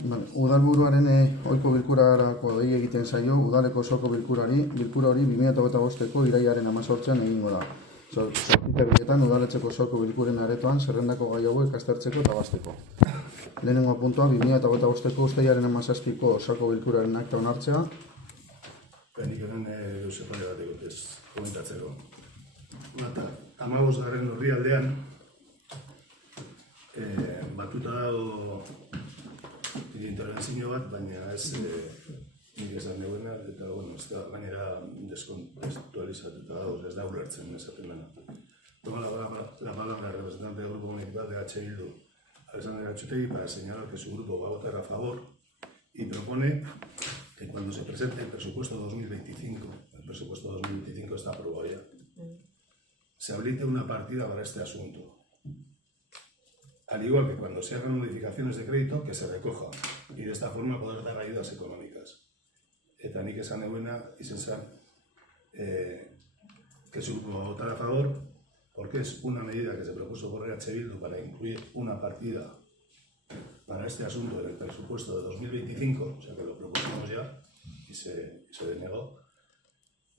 Udalburuaren ohiko bilkurarako dei egiten zaio udaleko osoko bilkurari. Bilkura hori 2025ko irailaren 18an egingo da. Zortziterrietan udaletxeko osoko bilkuren aretoan zerrendako gai hauek aztertzeko eta bazteko. Lehenengo puntua 2025ko uztailaren 17ko osoko bilkuraren akta onartzea. Nik honen eusepare bat egotez komentatzeko. 15. urrialdean batuta dago intervenzio bat, baina ez nik esan deuena, eta ez da gainera deskontekstualizatuta dago, ez da ulertzen esaten dena. Toma la palabra el representante del Grupo Municipal de H. Bildu, Alexander Gatxotegi, para señalar que su grupo va a votar a favor y propone que cuando se presente el presupuesto 2025, el presupuesto 2025 está aprobado ya, se habilite una partida para este asunto. Al igual que cuando se hagan modificaciones de crédito, que se recoja y de esta forma poder dar ayudas económicas. Eta nik esan eguena izen zen que su grupo va a votar a favor porque es una medida que se propuso por H. Bildu para incluir una partida para este asunto en el presupuesto de 2025, o sea que lo propusimos ya y se denegó,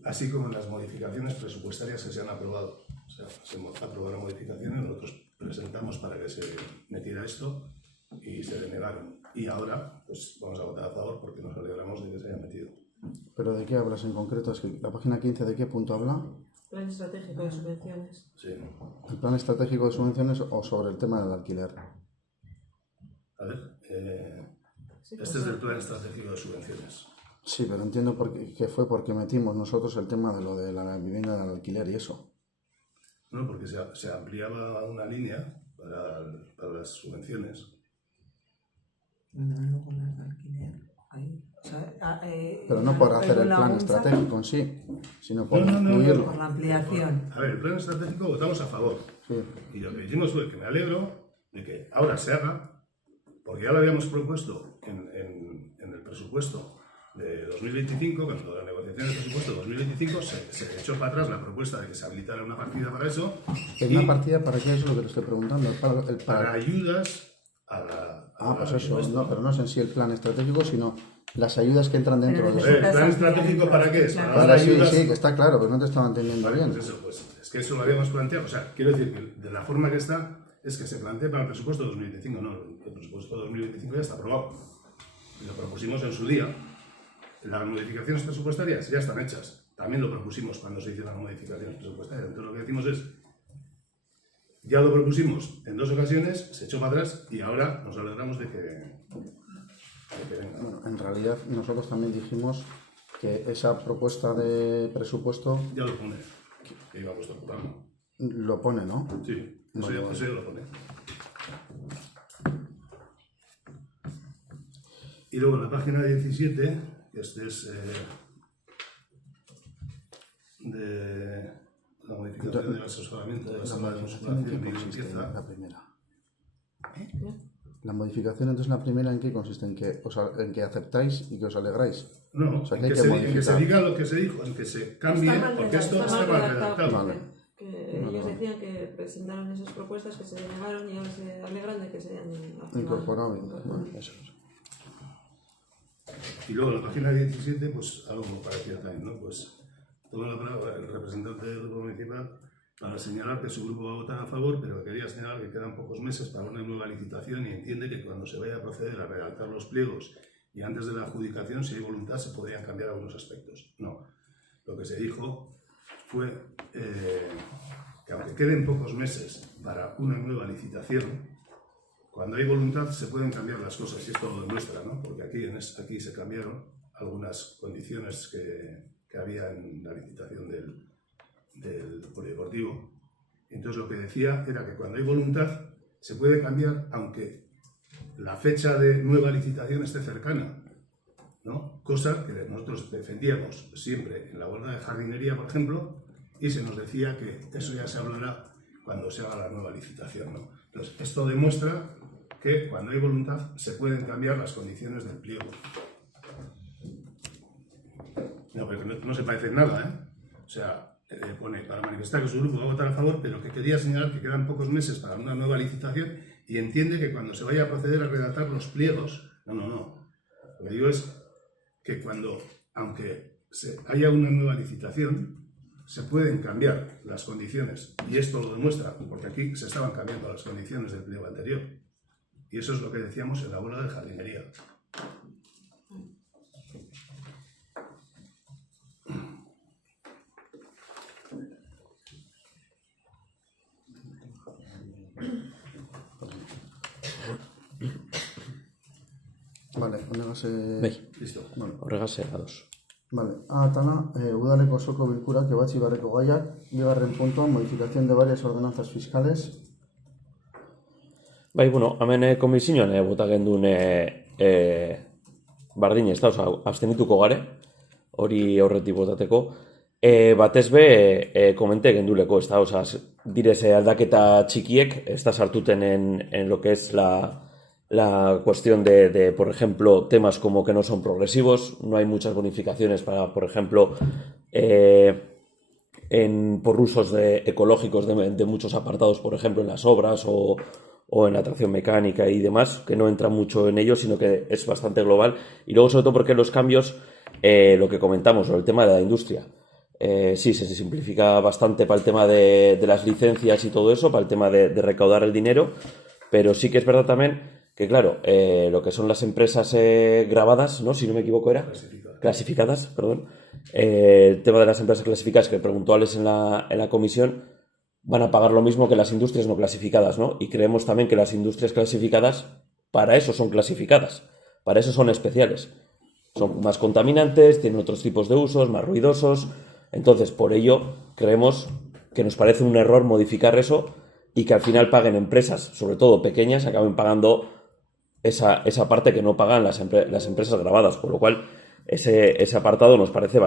así como en las modificaciones presupuestarias que se han aprobado. O sea, se aprobaron modificaciones, nosotros presentamos para que se metiera esto y se denegaron. Y ahora pues vamos a votar a favor porque nos alegramos de que se haya metido. ¿Pero de qué hablas en concreto? Es que la página 15 ¿de qué punto habla? Plan estratégico de subvenciones. Sí. ¿El plan estratégico de subvenciones o sobre el tema del alquiler? A ver, este es el plan estratégico de subvenciones. Sí, pero entiendo que fue porque metimos nosotros el tema de lo de la vivienda del alquiler y eso. No, porque se ampliaba una línea para las subvenciones. Luego las de alquiler. Ahí. O sea, Pero no por hacer el plan estratégico en sí, sino por incluirlo. Por la ampliación. A ver, el plan estratégico votamos a favor. Sí. Y lo que hicimos fue que me alegro de que ahora se haga, porque ya lo habíamos propuesto en el presupuesto de 2025, cuando la negociación del presupuesto de 2025 se echó para atrás la propuesta de que se habilitara una partida para eso. ¿Una partida para qué es lo que te estoy preguntando? Para ayudas a la... pues eso, no, pero no es en sí el plan estratégico, sino las ayudas que entran dentro de eso. ¿El plan estratégico para qué es? Para dar Ahora sí, ayudas. sí, que está claro, pero no te estaba entendiendo Vale, bien. pues eso, pues es que eso lo habíamos planteado. O sea, quiero decir que de la forma que está, es que se plantea para el presupuesto de 2025. No, el presupuesto de 2025 ya está aprobado. Y lo propusimos en su día. Las modificaciones presupuestarias ya están hechas. También lo propusimos cuando se hicieron las modificaciones presupuestarias. Entonces lo que decimos es, ya lo propusimos en 2 ocasiones, se echó para atrás y ahora nos alegramos de que venga. Bueno, en realidad nosotros también dijimos que esa propuesta de presupuesto Ya lo pone, que iba a vuestro programa. lo pone, ¿no? Sí, Vale, vale. eso ya lo pone. Y luego en la página 17, que este es de la modificación del asesoramiento de la sala de musculación y limpieza. La primera. La modificación entonces la primera ¿en qué consiste? ¿En que aceptáis y que os alegráis? No, O sea, en que hay que, que en que se modificar. diga lo que se dijo, en que se cambie, porque esto está mal redactado. Vale. Que ellos decían que presentaron esas propuestas que se denegaron y ahora se alegran de que se hayan Incorporado. Bueno, eso es. Y luego en la página 17, pues algo como parecía también, ¿no? Pues toma la palabra el representante del grupo municipal para señalar que su grupo va a votar a favor, pero quería señalar que quedan pocos meses para una nueva licitación y entiende que cuando se vaya a proceder a redactar los pliegos y antes de la adjudicación, si hay voluntad, se podrían cambiar algunos aspectos. No. Lo que se dijo fue que aunque queden pocos meses para una nueva licitación, cuando hay voluntad se pueden cambiar las cosas, y esto lo demuestra, ¿no? Porque aquí se cambiaron algunas condiciones que había en la licitación del polideportivo. Entonces lo que decía era que cuando hay voluntad se puede cambiar aunque la fecha de nueva licitación esté cercana, ¿no? Cosa que nosotros defendíamos siempre en la huelga de jardinería, por ejemplo, y se nos decía que eso ya se hablará cuando se haga la nueva licitación, ¿no? Entonces esto demuestra que cuando hay voluntad se pueden cambiar las condiciones del pliego. No, pero no se parece en nada, ¿eh? O sea, pone para manifestar que su grupo va a votar a favor, pero que quería señalar que quedan pocos meses para una nueva licitación y entiende que cuando se vaya a proceder a redactar los pliegos No. Lo que digo es que aunque haya una nueva licitación, se pueden cambiar las condiciones. Y esto lo demuestra, porque aquí se estaban cambiando las condiciones del pliego anterior. Y eso es lo que decíamos en la bola de jardinería. Vale, honegase... Listo. Bueno, Horregase ados. vale. Atala, udaleko osoko bilkurak ebatzi barreko gaiak, bigarren puntuan, modificación de varias ordenanzas fiscales. Bai, bueno, hemen komisioan bota gendun bardin ez da, oza, abstenituko gare, hori aurretik botateko. Batez be, komente genduleko, ez da, oza, direz aldaketa txikiek, ez da sartuten en lo que es la cuestión de, por ejemplo, temas como que no son progresivos, no hay muchas bonificaciones para, por ejemplo, por usos ecológicos de muchos apartados, por ejemplo, en las obras o en la tracción mecánica y demás, que no entra mucho en ello, sino que es bastante global. Y luego, sobre todo, porque los cambios, lo que comentamos, o el tema de la industria, sí, se simplifica bastante para el tema de las licencias y todo eso, para el tema de recaudar el dinero, pero sí que es verdad también que, claro, lo que son las empresas grabadas, ¿no? Si no me equivoco era... Clasificadas, perdón. El tema de las empresas clasificadas que preguntó Alex en la comisión, van a pagar lo mismo que las industrias no clasificadas, ¿no? Y creemos también que las industrias clasificadas, para eso son clasificadas, para eso son especiales. Son más contaminantes, tienen otros tipos de usos, más ruidosos. Entonces, por ello, creemos que nos parece un error modificar eso y que al final paguen empresas, sobre todo pequeñas, acaben pagando esa parte que no pagan las empresas grabadas, con lo cual ese apartado nos parece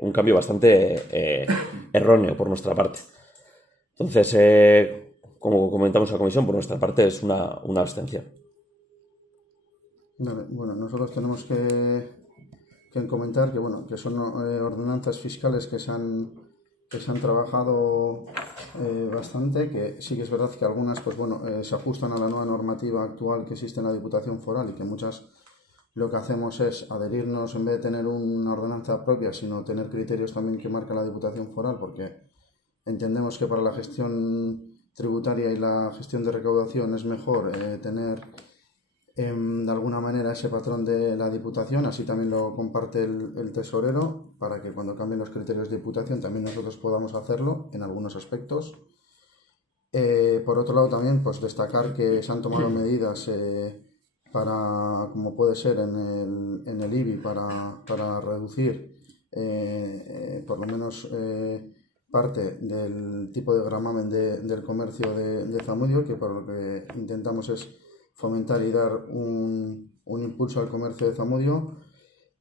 un cambio bastante erróneo por nuestra parte. Entonces, como comentamos en la comisión, por nuestra parte es una abstención. Vale, bueno, nosotros tenemos que comentar que son ordenanzas fiscales que se han trabajado bastante, que sí que es verdad que algunas se ajustan a la nueva normativa actual que existe en la Diputación Foral y que muchas lo que hacemos es adherirnos en vez de tener una ordenanza propia, sino tener criterios también que marca la Diputación Foral, porque entendemos que para la gestión tributaria y la gestión de recaudación es mejor tener de alguna manera ese patrón de la Diputación, así también lo comparte el tesorero, para que cuando cambien los criterios de Diputación también nosotros podamos hacerlo en algunos aspectos. Por otro lado también destacar que se han tomado medidas para, como puede ser en el IBI, para reducir por lo menos parte del tipo de gravamen del comercio de Zamudio, que por lo que intentamos es fomentar y dar un impulso al comercio de Zamudio.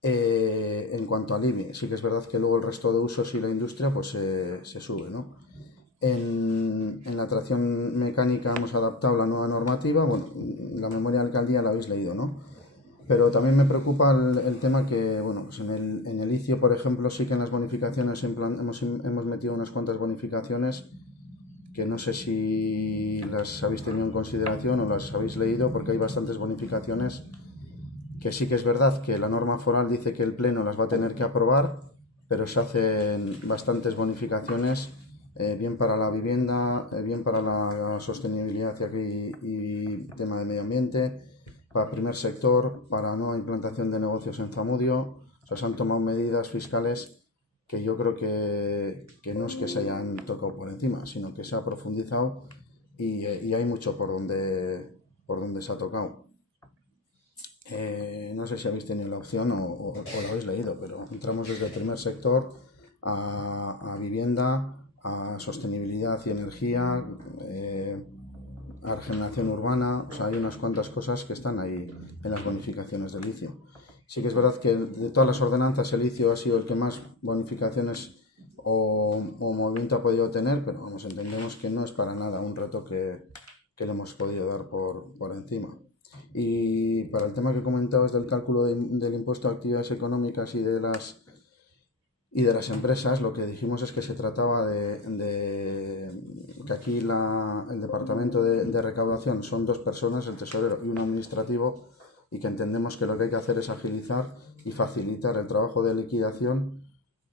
En cuanto al IBI, sí que es verdad que luego el resto de usos y la industria se sube, ¿no? En la tracción mecánica hemos adaptado la nueva normativa. Bueno, la memoria de alcaldía la habéis leído, ¿no? Pero también me preocupa el tema que, en el ICIO, por ejemplo, sí que en las bonificaciones hemos metido unas cuantas bonificaciones que no sé si las habéis tenido en consideración o las habéis leído, porque hay bastantes bonificaciones que sí que es verdad que la norma foral dice que el Pleno las va a tener que aprobar, pero se hacen bastantes bonificaciones, bien para la vivienda, bien para la sostenibilidad y tema de medio ambiente, para el primer sector, para nueva implantación de negocios en Zamudio. O sea, se han tomado medidas fiscales que yo creo que no es que se hayan tocado por encima, sino que se ha profundizado y hay mucho por donde se ha tocado. No sé si habéis tenido la opción o lo habéis leído, pero entramos desde el primer sector a vivienda, a sostenibilidad y energía, a regeneración urbana. O sea, hay unas cuantas cosas que están ahí en las bonificaciones del litio. Sí que es verdad que de todas las ordenanzas el litio ha sido el que más bonificaciones o movimiento ha podido tener, pero entendemos que no es para nada un reto que le hemos podido dar por encima. Y para el tema que comentabas del cálculo del impuesto a actividades económicas y de las empresas, lo que dijimos es que se trataba de que aquí el departamento de recaudación son 2 personas, el tesorero y un administrativo, y que entendemos que lo que hay que hacer es agilizar y facilitar el trabajo de liquidación,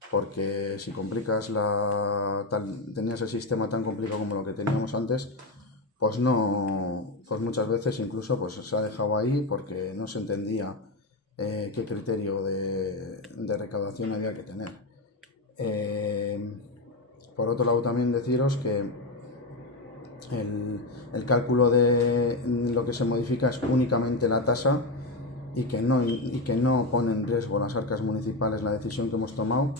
porque si complicas tenías el sistema tan complicado como lo que teníamos antes, pues muchas veces incluso pues se ha dejado ahí porque no se entendía qué criterio de recaudación había que tener. Por otro lado, también deciros que el cálculo de lo que se modifica es únicamente la tasa y que no pone en riesgo las arcas municipales la decisión que hemos tomado.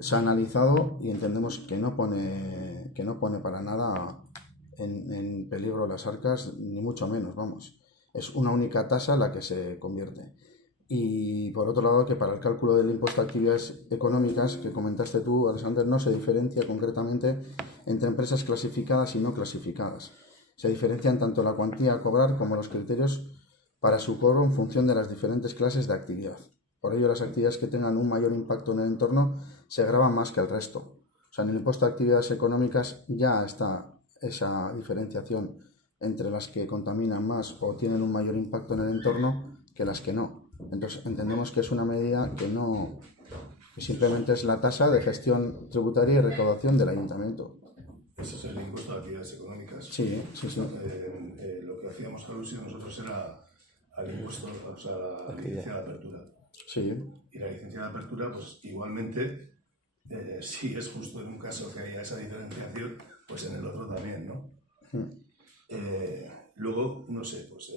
Se ha analizado y entendemos que no pone para nada en peligro las arcas, ni mucho menos, vamos. Es una única tasa la que se convierte. Y por otro lado, que para el cálculo del impuesto a actividades económicas que comentaste tú, Alexander, no se diferencia concretamente entre empresas clasificadas y no clasificadas. Se diferencian tanto la cuantía a cobrar como los criterios para su cobro en función de las diferentes clases de actividad. Por ello, las actividades que tengan un mayor impacto en el entorno se gravan más que el resto. O sea, en el impuesto a actividades económicas ya está esa diferenciación entre las que contaminan más o tienen un mayor impacto en el entorno que las que no. Entonces, entendemos que es una medida que simplemente es la tasa de gestión tributaria y recaudación del ayuntamiento. Ese es el impuesto a actividades económicas. Sí. Lo que hacíamos, Carlos, y nosotros era al impuesto, o sea, la licencia de apertura. Sí. Y la licencia de apertura, pues igualmente, si es justo en un caso que haya esa diferenciación, pues en el otro también, ¿no? Luego, no sé, pues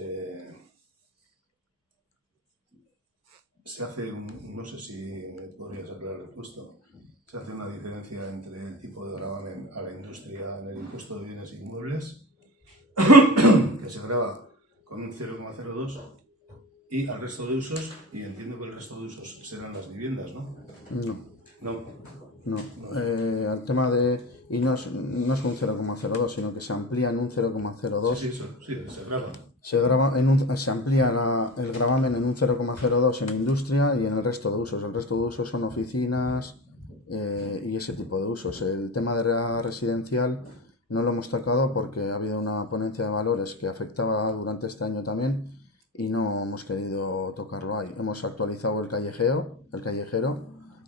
se hace no sé si me podrías aclarar esto, se hace una diferencia entre el tipo de gravamen a la industria en el impuesto de bienes inmuebles, que se grava con un 0,02, y al resto de usos, y entiendo que el resto de usos serán las viviendas, ¿no? No. Al tema de... Y no es un 0,02, sino que se amplía en un 0,02. Sí, se grava. Se amplía el gravamen en un 0,02 en industria y en el resto de usos. El resto de usos son oficinas y ese tipo de usos. El tema de la residencial no lo hemos tocado porque ha habido una ponencia de valores que afectaba durante este año también y no hemos querido tocarlo ahí. Hemos actualizado el callejero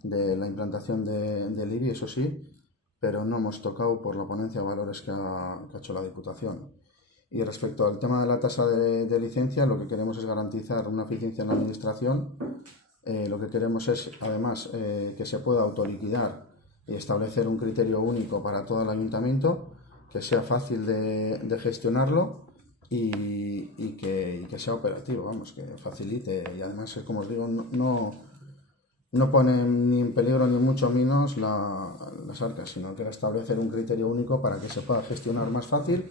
de la implantación del IBI, eso sí, pero no hemos tocado por la ponencia de valores que ha hecho la Diputación. Y respecto al tema de la tasa de licencia, lo que queremos es garantizar una eficiencia en la administración. Lo que queremos es, además, que se pueda autoliquidar y establecer un criterio único para todo el ayuntamiento, que sea fácil de gestionarlo y que sea operativo, vamos, que facilite. Y además, como os digo, no pone ni en peligro ni mucho menos las arcas, sino que establecer un criterio único para que se pueda gestionar más fácil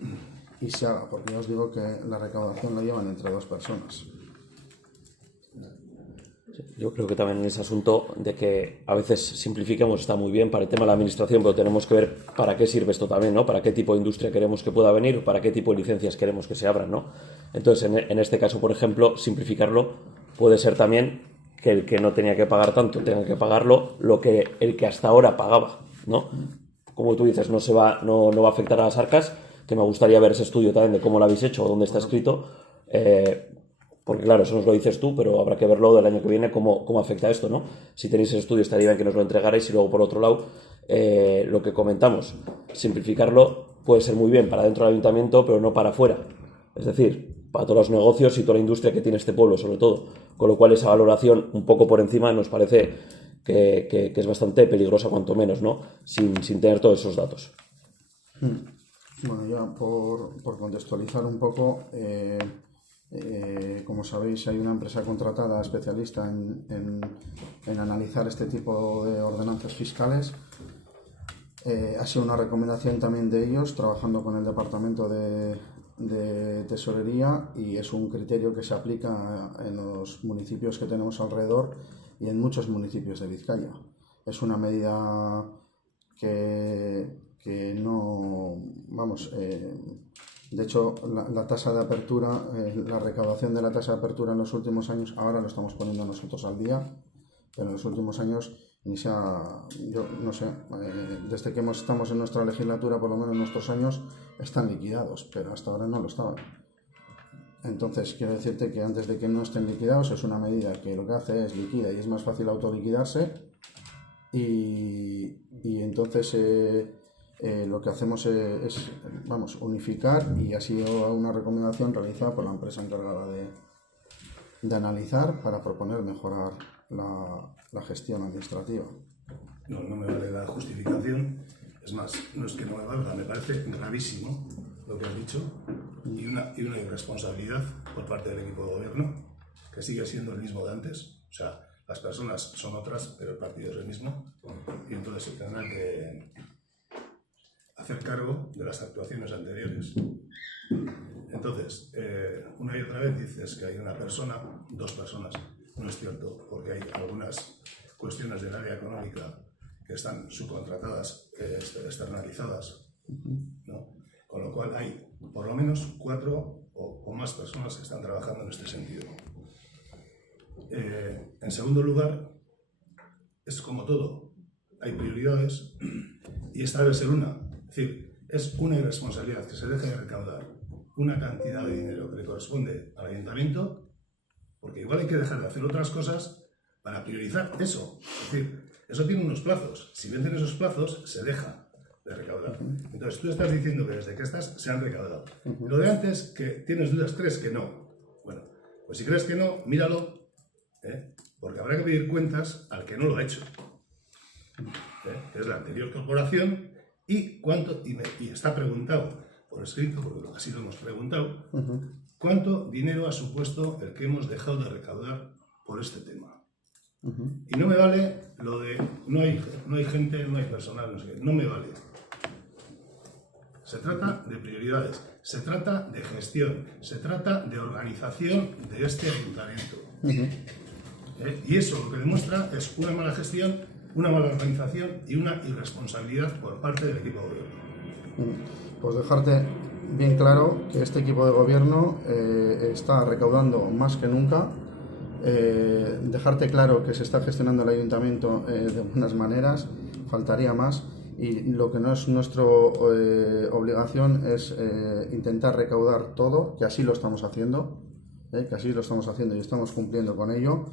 y se haga, porque ya os digo que la recaudación la llevan entre dos personas. Yo creo que también en ese asunto de que a veces simplifiquemos está muy bien para el tema de la administración, pero tenemos que ver para qué sirve esto también, ¿no? Para qué tipo de industria queremos que pueda venir, para qué tipo de licencias queremos que se abran, ¿no? Entonces, en este caso, por ejemplo, simplificarlo puede ser también que el que no tenía que pagar tanto tenga que pagarlo el que hasta ahora pagaba, ¿no? Como tú dices, no va a afectar a las arcas, que me gustaría ver ese estudio también de cómo lo habéis hecho o dónde está escrito, porque claro, eso nos lo dices tú, pero habrá que verlo del año que viene cómo afecta esto, ¿no? Si tenéis el estudio estaría bien que nos lo entregarais y luego por otro lado, lo que comentamos, simplificarlo puede ser muy bien para dentro del ayuntamiento, pero no para afuera, es decir, para todos los negocios y toda la industria que tiene este pueblo sobre todo, con lo cual esa valoración un poco por encima nos parece que es bastante peligrosa cuanto menos, ¿no? Sin tener todos esos datos. Bueno, ya por contextualizar un poco, como sabéis, hay una empresa contratada especialista en analizar este tipo de ordenanzas fiscales. Ha sido una recomendación también de ellos, trabajando con el Departamento de Tesorería, y es un criterio que se aplica en los municipios que tenemos alrededor y en muchos municipios de Vizcaya. Es una medida que no, vamos, de hecho la tasa de apertura, la recaudación de la tasa de apertura en los últimos años, ahora lo estamos poniendo nosotros al día, pero en los últimos años yo no sé, desde que estamos en nuestra legislatura, por lo menos en nuestros años, están liquidados, pero hasta ahora no lo estaban. Entonces, quiero decirte que antes de que no estén liquidados, es una medida que lo que hace es liquida y es más fácil autoliquidarse. Y entonces lo que hacemos es unificar, y ha sido una recomendación realizada por la empresa encargada de analizar para proponer mejorar la gestión administrativa. No me vale la justificación. Es más, no es que no me valga, me parece gravísimo lo que has dicho y una irresponsabilidad por parte del equipo de gobierno que sigue siendo el mismo de antes. O sea, las personas son otras, pero el partido es el mismo, y entonces se tendrán que hacer cargo de las actuaciones anteriores. Entonces, una y otra vez dices que hay una persona, dos personas. No es cierto, porque hay algunas cuestiones del área económica que están subcontratadas, externalizadas, ¿no? Con lo cual hay por lo menos 4 o más personas que están trabajando en este sentido. En segundo lugar, es como todo, hay prioridades y esta debe ser una. Es decir, es una irresponsabilidad que se deje de recaudar una cantidad de dinero que le corresponde al ayuntamiento, porque igual hay que dejar de hacer otras cosas para priorizar eso. Es decir, eso tiene unos plazos. Si vencen esos plazos, se deja de recaudar. Entonces, tú estás diciendo que desde que estas se han recaudado. Lo de antes, que tienes dudas, crees que no. Bueno, pues si crees que no, míralo, porque habrá que pedir cuentas al que no lo ha hecho, que es la anterior corporación, y está preguntado por escrito, porque así lo hemos preguntado, cuánto dinero ha supuesto el que hemos dejado de recaudar por este tema. Y no me vale lo de no hay gente, no hay personal, no sé qué. No me vale. Se trata de prioridades, se trata de gestión, se trata de organización de este ayuntamiento. Y eso lo que demuestra es una mala gestión, una mala organización y una irresponsabilidad por parte del equipo de gobierno. Pues dejarte bien claro que este equipo de gobierno está recaudando más que nunca. Dejarte claro que se está gestionando el ayuntamiento de buenas maneras, faltaría más, y lo que no es nuestra obligación es intentar recaudar todo, que así lo estamos haciendo, y estamos cumpliendo con ello,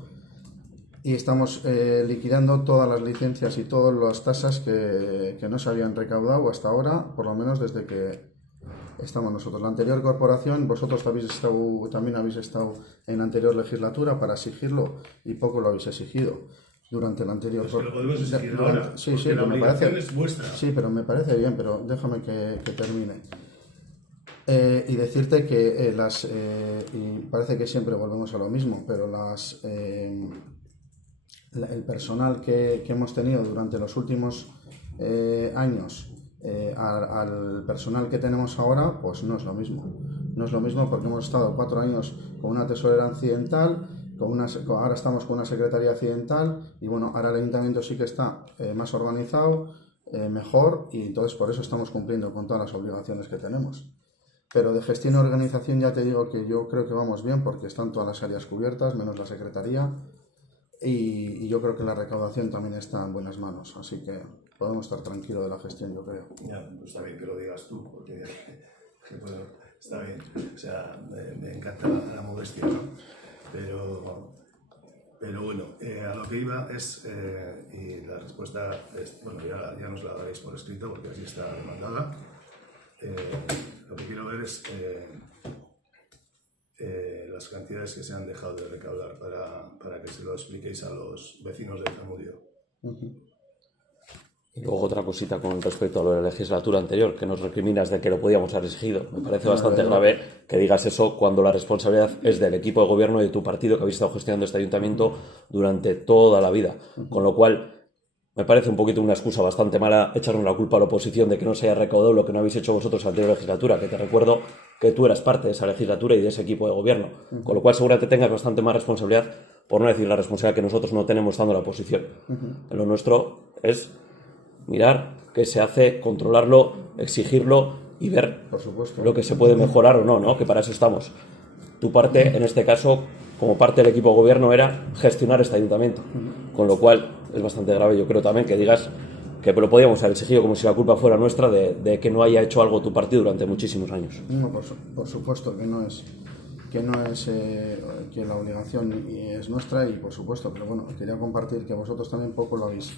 y estamos liquidando todas las licencias y todas las tasas que no se habían recaudado hasta ahora, por lo menos desde que estamos nosotros. La anterior corporación, vosotros también habéis estado en la anterior legislatura para exigirlo, y poco lo habéis exigido durante la anterior. Pues que lo podemos exigir ahora, sí, porque la obligación me parece, es vuestra. Sí, pero me parece bien, pero déjame que termine. Y decirte que y parece que siempre volvemos a lo mismo, pero el personal que hemos tenido durante los últimos años al personal que tenemos ahora, pues no es lo mismo. No es lo mismo porque hemos estado 4 años con una tesorera accidental, ahora estamos con una secretaría accidental, y bueno, ahora el ayuntamiento sí que está más organizado, mejor, y entonces por eso estamos cumpliendo con todas las obligaciones que tenemos. Pero de gestión y organización ya te digo que yo creo que vamos bien, porque están todas las áreas cubiertas, menos la secretaría, y yo creo que la recaudación también está en buenas manos, así que podemos estar tranquilos de la gestión, yo creo. Ya, pues está bien que lo digas tú, porque bueno, está bien. O sea, me encanta la modestia, ¿no? Pero bueno, a lo que iba es, y la respuesta es, bueno, ya nos la daréis por escrito, porque así está demandada. Lo que quiero ver es las cantidades que se han dejado de recaudar para que se lo expliquéis a los vecinos de Zamudio. Y luego otra cosita con respecto a lo de la legislatura anterior, que nos recriminas de que lo podíamos haber exigido. Me parece bastante grave que digas eso cuando la responsabilidad es del equipo de gobierno y de tu partido, que habéis estado gestionando este ayuntamiento durante toda la vida. Con lo cual, me parece un poquito una excusa bastante mala echarnos la culpa a la oposición de que no se haya recaudado lo que no habéis hecho vosotros en la anterior legislatura, que te recuerdo que tú eras parte de esa legislatura y de ese equipo de gobierno. Con lo cual, seguramente tengas bastante más responsabilidad, por no decir la responsabilidad que nosotros no tenemos estando en la oposición. Lo nuestro es mirar qué se hace, controlarlo, exigirlo y ver lo que se puede mejorar o no, ¿no? Que para eso estamos. Tu parte, en este caso, como parte del equipo de gobierno, era gestionar este ayuntamiento. Con lo cual, es bastante grave, yo creo también, que digas que lo podíamos haber exigido como si la culpa fuera nuestra de que no haya hecho algo tu partido durante muchísimos años. No, por supuesto que no es que no es que la obligación es nuestra y por supuesto, pero bueno, quería compartir que vosotros también poco lo habéis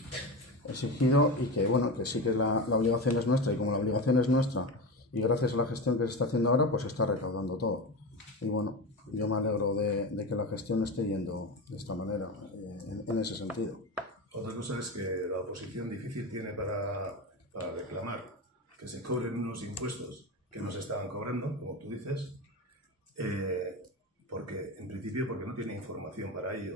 exigido y que bueno, que sí que la obligación es nuestra y como la obligación es nuestra y gracias a la gestión que se está haciendo ahora, pues se está recaudando todo. Y bueno, yo me alegro de que la gestión esté yendo de esta manera, en ese sentido. Otra cosa es que la oposición difícil tiene para reclamar que se cobren unos impuestos que no se estaban cobrando, como tú dices, porque en principio porque no tiene información para ello.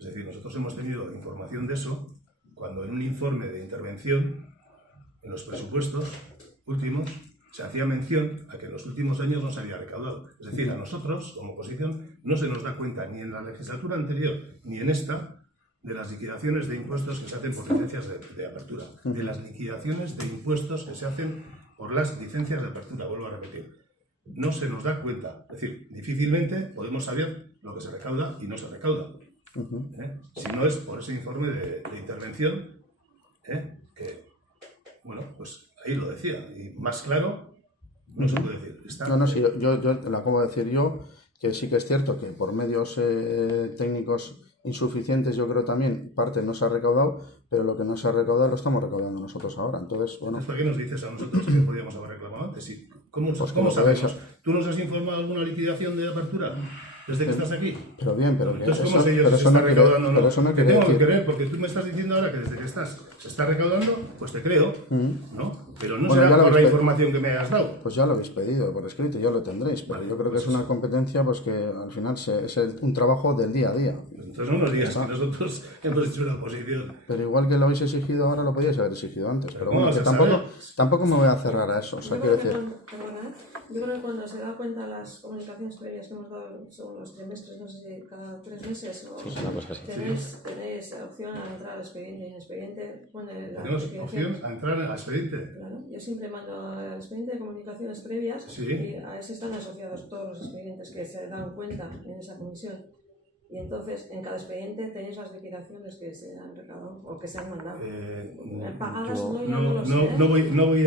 Es decir, nosotros hemos tenido información de eso cuando en un informe de intervención en los presupuestos últimos se hacía mención a que en los últimos años no se había recaudado. Es decir, a nosotros, como oposición, no se nos da cuenta ni en la legislatura anterior ni en esta de las liquidaciones de impuestos que se hacen por licencias de apertura. De las liquidaciones de impuestos que se hacen por las licencias de apertura, vuelvo a repetir. No se nos da cuenta. Es decir, difícilmente podemos saber lo que se recauda y no se recauda. Si no es por ese informe de intervención, que, bueno, pues ahí lo decía. Y más claro, no se puede decir. No, sí, yo lo acabo de decir yo, que sí que es cierto que por medios técnicos insuficientes, yo creo también, parte no se ha recaudado, pero lo que no se ha recaudado lo estamos recaudando nosotros ahora. Entonces, bueno. ¿Para qué nos dices a nosotros que podíamos haber reclamado antes? ¿Cómo sabemos? ¿Tú nos has informado de alguna liquidación de apertura desde que estás aquí? Pero bien, pero entonces, eso, ¿cómo sé yo pero si eso se está no recaudando o no? pero eso no Te quiere tengo que decir. creer, porque tú me estás diciendo ahora que desde que estás se está recaudando, pues te creo, ¿no? Pero no Bueno, será ya lo por la habéis información que me hayas dado. Pues ya lo habéis pedido por escrito, ya lo tendréis, pero Vale, yo creo que pues es una competencia pues que al final es un trabajo del día a día. Entonces no nos digas que nosotros hemos hecho una oposición. Pero igual que lo habéis exigido ahora, lo podíais haber exigido antes. Pero ¿cómo bueno, vas que a tampoco me voy a cerrar a eso. O sea, quiero decir, Yo creo que cuando se da cuenta las comunicaciones previas que hemos dado según los trimestres, no sé si cada 3 meses o Sí, es una cosa así. tenéis opción a entrar al expediente y en el expediente pone la Tenemos liquidación. opción a entrar al expediente. Claro, yo siempre mando el expediente de comunicaciones previas Sí. y a ese están asociados todos los expedientes que se dan cuenta en esa comisión. Y entonces en cada expediente tenéis las liquidaciones que se han recaudado o que se han mandado. Pagadas yo- no, ya no lo sé. No voy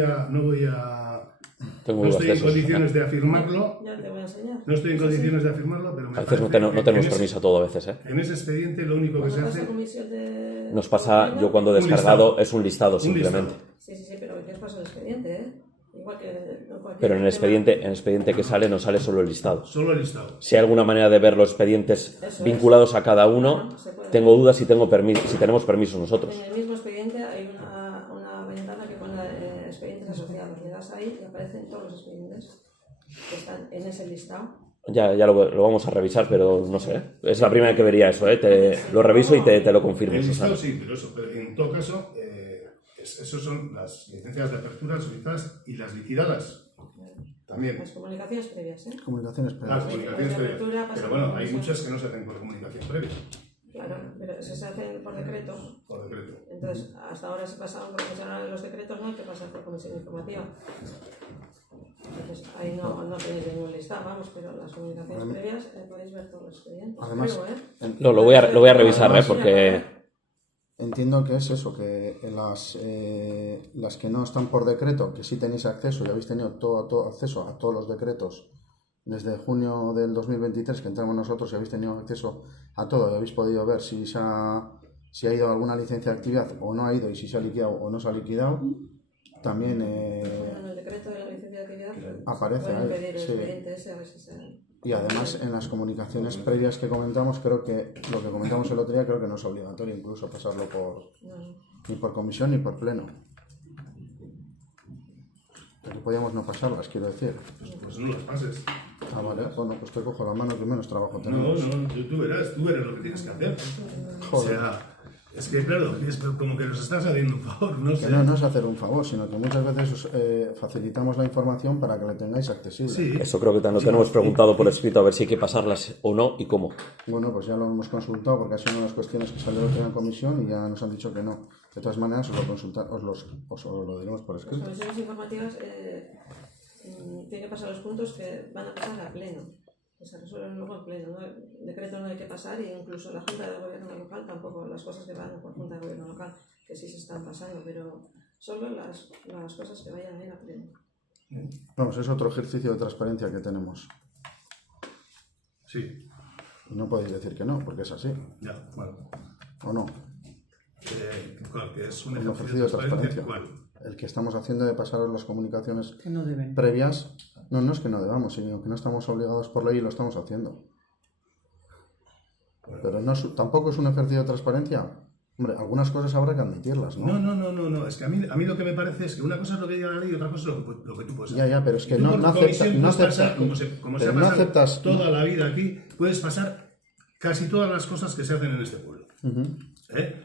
a Tengo no dudas estoy de en eso. condiciones de afirmarlo. Ya te voy a enseñar. No estoy en Sí, condiciones sí. de afirmarlo, pero me A veces no, parece no tenemos que permiso a todo a veces, ¿eh? en ese expediente lo único que se Cuando vas a hace... comisión de... Nos pasa, yo cuando he Un descargado listado. es un listado Un simplemente. listado. Sí, pero ¿qué pasa en el expediente, eh? Igual que... no cualquier Pero en el tema. expediente que sale no sale solo el listado. Solo el listado. Si hay alguna manera de ver los expedientes Eso vinculados a cada uno, Claro, se puede. tengo dudas si tenemos permiso nosotros. En el mismo expediente hay una ventana que pone expedientes asociados. Le das ahí y aparecen todos los expedientes que están en ese listado. Ya lo vamos a revisar, pero no sé. Es la primera que vería eso, ¿eh? Lo reviso y te lo confirmo, El Susana. listado sí, pero en todo caso, esos son las licencias de apertura solicitadas y las liquidadas. También. Las comunicaciones previas, ¿eh? comunicaciones Las previas. comunicaciones de previas. apertura pasan Pero bueno, por hay comisión. muchas que no se hacen por comunicación previa, Claro, pero eso se hace por decreto. por decreto. Entonces, hasta ahora se pasaban por comisión, ahora los decretos no hay que pasar por comisión informativa. Entonces, ahí no tenéis ningún listado, vamos, pero las comunicaciones previas podéis ver todos los expedientes. Además, Creo, ¿eh? Lo voy a revisar, ¿eh? Porque Entiendo que es eso, que las que no están por decreto, que sí tenéis acceso y habéis tenido todo acceso a todos los decretos desde junio del 2023 que entramos nosotros y habéis tenido acceso a todo y habéis podido ver si ha ido alguna licencia de actividad o no ha ido y si se ha liquidado o no se ha liquidado, también En el decreto de la licencia de actividad Aparece pueden ahí, pedir el sí. expediente ese a ver si se... y además en las comunicaciones previas que comentamos, creo que lo que comentamos el otro día creo que no es obligatorio incluso pasarlo ni por comisión ni por pleno. Pero podíamos no pasarlas, quiero decir. Pues no las pases. Ah, vale, bueno, pues te cojo la mano que menos trabajo No, tenemos. tú verás lo que tienes que hacer. O Joder. sea, es que claro, es como que nos estás haciendo un favor, no sé. Que no es hacer un favor, sino que muchas veces os facilitamos la información para que la tengáis accesible. Sí. eso creo que no te hemos preguntado por escrito a ver si hay que pasarlas o no y cómo. Bueno, pues ya lo hemos consultado porque ha sido una de las cuestiones que salió en la comisión y ya nos han dicho que no. De todas maneras, os lo diremos por Las escrito. comisiones informativas tienen que pasar los puntos que van a pasar a pleno. Que se resuelven luego en pleno. ¿No? El decreto no hay que pasar e incluso la Junta de Gobierno Local tampoco, las cosas que van por Junta de Gobierno Local, que sí se están pasando, pero solo las cosas que vayan a ir a pleno. Vamos, es otro ejercicio de transparencia que tenemos. Sí, Y no podéis decir que no, porque es así, ya, bueno. ¿o no? ¿Cuál? ¿Que es un El ejercicio de transparencia? ¿Cuál? El que estamos haciendo de pasaros las comunicaciones Que no deben. previas, no es que no debamos, sino que no estamos obligados por ley y lo estamos haciendo. Pero tampoco es un ejercicio de transparencia. Hombre, algunas cosas habrá que admitirlas, ¿no? No. Es que a mí lo que me parece es que una cosa es lo que diga la ley y otra cosa es lo que tú puedes hacer. Ya, pero es que Y tú no por tu aceptas... comisión No puedes pasar, aceptas como se pero ha no pasado aceptas... toda la vida aquí, puedes pasar casi todas las cosas que se hacen en este pueblo.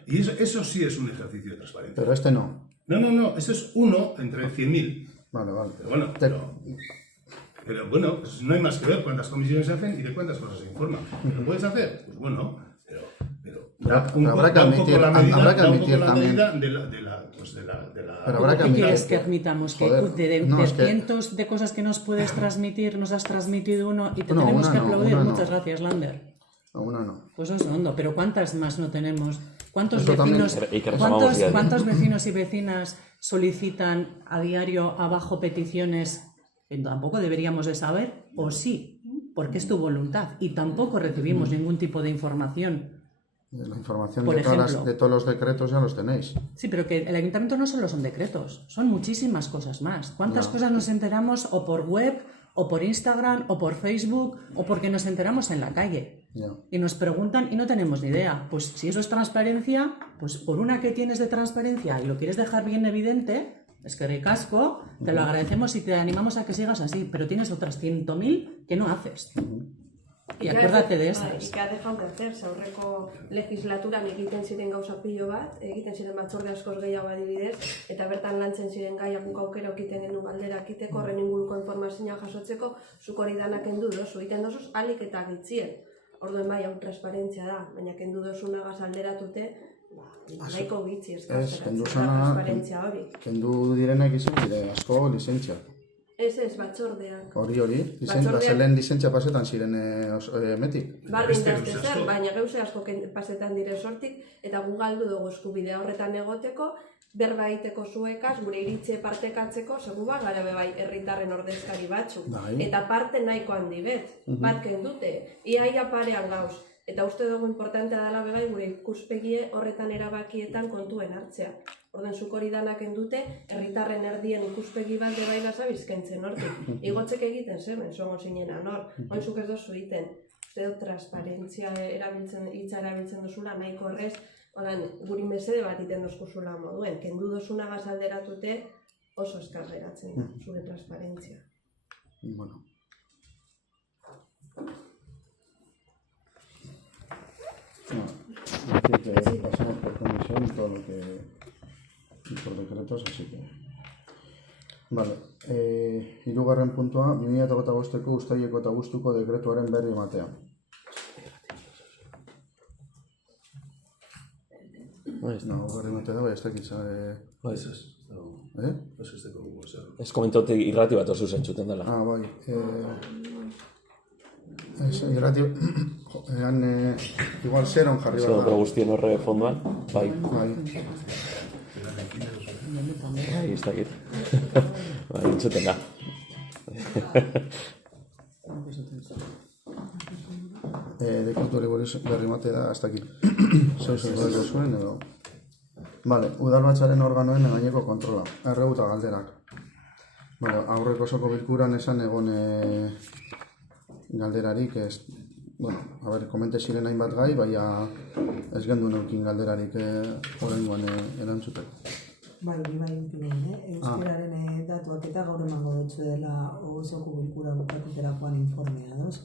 Y eso sí es un ejercicio de transparencia. Pero este no. No, eso es uno entre 100.000. Vale. Pero bueno, pero bueno, pues no hay más que ver cuántas comisiones se hacen y de cuántas cosas se informan. ¿Lo puedes hacer? Pues bueno, pero habrá que admitir también. Pero habrá que ¿Qué admitir quieres que admitamos? Que Joder, de no, es que- cientos de cosas que nos puedes transmitir, nos has transmitido uno y te No, tenemos una que no, aplaudir. una no. Muchas gracias, Lander. Una no. Pues eso es hondo, pero ¿cuántas más no tenemos? ¿Cuántos Eso también- vecinos, Y que reclamamos diario. cuántos vecinos y vecinas solicitan a diario abajo peticiones que tampoco deberíamos de saber? ¿O sí? Porque es tu voluntad. Y tampoco recibimos ningún tipo de información. La información Por de, ejemplo. de todos los decretos ya los tenéis. Sí, pero que el ayuntamiento no solo son decretos, son muchísimas cosas más. ¿Cuántas cosas nos enteramos o por web, o por Instagram, o por Facebook, o porque nos enteramos en la calle? Ya. Y nos preguntan y no tenemos ni idea. Pues si eso es transparencia, pues por una que tienes de transparencia y lo quieres dejar bien evidente, es que ricasco, te lo agradecemos y te animamos a que sigas así, pero tienes otras 100.000 que no haces. Y acuérdate de esas. Y que ha dejado de hacerse, aurreko legislaturan egiten ziren gauza pilo bat, egiten ziren batzorde askoz gehiago adibidez, eta bertan lantzen ziren gaiak guk aukera okiten gendu galderak iteko, horren inguruko informazioa jasotzeko, zuk hori danak kendu dozu, egiten dozuz alik eta gitzien. Orduen bai, hau transparentzia da, baina kendu dozunagaz alderatute, nahiko gitzi kendu eskazeratzen da transparentzia hori. kendu direnak izan dire asko lizentzia. Ez, batzordeak. Hori, Batzordeak- zelen lizentzia pasetan ziren metik. Bardin Beste dazte gauza zer, asko. baina gauza asko pasetan dire sortik, eta gu galdu dugu eskubidea horretan egoteko, berba egiteko zuekaz, gure iritze partekatzeko, segu bat gara bai herritarren ordezkari batzuk. Bai. Eta parte nahiko handi bet, bat kendute, iaia parean gauz. Eta uste dugu importantea dela bebai gure ikuspegie horretan erabakietan kontuen hartzea. Orden zuk hori danak endute, herritarren erdien ikuspegi bat bebai lasa bizkentzen hortik. Igotzek egiten zemen, zongo zinena nor. Oin zuk ez dozu egiten. Uste dut transparentzia hitza erabiltzen duzula nahiko horrez, holan, guri mesede bat iten dozkuzula moduen. Kendu dozunagaz alderatute oso eskaz geratzen da, zure transparentzia. Bueno. Decir que pasamos por comisión todo lo que... y por decretos, así que... Vale, hirugarren puntua, 2025ko uztaileko eta abuztuko dekretuaren berri ematea. No, berri ematea da, bai, ez dakit Ez komentote irrati bat oso zentzuten dela. Ah, bai. Irrati... igual zeron jarri Zer behar da. guztien horre fondoan, bai, Bai. ez dakit. Bai, entzuten da. Dekretu hori buruz berri mate da, ez dakit. Zer zuen edo... Vale, udalbatzaren organoen gaineko kontrola. Erregu eta galderak. Vale, aurreko osoko bilkuran esan egon galderarik ez... Bueno, a ver, komente ziren hainbat gai, baina ez gendu neukin galderarik oraingoan erantzuteko. Bai, euskararen datuak eta gaur emango dutzu dela osoko bilkura bukatuterakoan informea, doz?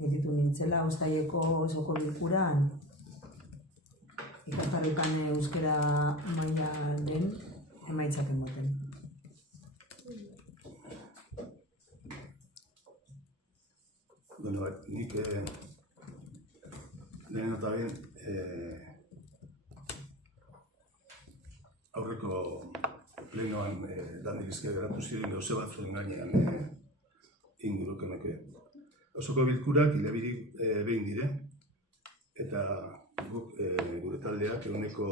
Getitu nintzela, uztaileko osoko bilkuran ikastarokan euskara mailaren emaitzak ematen. Bueno, nik lehen eta bien aurreko plenoan dandirizke geratu ziren gauze batzuen gainean ingurukeneke. Osoko bilkurak hilabirik behin dire, eta guk gure taldeak eguneko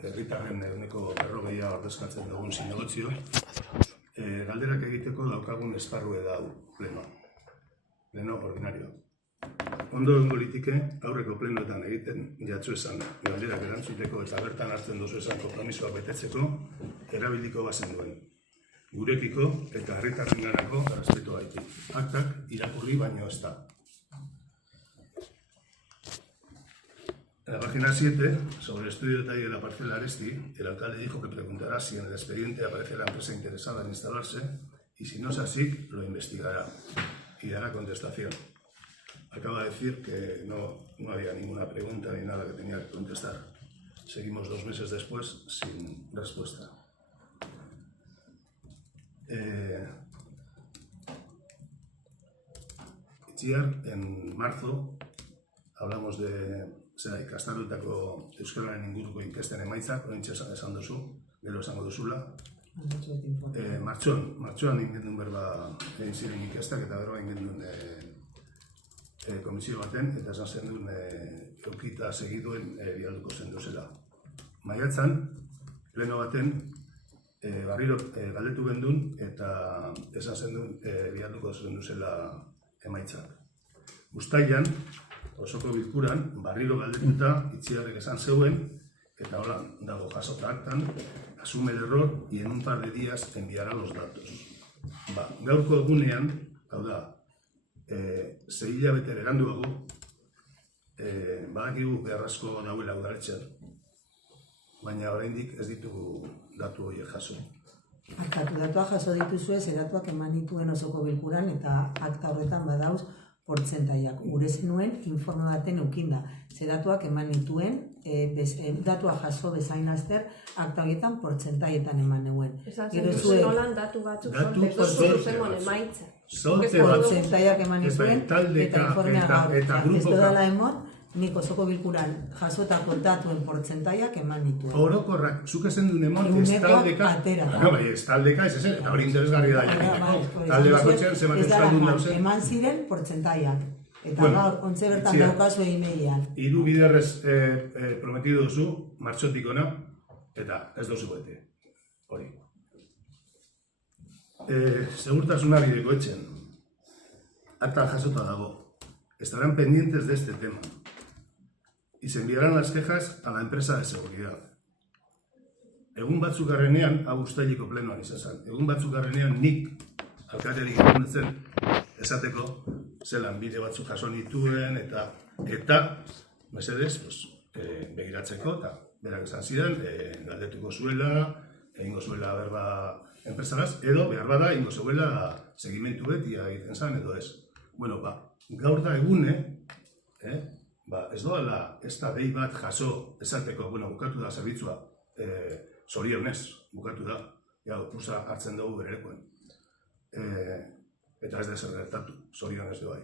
herritarren eguneko 40 ordezkatzen dugun zinegotzio, galderak egiteko daukagun esparrue da plenoan. Pleno ordinario. ondo egongo liteke aurreko plenoetan egiten jatzu esan galderak erantzuteko eta bertan hartzen duzu esan konpromisoak betetzeko erabiliko bazen duen. Gurekiko eta herritarrenganako errespetuarekin. Aktak irakurri baino ez da. En la página 7, sobre el estudio de detalle de la parcela Aresti, el alcalde dijo que preguntará si en el expediente aparece la empresa interesada en instalarse y si no es así, lo investigará y dará contestación. Acaba de decir que no había ninguna pregunta ni nada que tenía que contestar. Seguimos 2 meses después sin respuesta. Itziar, en marzo hablamos de ikastarutako euskararen inguruko inkesten emaitzak, oraintxe esan duzu, gero esango duzula. Martxoan egin gendun berba egin ziren inkestak eta berba egin gendun komisio baten, eta esan zen duen eukita segiduen bialduko zendu zela. Maiatzan, pleno baten, barriro galdetu gendun eta esan zen duen bialduko zendu zela emaitzak. Uztailan, osoko bilkuran, barriro galdetuta Itziarrek esan zeuen, eta hola, dago jasota aktan, asume el error y en un par de días enviará los datos. Gaurko egunean, hau da, 6 hilabete beranduago, badakigu beharrezko nahuela udaletxean, baina oraindik ez ditugu datu horiek jaso. Datuak jaso dituzue, ze datuak eman dituen osoko bilkuran, eta akta horretan badauz portzentaiak. Gure zenuen informe baten eukinda. Ze datuak eman dituen, datuak jaso bezain laster, akta horietan portzentaietan eman neuen. Esan zen duzuen holan datu batzuk sortez dozu zenuen emaitza. Portzentaiak eman dituen, eta informea gaur. Ez dodala emon, nik osoko bilkuran jasotako datuen portzentaiak eman dituen. Orokorrak, zuk ezen duen emon, Unekoak atera. Ez taldeka, ez ezen, eta hori interesgarri da. Talde bakotxean, zebat euskaldun dauzen. Eman ziren portzentaiak. Eta gaur, ontze bertan daukazu e-mailean. 3 biderrez prometido duzu, martxotik ona, eta ez duzu bete. Hori. Segurtasuna bideko etxen. Akta jasota dago. Estarán pendientes de este tema. Y se enviarán las quejas a la empresa de seguridad. Egun batzuk garrenean, hau Uztaileko plenoan izan, egun batzuk garrenean nik alkaterik egin zen esateko zelan bide batzuk jaso nituen eta mesedez begiratzeko eta berak esan zidan galdetuko zuela, egingo zuela berba enpresaraz, edo behar bada egingo zuela segimentu beti egiten zen edo ez. Bueno, gaur da egune, ez doala ez da dei bat jaso esateko, bukatu da zerbitzua, zorionez, bukatu da, kursa hartzen dugu bererekoen. Eta ez da zer gertatu, zorionez du bai.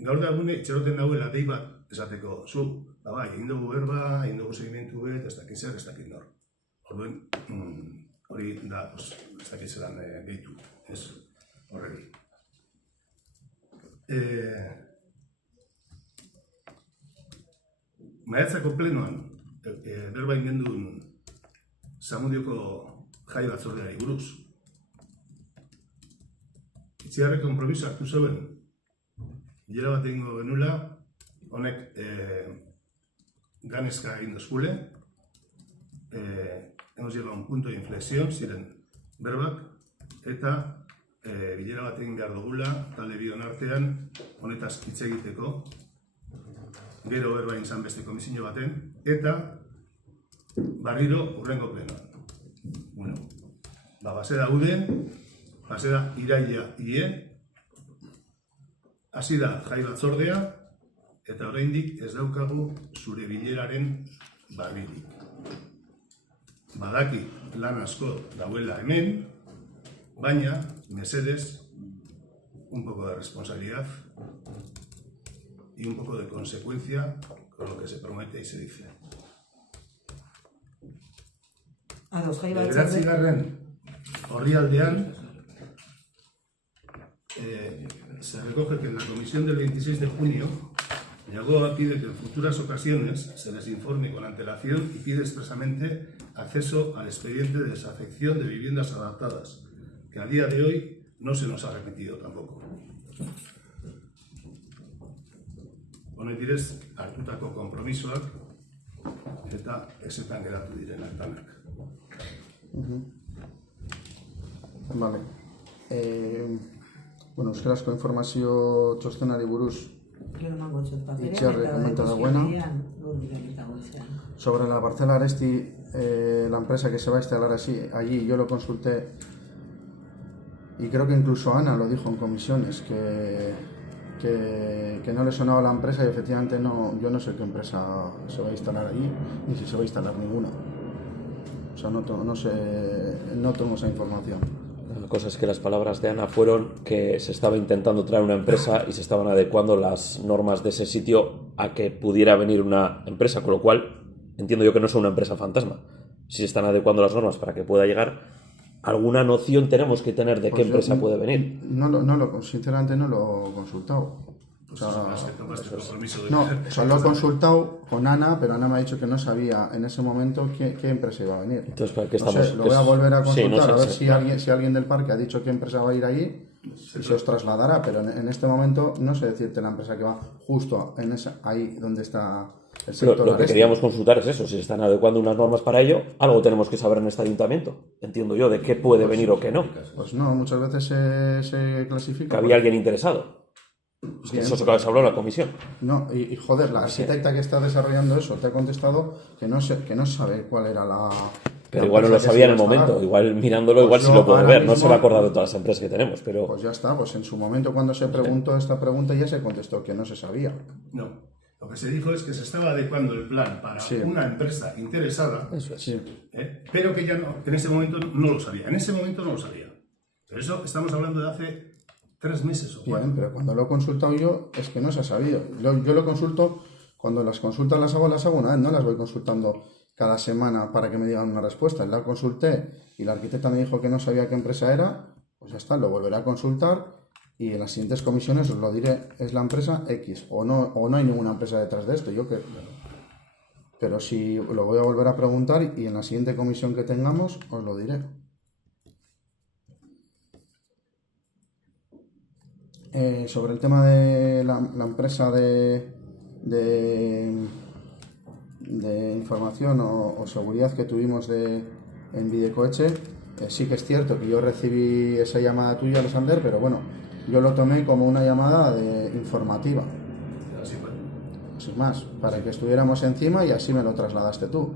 Gaur da egune, itxeroten dauela dei bat esateko, zu, egin dugu berba, egin dugu segimentu bet, ez dakit zer, ez dakit nor. Orduen, hori da, ez dakit zelan gehitu, ez horregi. Maiatzako plenoan, berba ingendun Zamudioko jai batzordeari buruz. Itziarrek konpromiso hartu zeuen. Bilera bat egingo genuela, honek ganezka egin dozkule, hemos llegado a un punto de inflexión, ziren berbak, eta bilera bat egin behar dugula, talde bion artean, honetaz hitz egiteko, gero berba izan beste komisio baten, eta barriro urrengo plenoan. Bueno, base daude, base da iraila ie, hasi da jai batzordea, eta oraindik ez daukagu zure bileraren barririk. Badaki lan asko dauela hemen, baina, mesedez, un poco de responsabilidad y un poco de consecuencia con lo que se promete y se dice. Bederatzigarren orrialdean se recoge que en la comisión del 26 de junio Yagoa pide que en futuras ocasiones se les informe con antelación y pide expresamente acceso al expediente de desafección de viviendas adaptadas, que a día de hoy no se nos ha repetido tampoco. honetirez hartutako konpromisoak eta ezetan geratu direnak danak. Vale. Bueno, euskarazko informazio txostenari buruz Yo no me hago otros papeles, Itxarri eta komenta de dagoena. no diré sobre la parcela Aresti, la empresa que se va a instalar allí, yo lo consulté y creo que incluso Ana lo dijo en comisiones, que no le sonaba la empresa y efectivamente yo no sé qué empresa se va a instalar allí, ni si se va a instalar ninguna. O sea, no tengo esa información. La cosa es que las palabras de Ana fueron que se estaba intentando traer una empresa y se estaban adecuando las normas de ese sitio a que pudiera venir una empresa, con lo cual entiendo yo que no es una empresa fantasma. Si se están adecuando las normas para que pueda llegar, alguna noción tenemos que tener de qué empresa puede venir. Sinceramente no lo he consultado. Pues es que tomaste el compromiso de No, hacer- o sea, lo he consultado con Ana, pero Ana me ha dicho que no sabía en ese momento qué empresa iba a venir. Entonces, ¿para qué No estamos? sé, lo voy a volver a Sí, consultar, no a sé, ver sí. si alguien del parque ha dicho qué empresa va a ir allí y se os trasladará, pero en este momento no sé decirte la empresa que va justo ahí donde está el Pero sector lo que Aresti. queríamos consultar es eso, si se están adecuando unas normas para ello, algo tenemos que saber en este ayuntamiento. Entiendo yo de qué puede venir o qué no. Pues no, muchas veces se clasifica. Que había alguien interesado. Es que Bien. eso se habló en la comisión. No, y joder, la arquitecta que está desarrollando eso te ha contestado que no sabe cuál era la... Pero la igual no lo empresa que sabía en se el iba a momento. instalar. Igual mirándolo, Pues igual sí yo lo puede ahora ver. No se mismo- va a acordar de todas las empresas que tenemos, pero... Pues ya está, pues en su momento cuando se preguntó esta pregunta ya se contestó que no se sabía. No, lo que se dijo es que se estaba adecuando el plan para Sí. una empresa interesada, Eso es. Sí. pero que ya no, en ese momento no lo sabía. En ese momento no lo sabía. Pero eso estamos hablando de hace 3 meses o 4. Bien, pero cuando lo he consultado yo es que no se ha sabido. Yo lo consulto, cuando las consultas las hago una vez, no las voy consultando cada semana para que me digan una respuesta. La consulté y la arquitecta me dijo que no sabía qué empresa era, pues ya está, lo volveré a consultar y en las siguientes comisiones os lo diré, es la empresa X o no hay ninguna empresa detrás de esto. Pero si lo voy a volver a preguntar y en la siguiente comisión que tengamos os lo diré. Sobre el tema de la empresa de información o seguridad que tuvimos en Videcoeche, sí que es cierto que yo recibí esa llamada tuya, Alexander, pero bueno, yo lo tomé como una llamada informativa, Así fue. sin más, para que estuviéramos encima y así me lo trasladaste tú.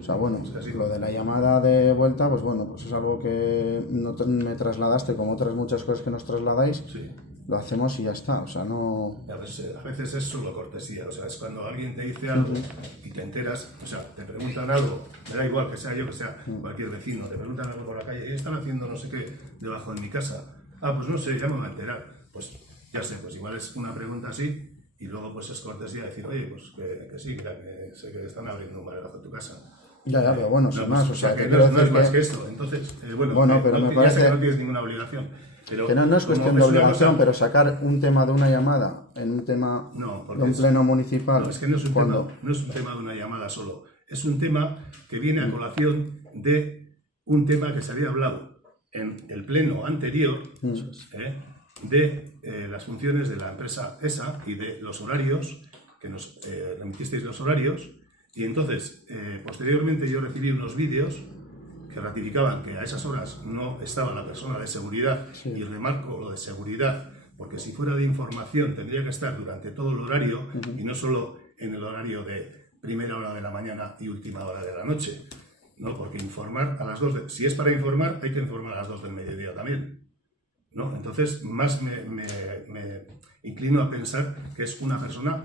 O sea, bueno, lo de la llamada de vuelta, pues bueno, pues es algo que no me trasladaste como otras muchas cosas que nos trasladáis. Sí. Lo hacemos y ya está, o sea, no... A veces es solo cortesía, o sea, es cuando alguien te dice algo y te enteras, o sea, te preguntan algo, me da igual que sea yo, que sea cualquier vecino, te preguntan algo por la calle, ¿y están haciendo no sé qué debajo de mi casa? Ah, pues no sé, ya me voy a enterar. Pues ya sé, pues igual es una pregunta así y luego pues es cortesía decir, oye, pues que sí, que sé que están abriendo un bar debajo de tu casa. Ya, pero bueno, sin No, más, pues, o sea, que que no, quiero no es decir más que... que esto. Entonces, Bueno, pero me ya sé parece- que no tienes ninguna obligación. Pero Que no es como cuestión de es una obligación, cosa- pero sacar un tema de una llamada en un tema No, porque de un es- pleno municipal. No, es que no es, un cuando- tema, no es un tema de una llamada solo. Es un tema que viene a colación de un tema que se había hablado en el pleno anterior de las funciones de la empresa ESA y de los horarios, que nos remitisteis los horarios. Y entonces, posteriormente yo recibí unos vídeos que ratificaban que a esas horas no estaba la persona de seguridad, y remarco lo de seguridad, porque si fuera de información tendría que estar durante todo el horario y no solo en el horario de primera hora de la mañana y última hora de la noche, ¿no? Porque informar a las 2 si es para informar, hay que informar a las 2 del mediodía también, ¿no? Entonces, más me inclino a pensar que es una persona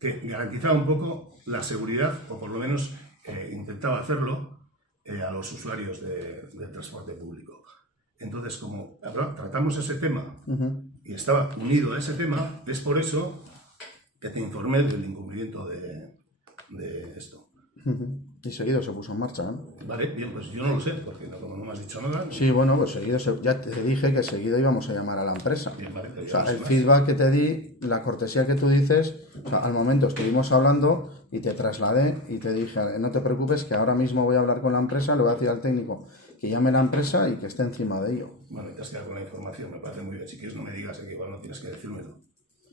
que garantizaba un poco la seguridad, o por lo menos intentaba hacerlo, a los usuarios del transporte público. Entonces, como tratamos ese tema y estaba unido a ese tema, es por eso que te informé del incumplimiento de esto. Y seguido se puso en marcha, ¿no? Vale, bien, pues yo no lo sé, porque como no me has dicho nada... Sí, bueno, pues seguido, ya te dije que seguido íbamos a llamar a la empresa. Bien, vale, pero O yo sea, no sé el más. feedback que te di, la cortesía que tú dices, o sea, al momento estuvimos hablando y te trasladé y te dije, no te preocupes que ahora mismo voy a hablar con la empresa, le voy a decir al técnico que llame a la empresa y que esté encima de ello. Bueno, te has quedado con la información, me parece muy bien. Si quieres no me digas que igual no tienes que decírmelo.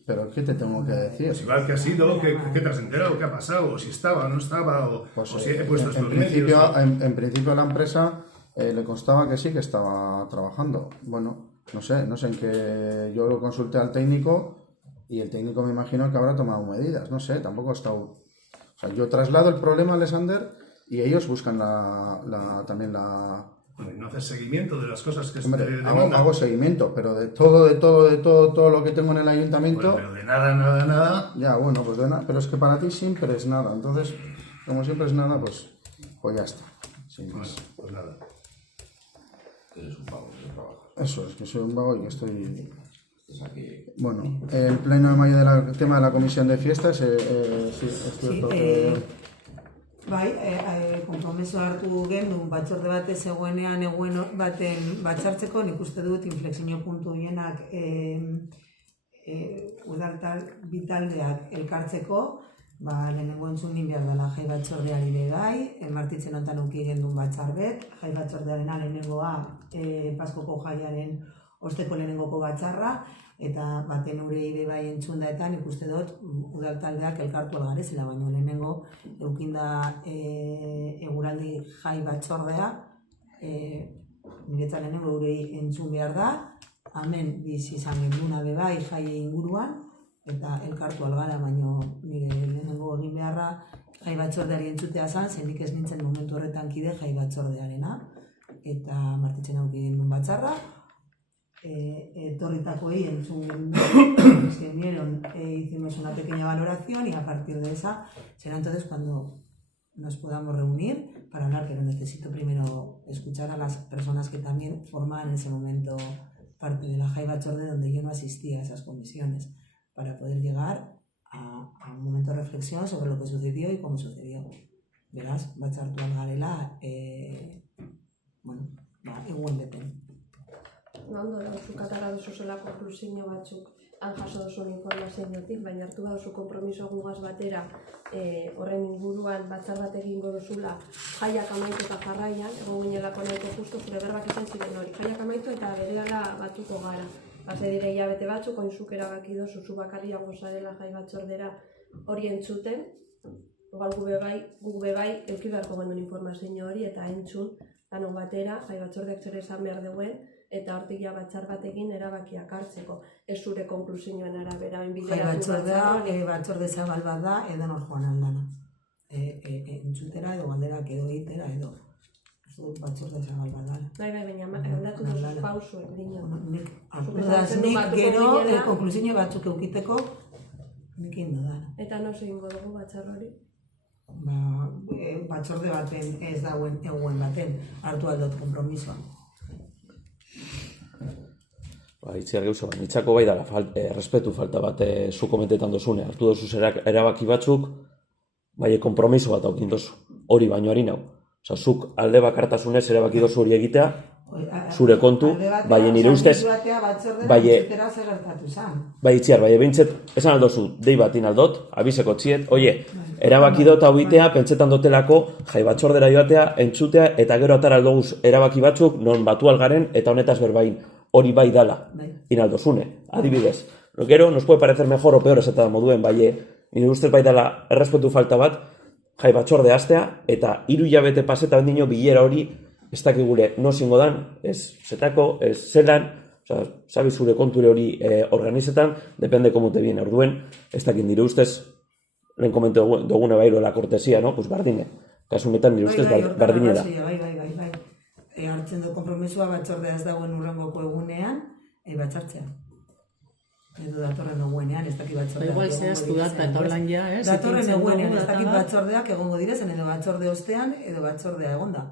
Pero ¿qué te tengo que decir? Pues igual que ha sido, ¿qué te has enterado? ¿Qué ha pasado? ¿O si estaba o no estaba? ¿O Pues, si he puesto estos en principio, medios? en principio la empresa le constaba que sí que estaba trabajando. Bueno, no sé en qué. Yo lo consulté al técnico y el técnico me imagino que habrá tomado medidas. No sé, tampoco ha estado. O sea, yo traslado el problema a Alexander y ellos buscan también la. Bueno, y no haces seguimiento de las cosas que Hombre, se te demandan. hago seguimiento, pero de todo lo que tengo en el ayuntamiento. Bueno, pero de nada. Ya, bueno, pues de nada. Pero es que para ti siempre es nada. Entonces, como siempre es nada, pues ya está. Sin Bueno, más. pues nada. Eres un vago de trabajo. Eso es, que soy un vago y que estoy. Estás aquí. Bueno, el pleno de mayo del tema de la comisión de fiestas, sí, es cierto que. Bai, konpromisoa hartu genuen batzorde bate zegoenean eguen baten batzartzeko, nik uste dut inflexio puntu hienak bitaldeak elkartzeko, lehenengo entzun din behar dela jai batzordeari begai, martitzen ontan uki gendun batzarbet, jai batzordearena lehenengoa Paskoko jaiaren osteko lehenengoko batzarra, eta baten urei bebai entzun daetan ikuste dut udaltaldeak elkartu algarezela, baina lehenengo eukinda eguraldi jai batzordea, niretzat lehenengo urei entzun behar da, hemen bizi izan genduna bebai jai inguruan, eta elkartu algara, baina nire lehenengo egin beharra jai batzordeari entzutea zan, zendik ez nintzen momentu horretan kide jai batzordearena, eta martitzen auki gendun batzarra, etorritakoei entzun hicimos una pequeña valoración y a partir de esa será entonces cuando nos podamos reunir para hablar, pero necesito primero escuchar a las personas que también formaban en ese momento parte de la Jai Batzorde, donde yo no asistía a esas comisiones, para poder llegar a un momento de reflexión sobre lo que sucedió y cómo sucedió. Beraz, batzartu algarela, bueno, eguen beten. Ondo, zuk atara duzu zela konklusio batzuk han jaso duzun informazioetik, baina hartu baduzu konpromiso gugaz batera horren inguruan batzar bat egingo duzula jaiak amaitu eta jarraian, egon ginelako nahiko justu zure berbak izan ziren hori, jaiak amaitu eta berehala batuko gara. Base dire hilabete batzuk, oinzuk erabaki dozu zu bakarria gozarela jai batzordera hori entzuten, igual guk bebai euki beharko gendun informazio hori eta entzun danok batera, jai batzordeak zer esan behar duen, eta hortik ja batzar batekin erabakiak hartzeko. Ez zure konklusioen arabera bideratu batzordea, batzorde zabal bat da, edo nor joan aldana. Entzutera edo galderak edo egitera edo. Batzorde zabal bat da. Bai, baina aldatu duzu pausuek dino. Nik gero konklusio batzuk eukiteko nik indo da. Eta no egingo dugu batzar hori? Batzorde baten ez dauen eguen baten hartu aldot konpromisoa. Itziar gauza, nitzako bai dara respetu falta bat zu komentetan dozune, hartu dozu erabaki batzuk, bai kompromiso bat aukin dozu, hori baino harin hau. Osa, zuk alde bakartasunez erabaki dozu hori egitea, zure kontu, bai nire ustez, bai itziar, bai behintzet, esan aldozu, dei batin aldot, abizeko txiet, oie, erabaki dot hau itea, pentsetan dotelako, jai batzordera joatea, entzutea, eta gero atara aldoguz erabaki batzuk, non batu algaren, eta honetaz berbain, hori bai dala, inaldozune, adibidez. Gero, nos puede parecer mejor o peor esatea moduen, bai, nire ustez bai dala errespetu falta bat, jai batzorde hastea, eta 3 hilabete paseta bendino bilera hori, ez dakigule no zingo dan, ez zetako, ez zelan, sabi zure konture hori organizetan, depende komo te viene orduen, ez dakit nire ustez, lehen komentu dugune bailo la cortesia, no? Pues bardine, kasunetan nire ustez bardine da. Bai. Hartzen du konpromisua batzordea ez dagoen urrengoko egunean, batzartzea. Edo datorren egunean, ez dakit batzordeak. Igual zehaztu data eta holan ja, ez? Datorren egunean, ez dakit batzordeak egongo direzen, edo batzorde ostean, edo batzordea egonda.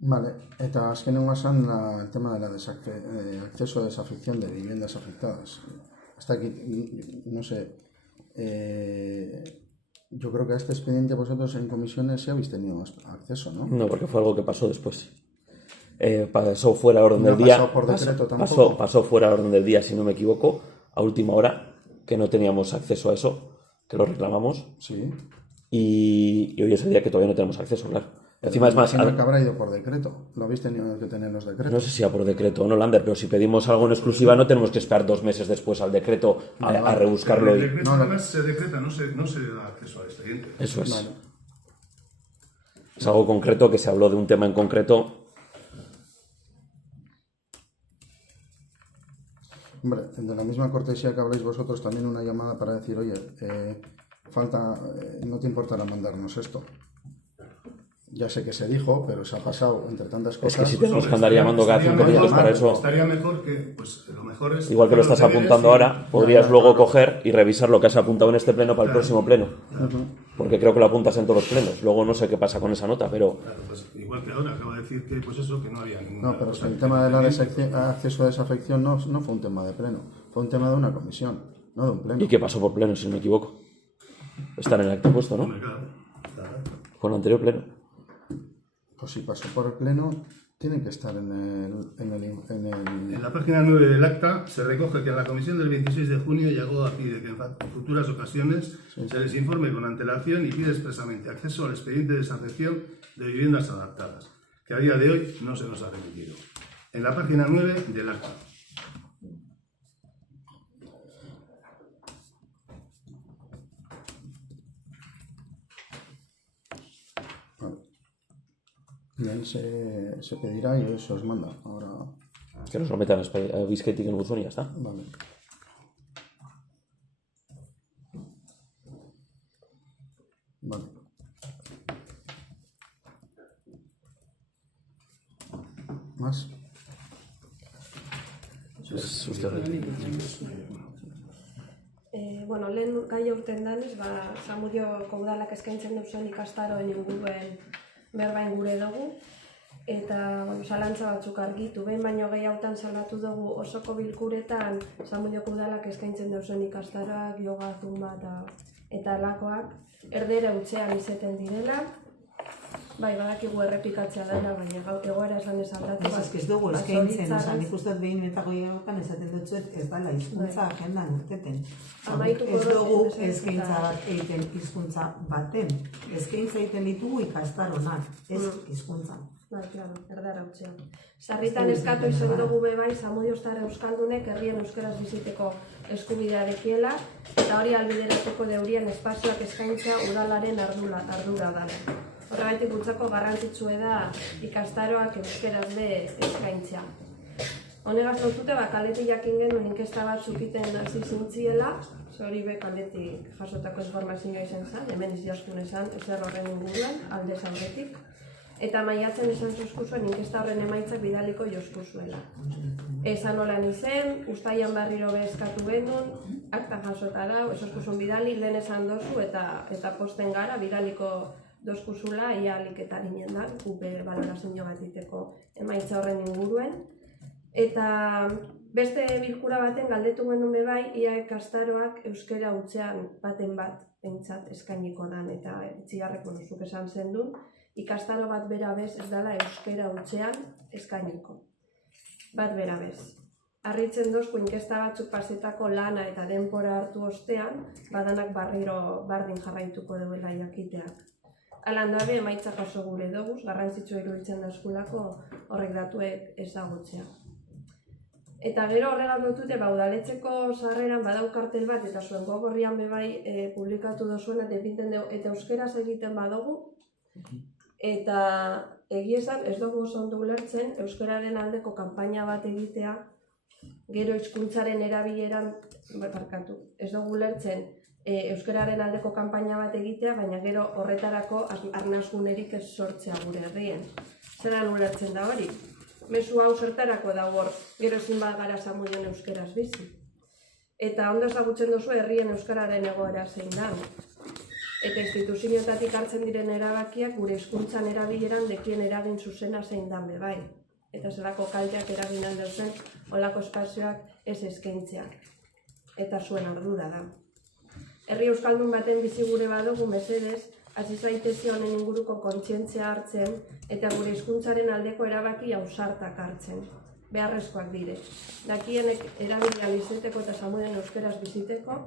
Vale, eta azkenengoa zan el tema de la acceso a desafección de viviendas afectadas. Hasta aquí, no sé, yo creo que a este expediente vosotros en comisiones sí habéis tenido acceso, ¿no? No, porque fue algo que pasó después. Pasó fuera de orden del día. Pasó por decreto tampoco. Pasó fuera de orden del día, si no me equivoco, a última hora, que no teníamos acceso a eso, que lo reclamamos. Sí. Y hoy es el día que todavía no tenemos acceso, claro. Encima es más, Imagino que habrá ido por decreto. Lo habéis tenido que tener los decretos. no sé si sea por decreto o no, Lander, pero si pedimos algo en exclusiva no tenemos que esperar 2 meses después al decreto a rebuscarlo. El decreto No, no. además se decreta, no se da acceso al expediente. Eso es. Vale. Es algo concreto que se habló de un tema en concreto. Hombre, de la misma cortesía que habláis vosotros, también una llamada para decir, oye, no te importará mandarnos esto. Ya sé que se dijo, pero se ha pasado entre tantas cosas. Es que si tenemos que andar llamando cada 5 minutos para eso, Estaría mejor que, pues lo mejor es... igual que lo estás apuntando ahora, podrías luego coger y revisar lo que has apuntado en este pleno para el próximo pleno. Porque creo que lo apuntas en todos los plenos. Luego no sé qué pasa con esa nota, pero... Claro, pues igual que ahora, acabo de decir que pues eso, que no había ninguna No, pero es que cosa el tema de la pendiente. acceso a desafección no fue un tema de pleno, fue un tema de una comisión, no de un pleno. ¿Y qué pasó por pleno, si no me equivoco? Está en el acta puesto, ¿no? Hombre, claro. Fue el anterior pleno. Pues si pasó por el pleno, tiene que estar en En la página 9 del acta se recoge que en la comisión del 26 de junio llegó a pide que en futuras ocasiones se les informe con antelación y pide expresamente acceso al expediente de desafección de viviendas adaptadas, que a día de hoy no se nos ha remitido. En la página 9 del acta. Y ahí se pedirá y eso os manda. Ahora, Que nos lo metan a Bizkaitik en el buzón y ya está. vale. Vale. ¿Más? Es usted. Bueno, lehen gai urten danez, Zamudioko udalak eskaintzen duzuen ikastaroen inguruen berbain gure dugu. Eta zalantza batzuk argitu, behin baino gehiagotan salatu dugu osoko bilkuretan Zamudioko udalak eskaintzen duzuen ikastaroak, yoga, zumba eta alakoak erdera utzean izeten direla. Bai, badakigu errepikatzea dela, baina egoera esan ez aldatu. Ez ez dugu eskaintzen, nik uste behin eta goiegotan esaten dutzuet ez dela hizkuntza agendan urteten. Ez dugu eskaintza bat egiten hizkuntza baten. Eskaintza egiten ditugu ikastaronak, ez hizkuntza. Bai, claro, erdara utzean. Sarritan eskatu izan dugu bebai, Zamudioztar euskaldunek herrien euskeraz biziteko eskubidea dekiela, eta hori albideratzeko deurien espazioak eskaintzea udalaren ardura dela. Horregatik bultzako garrantzitsua da ikastaroak euskeraz be eskaintzea. Honegaz lotzute, kaletik jakin genuen inkesta batzuk iten hasi zintziela, hori be kaletik jasotako informazioa izan zen, hemen izjaskun esan, ezer horren inguruan, aldez aurretik. Eta maiatzen esan zuzkuzuen inkesta horren emaitzak bidaliko joskuzuela. Esan holan izen, ustaian berriro eskatu genuen, akta jasota da, esozkuzun bidali, lehen esan dozu eta posten gara, bidaliko dozkuzula, ia aliketaren da, gupe balorazio bat iteko emaitza horren inguruen. Eta beste bilkura baten galdetu genuen bebai, ia ikastaroak euskera utzean baten bat entzat eskainiko dan, eta etzigarreko nozuk esan zendun, ikastaro bat bera bez ez dela euskera utzean eskainiko. Bat bera bez. Arritzen dozku inkesta batzuk pasetako lana eta denpora hartu ostean, badanak barriro bardin jarraituko duela jakiteak. Alan dabe, emaitzak oso gure doguz, garrantzitsua iruditzen dazkulako horrek datuek ezagutzea. Eta gero horregat dutute, udaletzeko sarreran badau kartel bat, eta zuen gogorrian bebai publikatu dozuena, eta euskeraz egiten badugu, eta egiezan ez dugu oso ondo ulertzen euskararen aldeko kanpaina bat egitea, gero hizkuntzaren erabileran, ez dugu ulertzen euskararen aldeko kanpaina bat egitea, baina gero horretarako arnasgunerik ez sortzea gure herrien. Zeran ulertzen da hori? Mezu hau zertarako da hor, gero ezin bat gara Zamudion euskaraz bizi. Eta ondo ezagutzen duzu herrien euskararen egoera zein da. Eta instituzioetatik hartzen diren erabakiak gure hizkuntzan erabileran dekien eragin zuzena zein dan bebai. Eta zelako kalteak eragin aldezen, holako espazioak ez eskaintzea. Eta zuen ardura da. Herri euskaldun baten bizi gure badugu mesedez, hasi zaitezi honen inguruko kontzientzia hartzen eta gure hizkuntzaren aldeko erabaki ausartak hartzen. Beharrezkoak dire. Dakienek erabilia izeteko eta Zamudioen euskeraz biziteko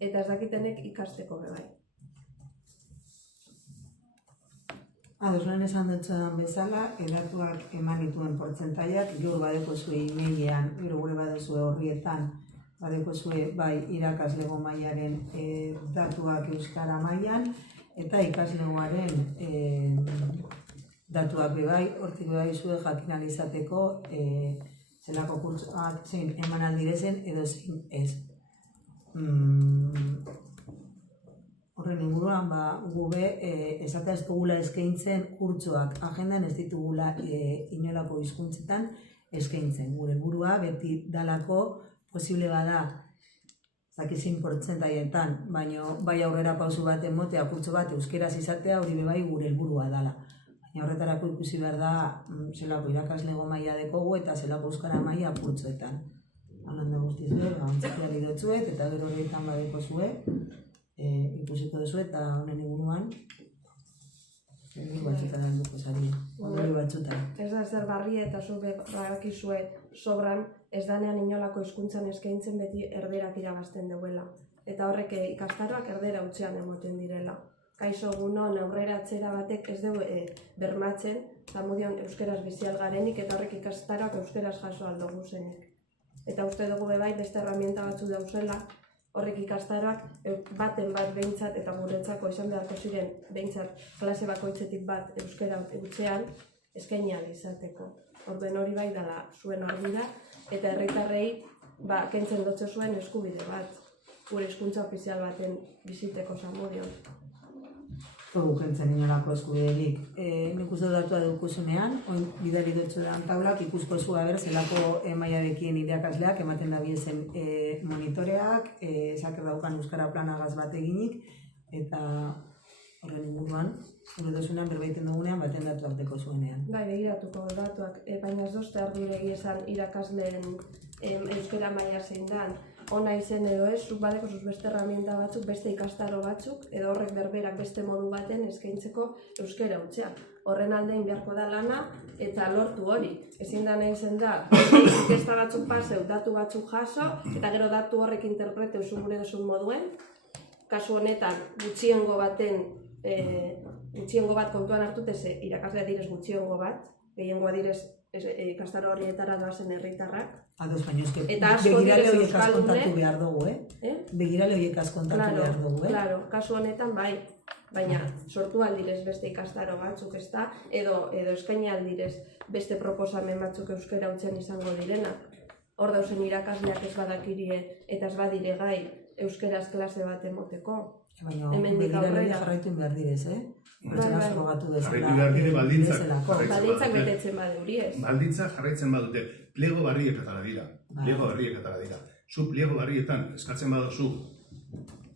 eta ez dakitenek ikasteko bebai. Lehen esan dutxan bezala, edatuak eman dituen portzentaiak, gaur badeko zue imeilean, gure badezue horrietan, badeko zue bai irakaslego mailaren datuak euskara mailan, eta ikaslegoaren datuak bebai, hortik bebai zue jakin alizateko zelako kurtsoak zein eman aldirezen edo zein ez. Horren inguruan, gube esatea ez dugula eskaintzen kurtsoak agendan ez ditugula inolako hizkuntzetan eskaintzen. Gure burua beti dalako posible bada zakizin portzentaietan, baina bai aurrera pausu bat emotea kurtso bat euskeraz izatea hori bebai gure helburua dala. Baina horretarako ikusi behar da zelako irakaslego maila dekogu eta zelako euskara maila kurtsoetan. Hablando guztizuet, gantzakiari dutzuet eta gero horretan badeko zuet. Ikusiko duzu eta honen inguruan batzutan alduko zari, batzutan. Ez da zer barri eta zube bakizue sobran ez danean inolako hizkuntzan eskaintzen beti erderak irabazten duela. Eta horrek ikastaroak erdera utzean emoten direla. Kaixo egunon aurrera atzera batek ez dugu bermatzen, zamudion euskeraz bizial garenik eta horrek ikastaroak euskeraz jaso aldo guzenek. Eta uste dugu bebai beste herramienta batzu dauzela, horrek ikastaroak baten bat behintzat eta guretzako izan beharko ziren behintzat klase bakoitzetik bat euskera utzean eskaini ahal izateko. Orduen hori bai dela zuen ardura eta herritarrei kentzen dotze zuen eskubide bat gure hizkuntza ofizial baten biziteko Zamudion. Zogu kentzen inolako eskubiderik. Nik uste datua dukuzunean, oin bidari dutzudan taulak ikusko zu haber zelako mailarekin irakasleak ematen da biezen monitoreak, esaker daukan euskara planagaz bat eginik, eta horren inguruan, gure dozunean berbaiten dugunean baten datu harteko zuenean. Bai, begiratuko datuak, baina ez dozte arduregi esan irakasleen euskara maila zein dan, ona izen edo ez, zuk badeko zuz beste herramienta batzuk, beste ikastaro batzuk, edo horrek berberak beste modu baten eskaintzeko euskara utzeak. Horren aldein beharko da lana eta lortu hori. Ezin da nahi zen da, inkesta batzuk paseu, datu batzuk jaso, eta gero datu horrek interpreteu gure duzun moduen. Kasu honetan, gutxiengo bat kontuan hartute ze irakaslea direz gutxiengo bat, gehiengoa direz ikastaro horietara doazen herritarrak. Ados, baina eske, Eta asko begirale direz horiek kontatu euskaldunek. behar dugu, Begirale horiek kontatu behar dugu, Claro, kasu honetan bai, baina sortu aldirez beste ikastaro batzuk, ez da, edo eskaini aldirez beste proposamen batzuk euskara utzen izango direnak. Hor dauzen irakasleak ez badakirie eta ez badire gai euskeraz klase bat emoteko. Baina Hemendik begirale horiek aurrera. jarraitu behar direz, Pertsona Bai. frogatu bezala. Jarraitu behar dire baldintzak. bezalako. Baldintzak betetzen badeuri ez. Baldintzak jarraitzen badute, pliego barrieketara dira. Pliego barrieketara dira. Zu pliego barrietan eskatzen baduzu,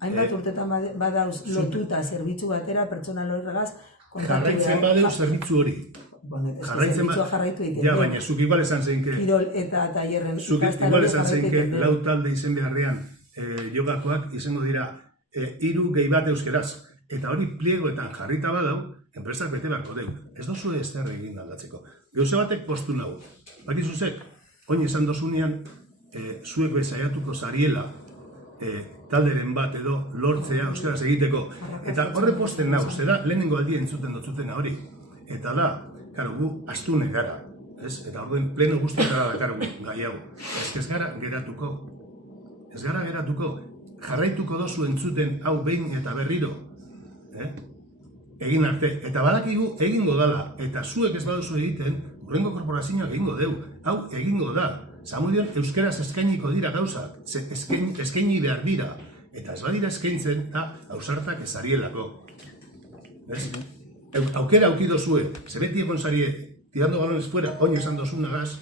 Hainbat urtetan badauz lotuta zerbitzu batera pertsonal horregaz jarraitzen badeu zerbitzu hori. Zerbitzua jarraitu egiten. Ja, baina zuk igual esan zeinke, Kirol eta tailerren zuk igual esan zeinke, lau talde izen beharrean jogakoak izango dira 3 gehi bat euskeraz. Eta hori pliegoetan jarrita badau, enpresak bete beharko deu. Ez dozu ez zer egin aldatzeko. Gauze batek postu nahu. Bakizu zek, oin esan dozunean, zuek bezaiatuko zariela talderen bat edo lortzea euskaraz egiteko. Eta horre posten nahu, zera lehenengo aldia entzuten dotzutena hori. Eta da, karo, gu astunek gara. Eta orduen pleno guztietara da, karo, gai hau. Ez gara geratuko. Ez gara geratuko. Jarraituko dozu entzuten hau behin eta berriro. Egin arte. Eta badakigu egingo dala. Eta zuek ez baduzu egiten, hurrengo korporazioak egingo deu. Hau egingo da. Zamudion euskeraz eskainiko dira gauzak. Eskaini behar dira. Eta ez badira eskaintzen, ausartak ezarielako. Aukera aukido zue. Zebeti egon zarie, tirando balones fuera, oin esan dozunagaz,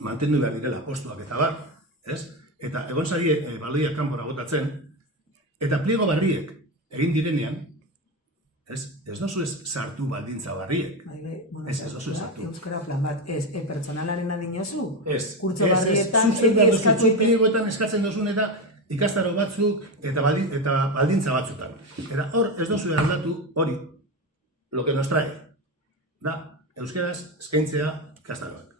mantendu behar direla postuak eta bar. Eta egon zarie baloiak kanpora botatzen. Eta pliego barriek egin direnean, ez dozu ez sartu baldintza barriek. Ez dozu ez sartu. Euskara plan bat, ez pertsonalaren adinozu? Ez. Kurtso barrietan, Zuk pliegoetan eskatzen dozun eta ikastaro batzuk eta baldintza batzutan. Eta hor ez dozu aldatu hori, lo que nos trae. Da, euskeraz eskaintzea ikastaroak.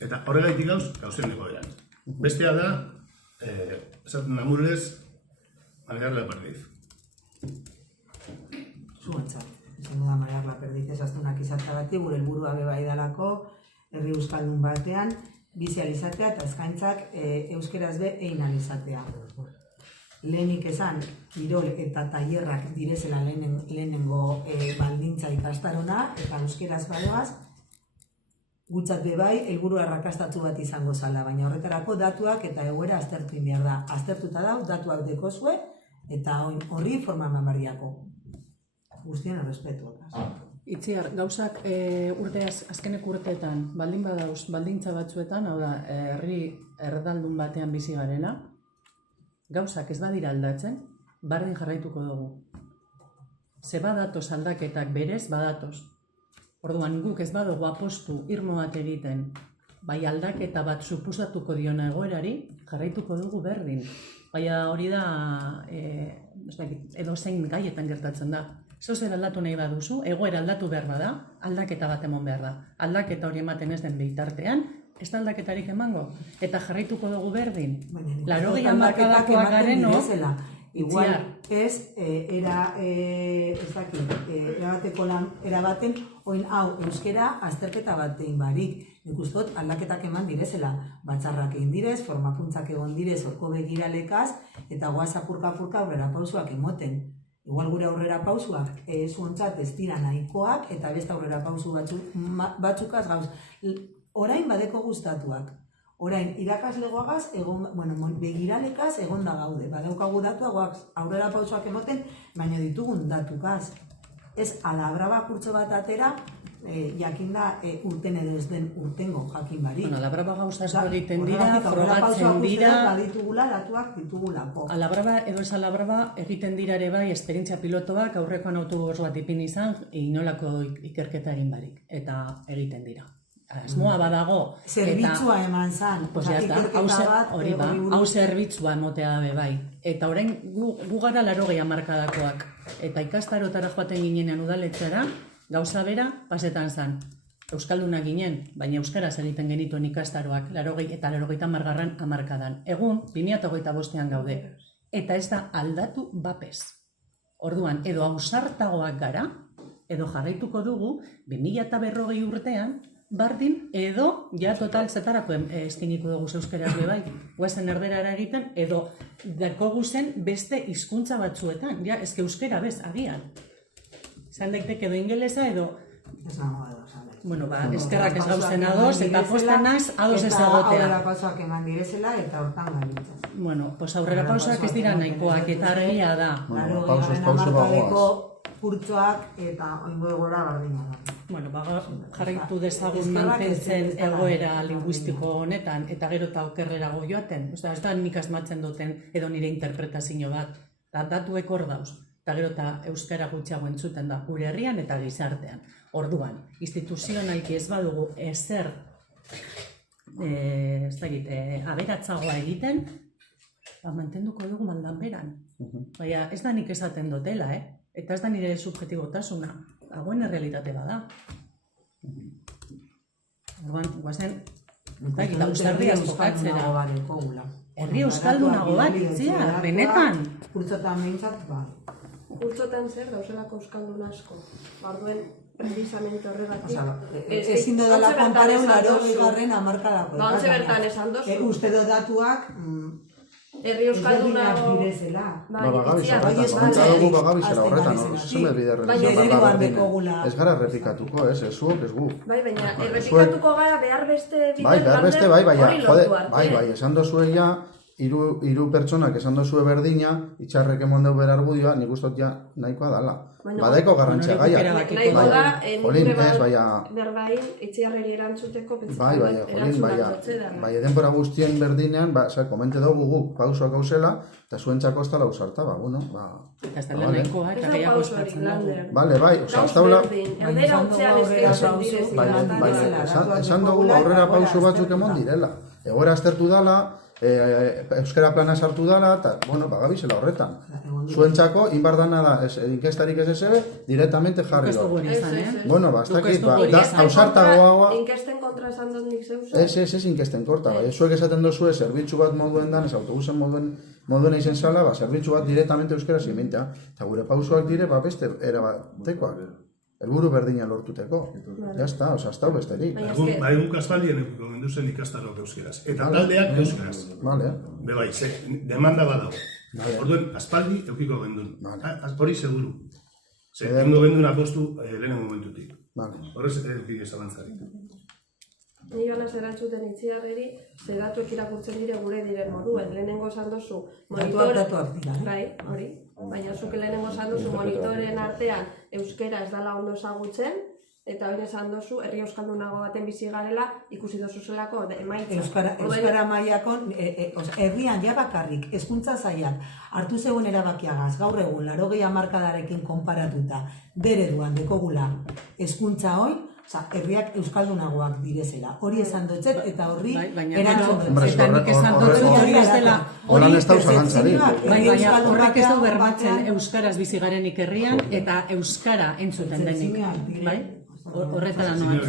Eta horregaitik gauzen egoeran. Bestea da, esaten namurrez, manejar la perdiz. Zuentzat, izango da marear la perdiz ezaztunak izatea bati, gure helburua bebai dalako, herri euskaldun batean, bizi alizatea eta eskaintzak euskeraz be egin alizatea. Lehenik esan, kirol eta tailerrak direzela lehenengo baldintza ikastarona, eta euskeraz badoaz, gutzat bebai, helburu arrakastatu bat izango zala, baina horretarako datuak eta egoera aztertu behar da. Aztertuta dau, datuak dekozue, eta horri forma mamarriako. Guztien errespetu. Itziar, gauzak azkenek urteetan, baldin badauz, baldintza batzuetan, hau da, herri erdaldun batean bizi garena, gauzak ez badira aldatzen, bardin jarraituko dugu. Ze badatoz aldaketak berez, badatoz. Orduan, guk ez badugu apostu irmo bat egiten, bai aldaketa bat supusatuko diona egoerari, jarraituko dugu berdin. Baina hori da, edo zein gaietan gertatzen da. Zer aldatu nahi baduzu, egoera aldatu behar bada, aldaketa bat emon behar da. Aldaketa hori ematen ez den bitartean, ez da aldaketarik emango. Eta jarraituko dugu berdin. 80 hamarkadakoak garenok, igual ez, erabaten, oin hau euskera azterketa bat egin barik. Nik ustot aldaketak eman direzela, batzarrak egin direz, formakuntzak egon direz, orko begiralekaz, eta guaz apurka-apurka aurrera pausuak emoten. Igual gure aurrera pausuak zuontzat ez dira nahikoak, eta beste aurrera pausu batzukaz gauz. Orain badeko gustatuak. Orain, irakaslegoagaz, begiralekaz egon da gaude. Badaukagu datuak aurrera pausuak emoten, baina ditugun datukaz. Ez alabraba kurtso bat atera, jakinda urten edo ez den urtengo jakin barik. Alabraba gauza asko egiten dira, frogatzen dira. Baditugula, datuak ditugulako. Alabraba edo ez alabraba egiten dira ere bai esperientzia pilotoak aurrekoan autobus bat ipin izan, inolako ikerketa egin barik. Eta egiten dira. Asmoa badago. Zerbitzua eman zan. Hau zerbitzua emotea dabe bai. Eta orain gu gara 80 hamarkadakoak. Eta ikastarotara joaten ginenean udaletxara, gauza bera pasetan zan. Euskalduna ginen, baina euskaraz egiten genituen ikastaroak 80 eta 90 hamarkadan. Egun, 2025an gaude. Eta ez da aldatu bapez. Orduan, edo ausartagoak gara, edo jarraituko dugu, 2040 urtean, bardin, edo, ja total zetarako eskiniko dugu euskeraz bebai, guazen erderara egiten, edo dakogu zen beste hizkuntza batzuetan, ja, ezke euskera bez, agian. Zan daiteke edo ingelesa, edo... Bueno, eskerrak ez gauzen ados, eta postanaz ados ez egotea. Eta aurrera pausoak eman direzela, eta hortan gabitzen. Bueno, pues aurrera pausoak ez dira nahikoak, eta argia da. Markadeko kurtsoak eta oingo egora bardina da. Bueno, jarraitu dezagun mantentzen egoera linguistiko honetan, eta gero eta okerrerago joaten. Ez da nik asmatzen duten edo nire interpretazio bat. Datuek hor dauz, eta gero eta euskara gutxiago entzuten da gure herrian eta gizartean. Orduan, instituzionalki ez badugu ezer aberatzagoa egiten, mantenduko dugu maldanberan. Baina ez da nik esaten dutela, eta ez da nire subjetibotasuna. Hagoen errealitate bada. Orduan, guazen, ausardiaz jokatzera. Herri euskaldunago bat, itzia, benetan. Kurtzotan behintzat, ba. Kurtzotan zer, dauzelako euskaldun asko. Barduen, precisamente horregatik. Ezin dodala konpareun 80 hamarkadako. Ba, ontze bertan esan dozu. Uste do datuak... Herri euskaldunago... Bagabizela horretan, zumez bide ez gara errepikatuko, ez zuok, ez gu. Bai, baina errepikatuko gara behar beste bai, esan dozue ja, hiru pertsonak esan dozue berdina, itxarrek emon dugu berargudioa, nik ustot ja nahikoa dala. Badaiko garrantzia gaia. Nahiko da, berbain, itxiarreri erantzuteko Bai, denbora guztien berdinean, komente dugu gu, pausoak gauzela, eta zuentzako ez dala usarta, bueno, ez dela nahikoa, eta gehiago espatzen dugu. Bale, bai, ez daula... Erdera utzean eskatzen direz. Esan dugu aurrera pauso batzuk emon direla. Egoera aztertu dala, euskara plana sartu dala, eta, bueno, bagabizela horretan. Zuentzako, inbardana da, inkestarik ez eze, directamente jarri do. Bueno, bastakit, ausartagoa... Inkesten kontra esan dut nik zeusen? Ez inkesten korta, zuek esaten dozue, zerbitzu bat moduen dan, ez autobusen moduen eizen zala, zerbitzu bat directamente euskara zimintea. Eta gure pausoak dire, beste erabatekoak. helburu berdina lortuteko. Ya está, oza, ez da besterik. Baina Bai guk aspaldien edukiko genduzen ikastarok euskeraz. Eta taldeak euskeraz. Vale. Bai, demanda badago. Orduen, aspaldi edukiko gendun. Hori seguru. Endo gendun apostu lehenen momentutik. Horrez edukik ezalantzari. Ni bana zerantzuten itziarreri, zeratuek irakurtzen dire gure diren moduen. Lehenengo esan dozu Datuak dira, Bai, hori. Baina zuk lehenengo esan dozu monitoren artean euskera ez dala ondo ezagutzen, eta hori esan dozu, herri euskaldunago baten bizi garela, ikusi dozu zelako emaitza. Euskara mailakon, herrian ja bakarrik, hezkuntza sailak hartu zegoen erabakiagaz, gaur egun 80 hamarkadarekin konparatuta, bereduan dekogula hezkuntza hoi, herriak euskaldunagoak direzela. Hori esan dotzet eta horri erantzun dotzet. Eta nik esan dotzet hori ez dela... Horan ez dauz alantzari. Baina horrek ez du bermatzen euskaraz bizi garenik herrian eta euskara entzuten denik. Bai? Horretara noan.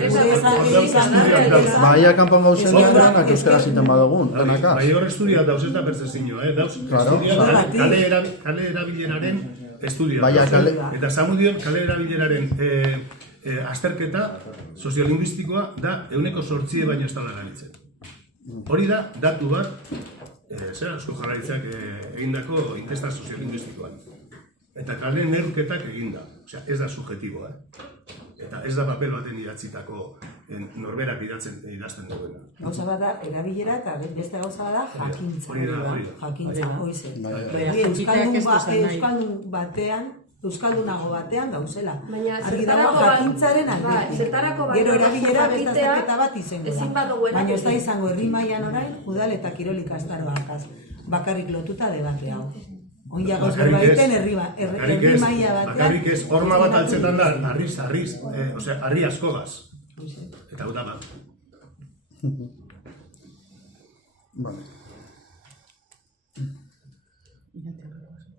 Baia kanpon gauzen denak euskara ziten badugun, denakaz. Bai hor estudia dauz eta pertsezino, dauz estudia kale erabileraren estudia. Eta zamudion kale erabileraren azterketa soziolinguistikoa da 8% baino ez da erabiltzen. Hori da, datu bat, Eusko Jaurlaritzak egindako inkesta soziolinguistikoan. Eta kale neurketak eginda. Osea, ez da subjetiboa. Eta ez da papel baten idatzitako norberak idazten duena. Gauza bat da, erabilera eta beste gauza bat da, jakintza. Jakintza, hoize. Euskaldunago batean gauzela. Argi dago jakintzaren aldetik. Gero erabilera beste azterketa bat izango da. Baina ez da izango herri mailan orain, udal eta kirol ikastaroakaz. Bakarrik lotuta debate hau. Onja gauz berba egiten herri maila batean. Bakarrik ez, horma bat altzetan da, harri askogaz. Eta hau da bat.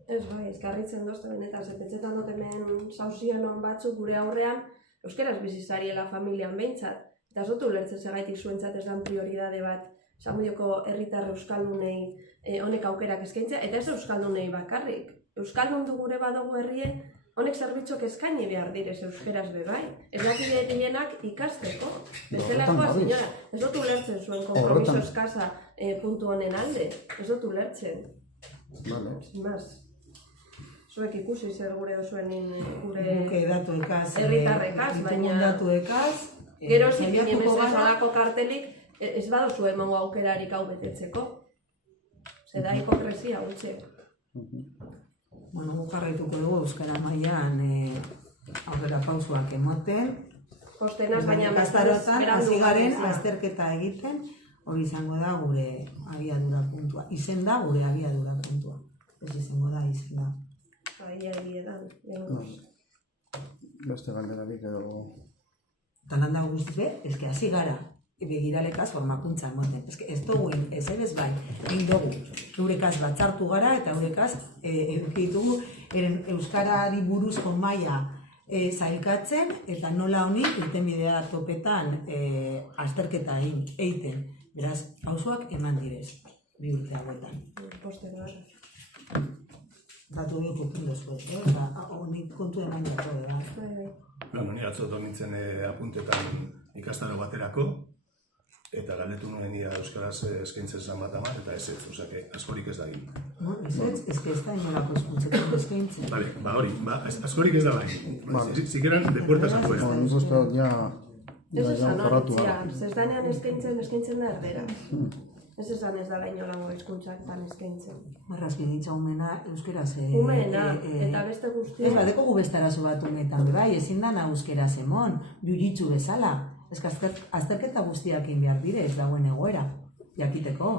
Ez bai, eskarritzen dozte benetan, zepetxetan dut hemen sauzien hon batzuk gure aurrean, euskeraz bizizariela familian behintzat. Eta ez dut ulertzen segaitik zuentzat ez dan prioridade bat, Zamudioko herritar euskaldunei honek aukerak eskaintzea, eta ez euskaldunei bakarrik. Euskaldun du gure badugu herrie, honek zerbitzok eskaini behar direz euskeraz bebai. Ez dakide gehienak ikasteko. Bestelakoa, senyora, ez dut ulertzen zuen kompromiso eskasa puntu honen alde. Ez dut ulertzen. Mas. Zuek ikusi zer gure osuen gure herritarrekaz, baina... Datuekaz... Gero zipini emezazalako kartelik, ez badozu emango aukerarik hau betetzeko. Zeda hipokresia gutxe. Bueno, jarraituko dugu euskara mailan aurrera pausuak emoten. Kostenaz, baina... Ikastarotan, hasi garen azterketa egiten, hori izango da gure abiadura puntua. Izen da gure abiadura puntua. Ez izango da, izen da. Edan, Beste galderarik edo... Eta handa guztiz be, eske hasi gara, begiralekaz formakuntza emoten. Ez dugu, ez ebez bai, egin dugu. Eurekaz batzartu gara eta eurekaz edukitugu euskarari buruzko maila zailkatzen eta nola honi irtenbidea topetan azterketa egiten. Beraz, pausoak eman direz, bi urte hauetan. Datu hori kukin dozue, honi kontu eman dago da. Ni atzoto nintzen apuntetan ikastaro baterako, eta galdetu nuen ia euskaraz eskaintzen zan bat ama, eta ez ez, osake, askorik ez da egin. Ez da inolako eskuntzetan eskaintzen. Bale, hori, askorik ez da bai. Zikeran, de puertas afuera. Nik uste dut, ja... Ez esan horitzia, zezdanean eskaintzen da erdera. Ez esan ez dala inolango hizkuntzatan eskaintzen. Marrazkin hitza umena euskeraz... Umena, eta beste guztia... Ez badeko gu beste arazo bat umetan, bai, ezin dana euskeraz emon, jujitsu bezala. Ez azterketa guztiak egin behar dire, ez dagoen egoera, jakiteko.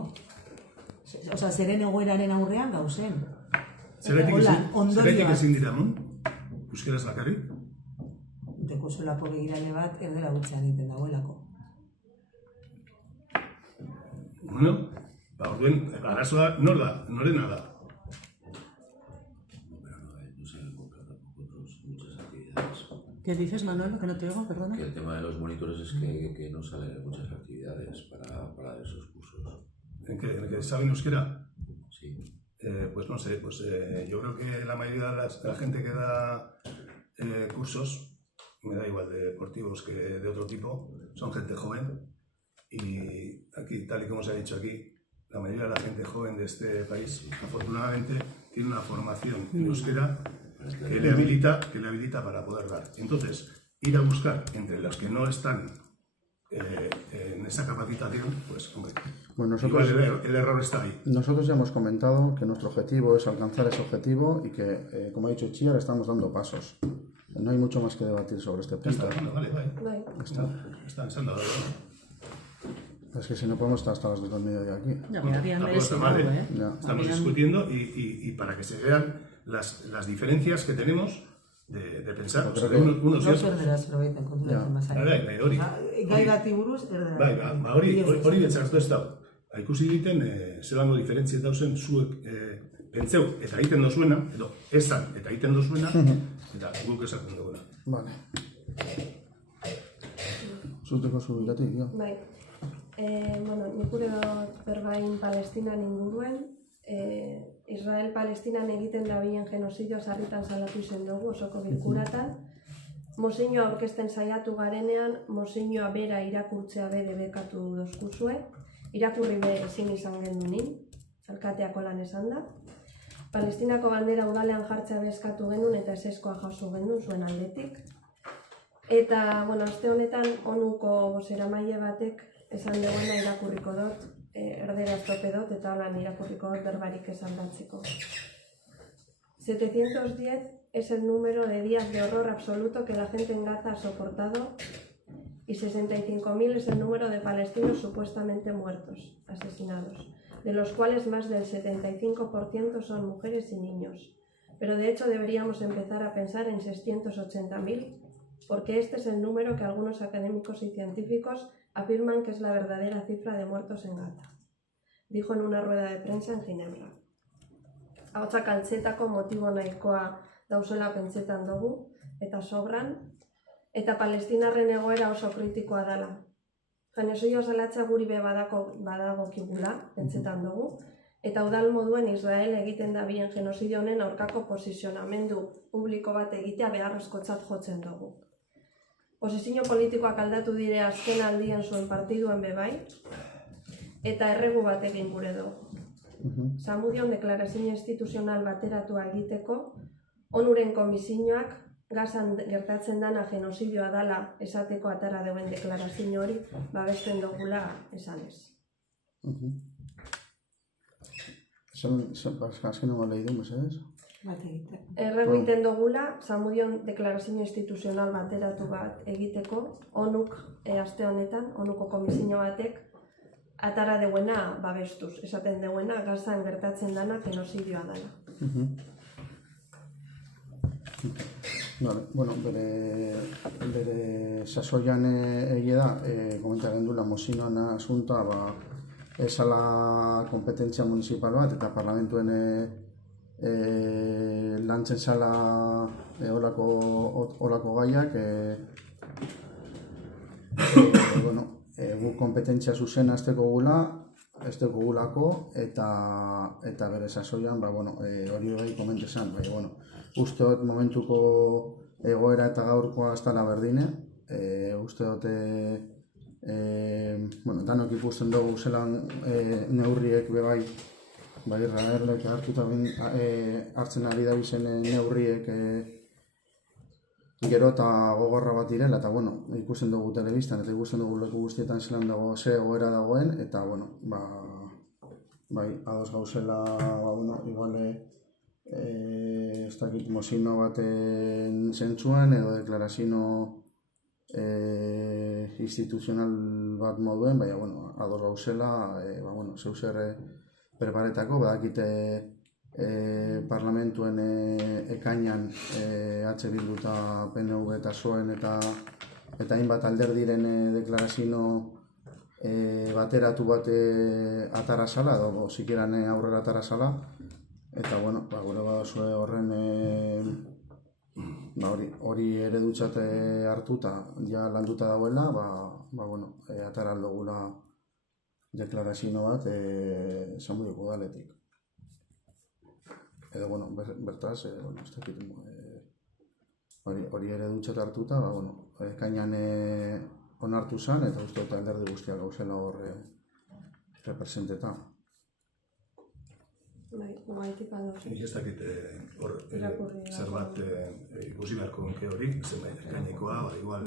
Osa, zeren egoeraren aurrean gauzen. Zerretik ezin dira, mon? Euskeraz bakarrik? Deko solako begirale bat erdera gutxean egiten dagoelako. Bueno, orduen, arazoa norena da. ¿Qué dices, Manuel? Que no te oigo, perdona. Que el tema de los monitores es que no salen muchas actividades para esos cursos. ¿En que saben euskera? Sí. Pues no sé, yo creo que la mayoría de la gente que da cursos me da igual de deportivos que de otro tipo, son gente joven y aquí, tal y como se ha dicho aquí, la mayoría de la gente joven de este país, afortunadamente, tiene una formación en euskera que le habilita para poder dar. Entonces, ir a buscar entre los que no están en esa capacitación, pues, hombre, Bueno, igual el error está ahí. Nosotros ya hemos comentado que nuestro objetivo es alcanzar ese objetivo y que, como ha dicho Itziar, estamos dando pasos. No hay mucho más que debatir sobre este Ya está, punto. bueno, vale. Bai. Están siendo Es que si no podemos estar hasta las 2 del mediodía aquí. Ja, agian merezi está mal, dago, Ya. Estamos Agian- discutiendo y para que se vean las diferencias que tenemos de pensar. Yo O sea, creo que- unos y Gaur otros. erdera zerbaiten konturatzen bazara. Bai, hori. Gai bati buruz erdera. Bai, hori betzartu ez da. Ikusi egiten, zelango diferentzia dauzen zuek pentseu eta egiten dozuena, edo esan eta egiten dozuena, eta guk esaten duguna. Vale. Zuteko zubilatik, jo. Bai. Bueno, nik gure dut berbain Palestinan inguruen, Israel-Palestinan egiten dabien genozidio sarritan salatu izen dugu osoko bilkuratan. Mozioa aurkezten saiatu garenean, mozioa bera irakurtzea bere bekatu dozkuzue. Irakurri be ezin izan gendunin, alkateako lan esan da. Palestinako bandera udalean jartzea bezkatu genuen eta eseskoa jaso genuen zuen aldetik. Eta, bueno, aste honetan onuko bozeramaile batek esan duena irakurriko dut, erderaz tope dut eta holan irakurriko dut berbarik esan batzeko. 710 es el número de días de horror absoluto que la gente en Gaza ha soportado y 65.000 es el número de palestinos supuestamente muertos, asesinados, de los cuales más del 75% son mujeres y niños. Pero de hecho deberíamos empezar a pensar en 680.000, porque este es el número que algunos académicos y científicos afirman que es la verdadera cifra de muertos en Gaza, dijo en una rueda de prensa en Ginebra. Ahotsak altzetako motibo nahikoa dauzela pentsetan dugu, eta sobran, eta palestinarren egoera oso kritikoa dela. Genozidio salatzea guri be badagokigula, pentsetan dugu, eta udal moduen Israel egiten dabien genozidio honen aurkako posizionamendu publiko bat egitea beharrezkotzat jotzen dugu. Posizio politikoak aldatu dire azken aldien zuen partiduen bebai, eta erregu bat egin gure dugu. Zamudion deklarazio instituzional bateratua egiteko, onuren komisioak Gazan gertatzen dana genozidioa dala esateko atara deuen deklarazio hori babesten dugula esanez. Azken hau lehi du, mesedez? Bat egite. Erregu egiten dugula, Zamudion deklarazio instituzional bateratu bat egiteko, onuk aste honetan, onuko komisio batek atara deuena babestuz, esaten deuena Gazan gertatzen dana genozidioa dala. Vale, bueno, bere sasoian egia da, komentaren du, la mozioan asunta, esala kompetentzia municipal bat, eta parlamentuen lantzen zala olako gaiak, bueno, gu kompetentzia zuzena ez gulako, eta bere sasoian, bueno, hori bai komentezan, bai, bueno, uste dut momentuko egoera eta gaurkoa ez dela berdine, uste dut bueno, danok ikusten dugu zelan neurriek bebai Israelek hartuta hartzen ari da bizen neurriek gero eta gogorra bat direla, eta bueno, ikusten dugu telebistan eta ikusten dugu leku guztietan zelan dago ze egoera dagoen, eta bueno, bai, ados gauzela, bueno, igual ez dakit mozino baten zentzuan edo deklarazio instituzional bat moduen, baina, bueno, ados gauzela, bueno, zeuzer preparetako, badakite parlamentuen ekainan H Bildu eta PNV eta SOEN eta hainbat alderdiren deklarazio bateratu bat atara zala, edo zikieran aurrera atara zala, eta, bueno, gure badazue horren hori eredutzat hartuta, ja landuta dagoela, bueno, atara aldogula deklarazio bat Zamudioko udaletik. Edo, bueno, bertaz, bueno, ez dakit, hori ere dutxet hartuta, ekainan onartu zen, eta uste dut alderdi guztiak gauzela hor representeta. Bai, gaitik ados. Nik ez dakit hor zerbait ikusi beharko nuke hori, zenbait ekainekoa, igual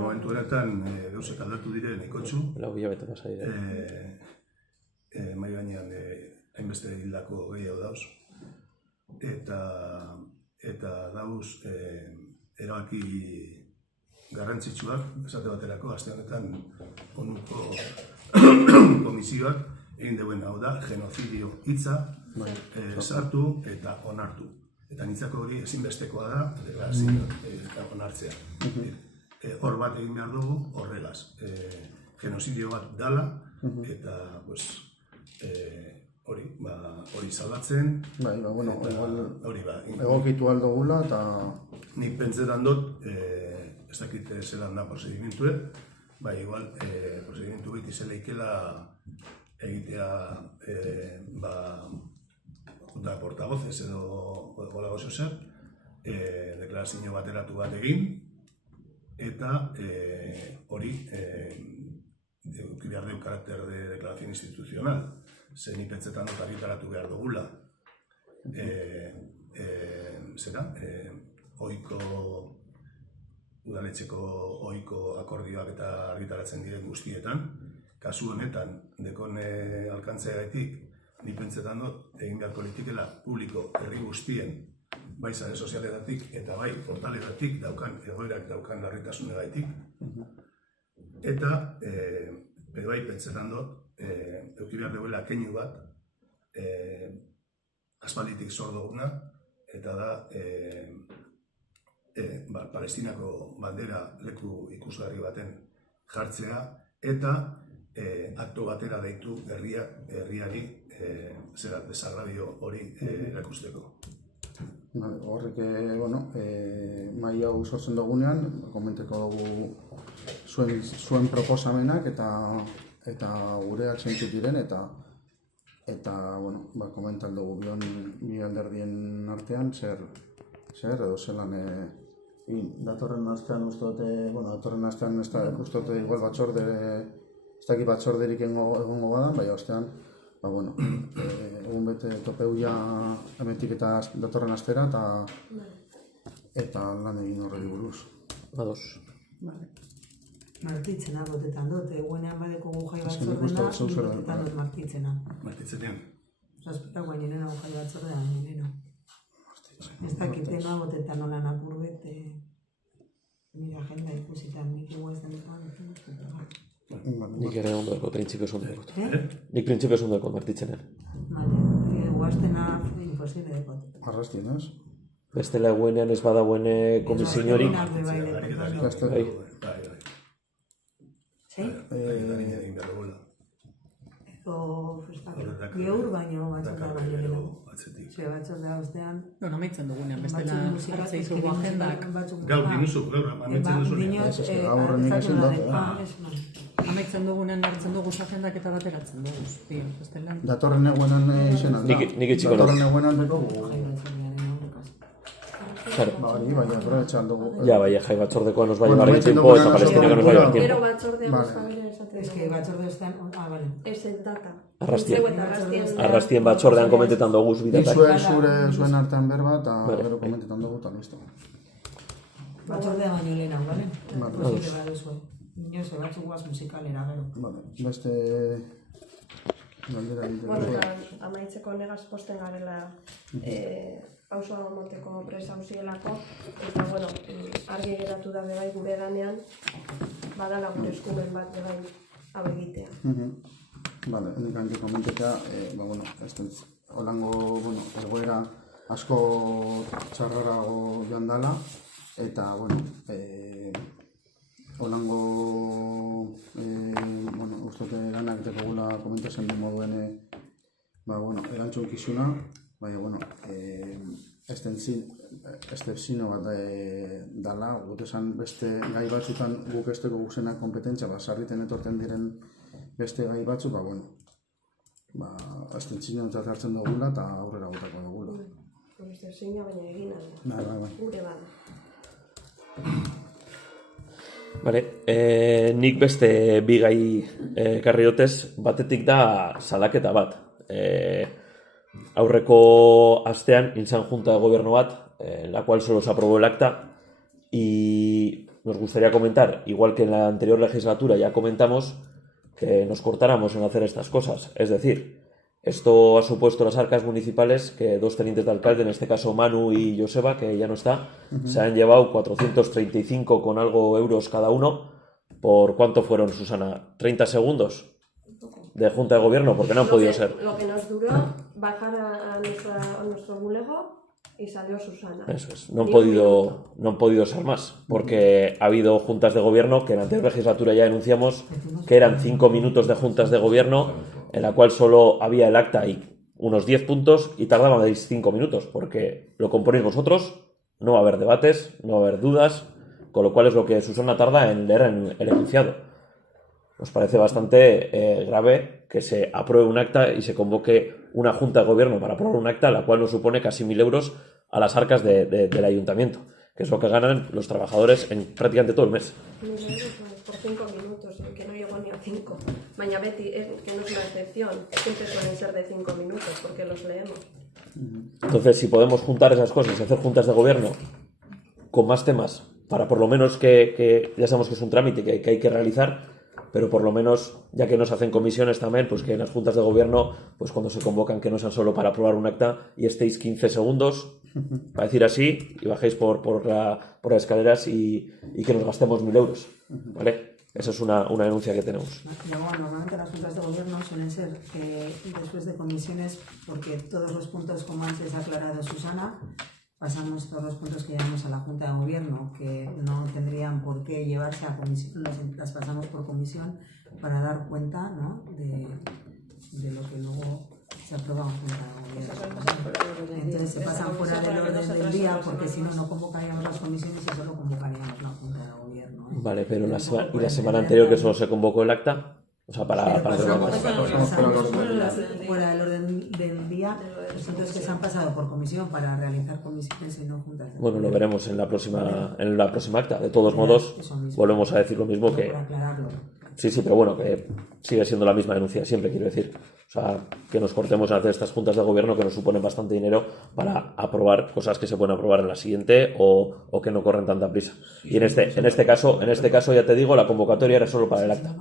momentu honetan gauzak aldatu dire nahikotxu. Lau hilabete pasa dire. Mai gainean hainbeste hildako gehiago dauz. Eta dauz erabaki garrantzitsuak, esate baterako, aste honetan ONUko komisioak egin deuen hau da, genozidio hitza sartu eta onartu. Eta nitzako hori ezinbestekoa da, deklarazioa onartzea. Hor bat egin behar dugu horregaz. Genozidio bat dala, eta hori salatzen. Egokitu aldogula eta... Nik pentsetan dut, ez dakit zelan da prozedimentue, igual prozedimentu beti zeleikela egitea junta de portavoces edo gola gozo zer, deklarazio bateratu bat egin, eta hori eduki behar deu karakter de deklaración institucional, zen ipentzetan dut argitaratu behar dugula. Udaletxeko ohiko akordioak eta argitaratzen diren guztietan, kasu honetan, dekon alkantzeagatik, ni pentsetan dut, egin beharko litikela publiko herri guztien, bai sare sozialetatik eta bai portaletatik daukan egoerak daukan larritasunagatik. Eta, bai pentsetan dut, eduki behar duela keinu bat, aspalditik zor duguna, eta da, Palestinako bandera leku ikusgarri baten jartzea, eta akto batera deitu herriari desagravio hori erakusteko. Horrek, mai hau sortzen dugunean, komenteko dugu zuen proposamenak eta gureak zeintzuk diren, eta komentan dugu bi alderdien artean zer edo zelan datorren astean uste dute igual ez dakit batzorderik egongo badan, bai ostean, egun bete topeu ja hemetik eta datorren astera eta lan egin horreli buruz. Ados. Martitzena botetan dut, eguenean badeko jai batzordena, botetan dut martitzena. Martitzenean? Zazpika guainenen jai batzordean, nireno. Ez dakitena botetan nolan apurbet, nire agenda ikusitan, nik iguazten dutuan, Nik ere ondo dut, printzipioz ondo dut. Nik printzipioz ondo dut martitzenen. Iguaztena imposible dut. Arrastien, ez? Bestela eguenean ez badagoen komisiorik. Geur baino batzordea baino gero. Batzordea ostean... Amaitzen dugunean, bestela hartzei zugu agendak. Gaur dinuzu, amaitzen duzunean. Amaitzen dugunean hartzen dugu agendak eta bateratzen dugu. Datorren eguenan izena da. Nik etxiko nago. Datorren eguenan deko gu. Ja, bai, jai batzordekoa nos va a llevar el tiempo eta Palestina nos va a llevar el tiempo. Gero batzordea bozkabera esaten. Ez que batzorde ostean... vale. Ez data. Arrastien batzordean komentetan dugu bidatak. Zuen artean berba eta gero komentetan dugu eta listo. Batzordea baino lehena, bale? Posible baduzue. Inoz, batzuk guaz musikalera, gero. Beste... Amaitzeko negaz posten garela pauso monteko presa hausielako, eta, argi geratu da bebai gure ganean, badala gure eskumen bat bebai hau egitea. Bale, nik hanke komentetea, holango, egoera asko txarrarago joan dala, eta, holango, ustote lanak dekogula komentazen den moduen, erantzunkizuna, baina, estepzino bat dala, guk esan beste gai batzutan guk esteko guzenak kompetentzia, sarriten etorten diren beste gai batzu, estepzino eta hartzen dugula eta aurrera gutako dugula. Estepzino baina egin alda, gure bada. Vale, nik beste bi gai ekarri dotez, batetik da salaketa bat. Aurreko astean intzan junta de gobierno bat, en la cual solo se aprobó el acta, y nos gustaría comentar, igual que en la anterior legislatura ya comentamos, que nos cortáramos en hacer estas cosas. Es decir, esto ha supuesto las arcas municipales que dos tenientes de alcalde, en este caso Manu y Joseba, que ya no está, se han llevado 435 con algo euros cada uno. ¿Por cuánto fueron, Susana? ¿30 segundos de junta de gobierno? Porque no han podido ser. Lo que nos duró bajar a nuestro bulego y salió Susana. Eso es. No han podido ser más, porque ha habido juntas de gobierno que en la anterior legislatura ya denunciamos que eran 5 minutos de juntas de gobierno, en la cual solo había el acta y unos 10 puntos y tardaban 5 minutos, porque lo componéis vosotros, no va a haber debates, no va a haber dudas, con lo cual es lo que Susana tarda en leer en el enunciado. Nos parece bastante grave que se apruebe un acta y se convoque una junta de gobierno para aprobar un acta, la cual nos supone casi 1.000 euros a las arcas del ayuntamiento, que es lo que ganan los trabajadores en prácticamente todo el mes. 1.000 euros por 5 minutos, que no llegó ni a 5. Baina beti, que no es una excepción, siempre suelen ser de 5 minutos, porque los leemos. Entonces, si podemos juntar esas cosas y hacer juntas de gobierno con más temas, para por lo menos que ya sabemos que es un trámite que hay que realizar, pero por lo menos, ya que nos hacen comisiones también, pues que en las juntas de gobierno, pues cuando se convocan, que no sean solo para aprobar un acta y estéis 15 segundos, para decir así, y bajéis por las escaleras y que nos gastemos 1.000 euros, ¿vale? Esa es una denuncia que tenemos. Luego, normalmente las juntas de gobierno suelen ser después de comisiones, porque todos los puntos, como antes ha aclarado Susana, pasamos todos los puntos que llevamos a la Junta de Gobierno, que no tendrían por qué llevarse a comisión, las pasamos por comisión para dar cuenta, ¿no?, de lo que luego se aprueba en Junta de Gobierno. Entonces se pasan fuera del orden del día, porque si no, no convocaríamos las comisiones y solo convocaríamos la Junta de Gobierno. Vale, pero la semana anterior que solo se convocó el acta, o sea, para fuera del orden del día, pues entonces que se han pasado por comisión para realizar comisiones y no juntas. Bueno, lo veremos en la próxima acta. De todos modos, volvemos a decir lo mismo que... Sí, pero bueno, que sigue siendo la misma denuncia siempre, quiero decir. O sea, que nos cortemos a hacer estas juntas de gobierno que nos suponen bastante dinero para aprobar cosas que se pueden aprobar en la siguiente o que no corren tanta prisa. Y en este caso, ya te digo, la convocatoria era solo para el acta.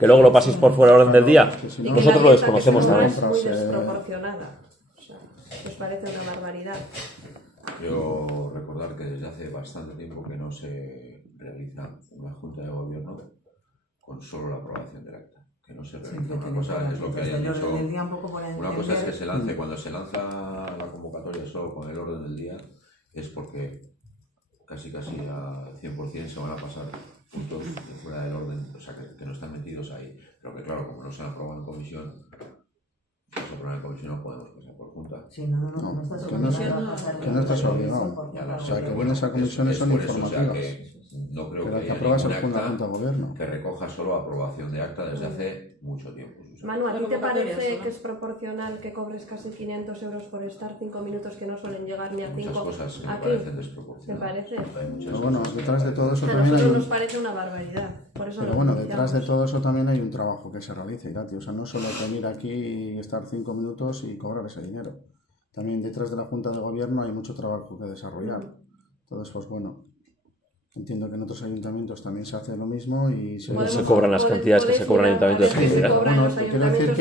Que luego lo paséis por fuera del orden del día, nosotros lo desconocemos también. Es muy desproporcionada. O sea, nos parece una barbaridad. Yo recordar que desde hace bastante tiempo que no se realiza una junta de gobierno con solo la aprobación del acta. Que no se realiza. Una cosa es lo que hayan dicho. Una cosa es que se lance, cuando se lanza la convocatoria solo con el orden del día, es porque casi a 100% se van a pasar puntos de fuera del orden, o sea que no están metidos ahí. Pero que claro, como no se han aprobado en comisión, si se aprueba en comisión no podemos pasar por junta. Sí, no, que no estás obligado. O sea, que vienes a comisiones son informativas. No creo que que la haya apruebas ningún en Junta acta de Gobierno que recoja solo aprobación de acta desde hace mucho tiempo. Manu, ¿a ti te parece que es proporcional que cobres casi 500 euros por estar 5 minutos que no suelen llegar ni a 5? Muchas cosas que me aquí parecen desproporcionadas. ¿Te parece? Pero bueno, detrás de todo eso A también nosotros hay nos parece una barbaridad. Por eso pero bueno, detrás de todo eso también hay un trabajo que se realiza, Irati. O sea, no solo venir aquí y estar 5 minutos y cobrar ese dinero. También detrás de la Junta de Gobierno hay mucho trabajo que desarrollar. Entonces, pues bueno, entiendo que en otros ayuntamientos también se hace lo mismo y se cobran las cantidades que se cobran en ayuntamientos. Bueno, quiero decir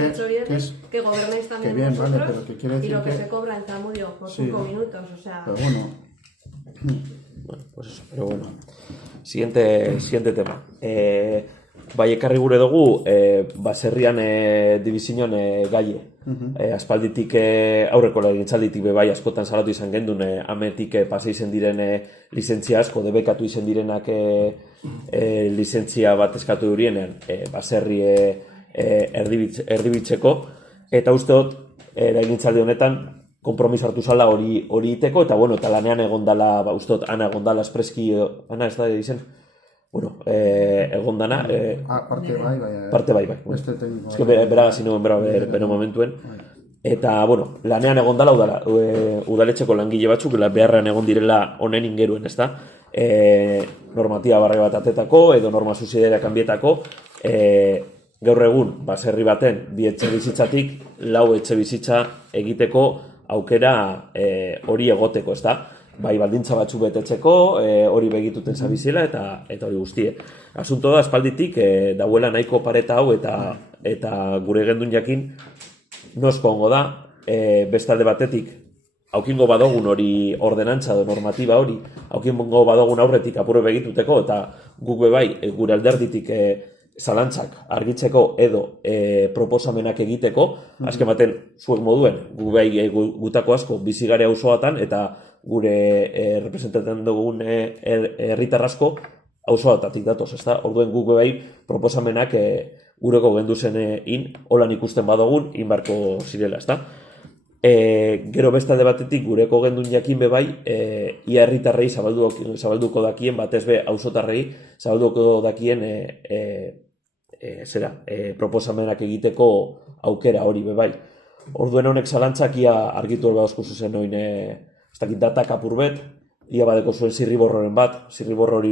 que gobernáis también que bien, vosotros, vale, pero que quiere decir y lo que se cobra en Zamudio por 5 minutos, o sea... Pero bueno. Bueno, pues eso, pero bueno. Siguiente tema. Bai ekarri gure dugu baserrian dibizinon gaie. Aspalditik aurreko legintzalditik bai askotan salatu izan gendun ametik pasa izen diren lizentzia asko debekatu izen direnak lizentzia bat eskatu durienean baserri erdibitzeko eta uste dut legintzaldi honetan konpromiso hartu zala hori iteko eta bueno, eta lanean egondala uste dut Ana egondala espreski Ana ez da izen bueno, egondana parte bai ez que bera zinu bere momentuen eta bueno, lanean egondala udaletxeko langile batzuk beharrean egon direla honen ingeruen, ezta? normatiba barri bat atetako edo norma subsidiaria kanbietako, gaur egun, baserri baten, 2 etxe bizitzatik, 4 etxe bizitza egiteko aukera hori egoteko, ez da? Bai baldintza batzu betetzeko, hori begituten zabizela eta hori guztie. Asunto da, aspalditik, dauela nahiko pareta hau eta gure gendun jakin, nosko ongo da, bestalde batetik, aukingo badogun hori ordenantza edo normatiba hori, aukingo badogun aurretik apurre begituteko, eta guk bai, gure alderditik zalantzak argitzeko edo proposamenak egiteko, azken baten zuek moduen, gu bai gutako asko bizigare auzoatan eta gure representatzen dugun herritar asko auzoatatik datoz, ezta? Orduen guk bai proposamenak gureko genduzen holan ikusten badogun inbarko zirela, ezta? Gero bestalde batetik gureko gendun jakin be bai, ia herritarrei zabalduko dakien, batez be auzotarrei zabalduko dakien proposamenak egiteko aukera hori be bai. Orduen honek zalantzak ia argitu elbauzko zuzen oin ez dakit datak apurbet, ia badeko zuen zirriborroren bat, zirriborro hori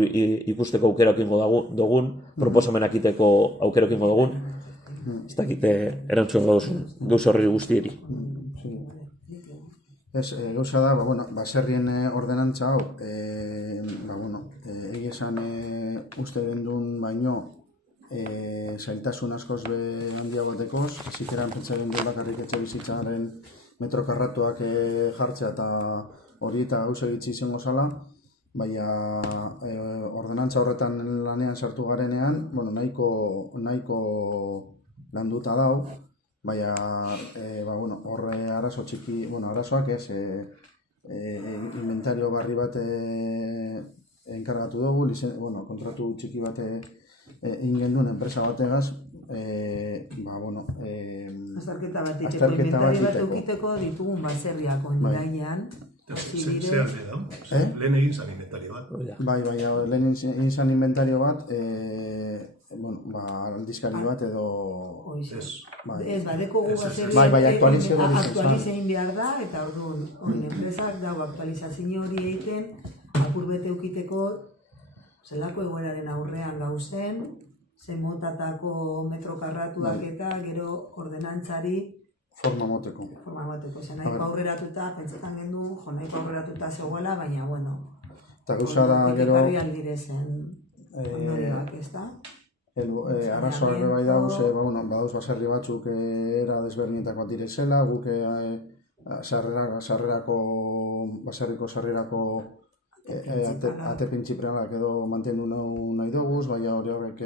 ikusteko aukera okingo dugun, proposamenak iteko aukera okingo dugun, ez dakit erantzuen gauz horri guztieri. Gauza da, baserrien ordenantza hau, egia esan uste gendun baino, zailtasun askoz be handia batekoz, zikeran pentsaren du bakarrik etxe bizitzaren metro karratuak jartzea eta hori eta gauza egitzi izango zala, baina ordenantza horretan lanean sartu garenean, nahiko landuta dau, baina horre arazo txiki, arazoak ez, inventario barri bat enkargatu dugu, kontratu txiki bat egin genduen enpresa bategaz, azterketa bat iteko, inventario bat eukiteko ditugun baserriak ondilainean. Ze alde da, lehen egin zan inventario bat. Lehen egin zan inventario bat, aldizkari bat edo... Ez, badeko gu baserriak aktualizein behar da, eta orduan enpresak dago aktualizazio hori egiten, apurbete eukiteko zelako egoeraren aurrean gauzen, zen motatako metro karratuak eta gero ordenantzari forma moteko. Zer nahiko aurreratuta, pentsetan gendu, nahiko aurreratuta zegoela, baina, eta gauza da gero... ekarri aldirezen ondorioak, ez da? Arazoak bai dauz, badauz baserri batzuk era desberdinetakoak direzela, guk baserriko sarrerako ate printzipionalak edo mantendu nahi duguz, baina hori horrek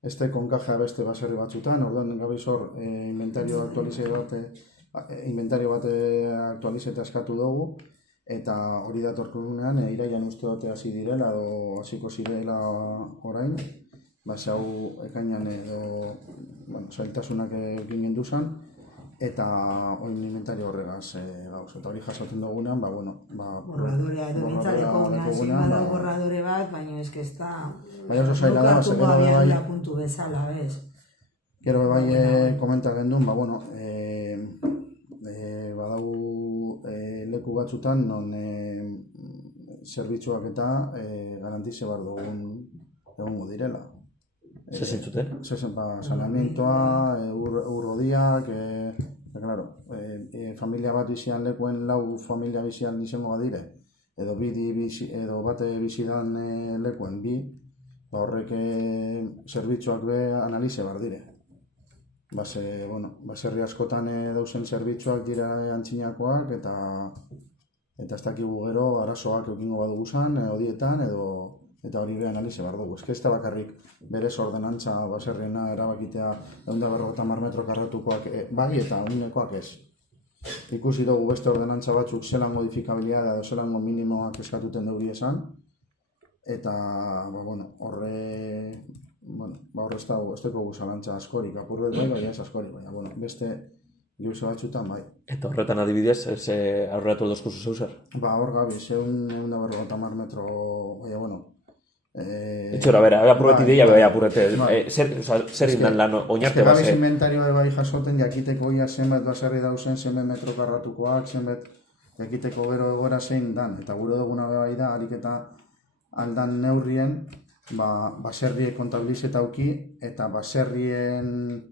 ez da konkajea beste baserri batzutan, orduan gabiz hor inventario bat aktualizeta eskatu dugu, eta hori datorko dunean, iraian uste dute hasi direla, edo hasiko zirela orain, hau ekainan edo zailtasunak egin genduzan, eta oin inventario horregaz gauz. Eta hori jasotzen dugunean, borradorea edo bintzaleko unazin badau borradore bat, baina ez da... Baina oso zaila da, gero bai... puntu bezala, bez? Gero bai komenta gendun, badau leku batzutan, non zerbitzuak eta garantize bar dugun direla. Zezentzuten? Saneamientoa, urrodiak, familia bat bizian lekuen 4 familia bizian izango badire, edo bate bizidan lekuen 2, horrek zerbitzuak be analize bar dire. Baserri askotan dauzen zerbitzuak dira antzinakoak, eta ez dakigu gero arazoak eukingo badugu zan, odietan, eta hori be analize bar dugu. Ez da bakarrik berez ordenantza baserriena erabakitea 150 metro karratukoak bai eta uninekoak ez. Ikusi dugu beste ordenantza batzuk zelan modifikabilidad edo zelan minimoak eskatuten dugu esan, eta horre ez dugu zalantza askorik, apurret bai ez askorik, baina beste gauza batzutan bai. Eta horretan adibidez, aurreratu dozkuzu zeuzer? Hor gabiz, 150 metro, baina Etxora, bera, apurreti deia, apurrete, zer indan lan oinarte base? Gabiz inventario bai jasoten, jakiteko ia zenbat baserri dauzen, zenbat metro karratukoak, zenbat jakiteko gero egora zein dan, eta gure duguna bai da, harik eta aldan neurrien, baserriek kontabilizeta auki, eta baserrien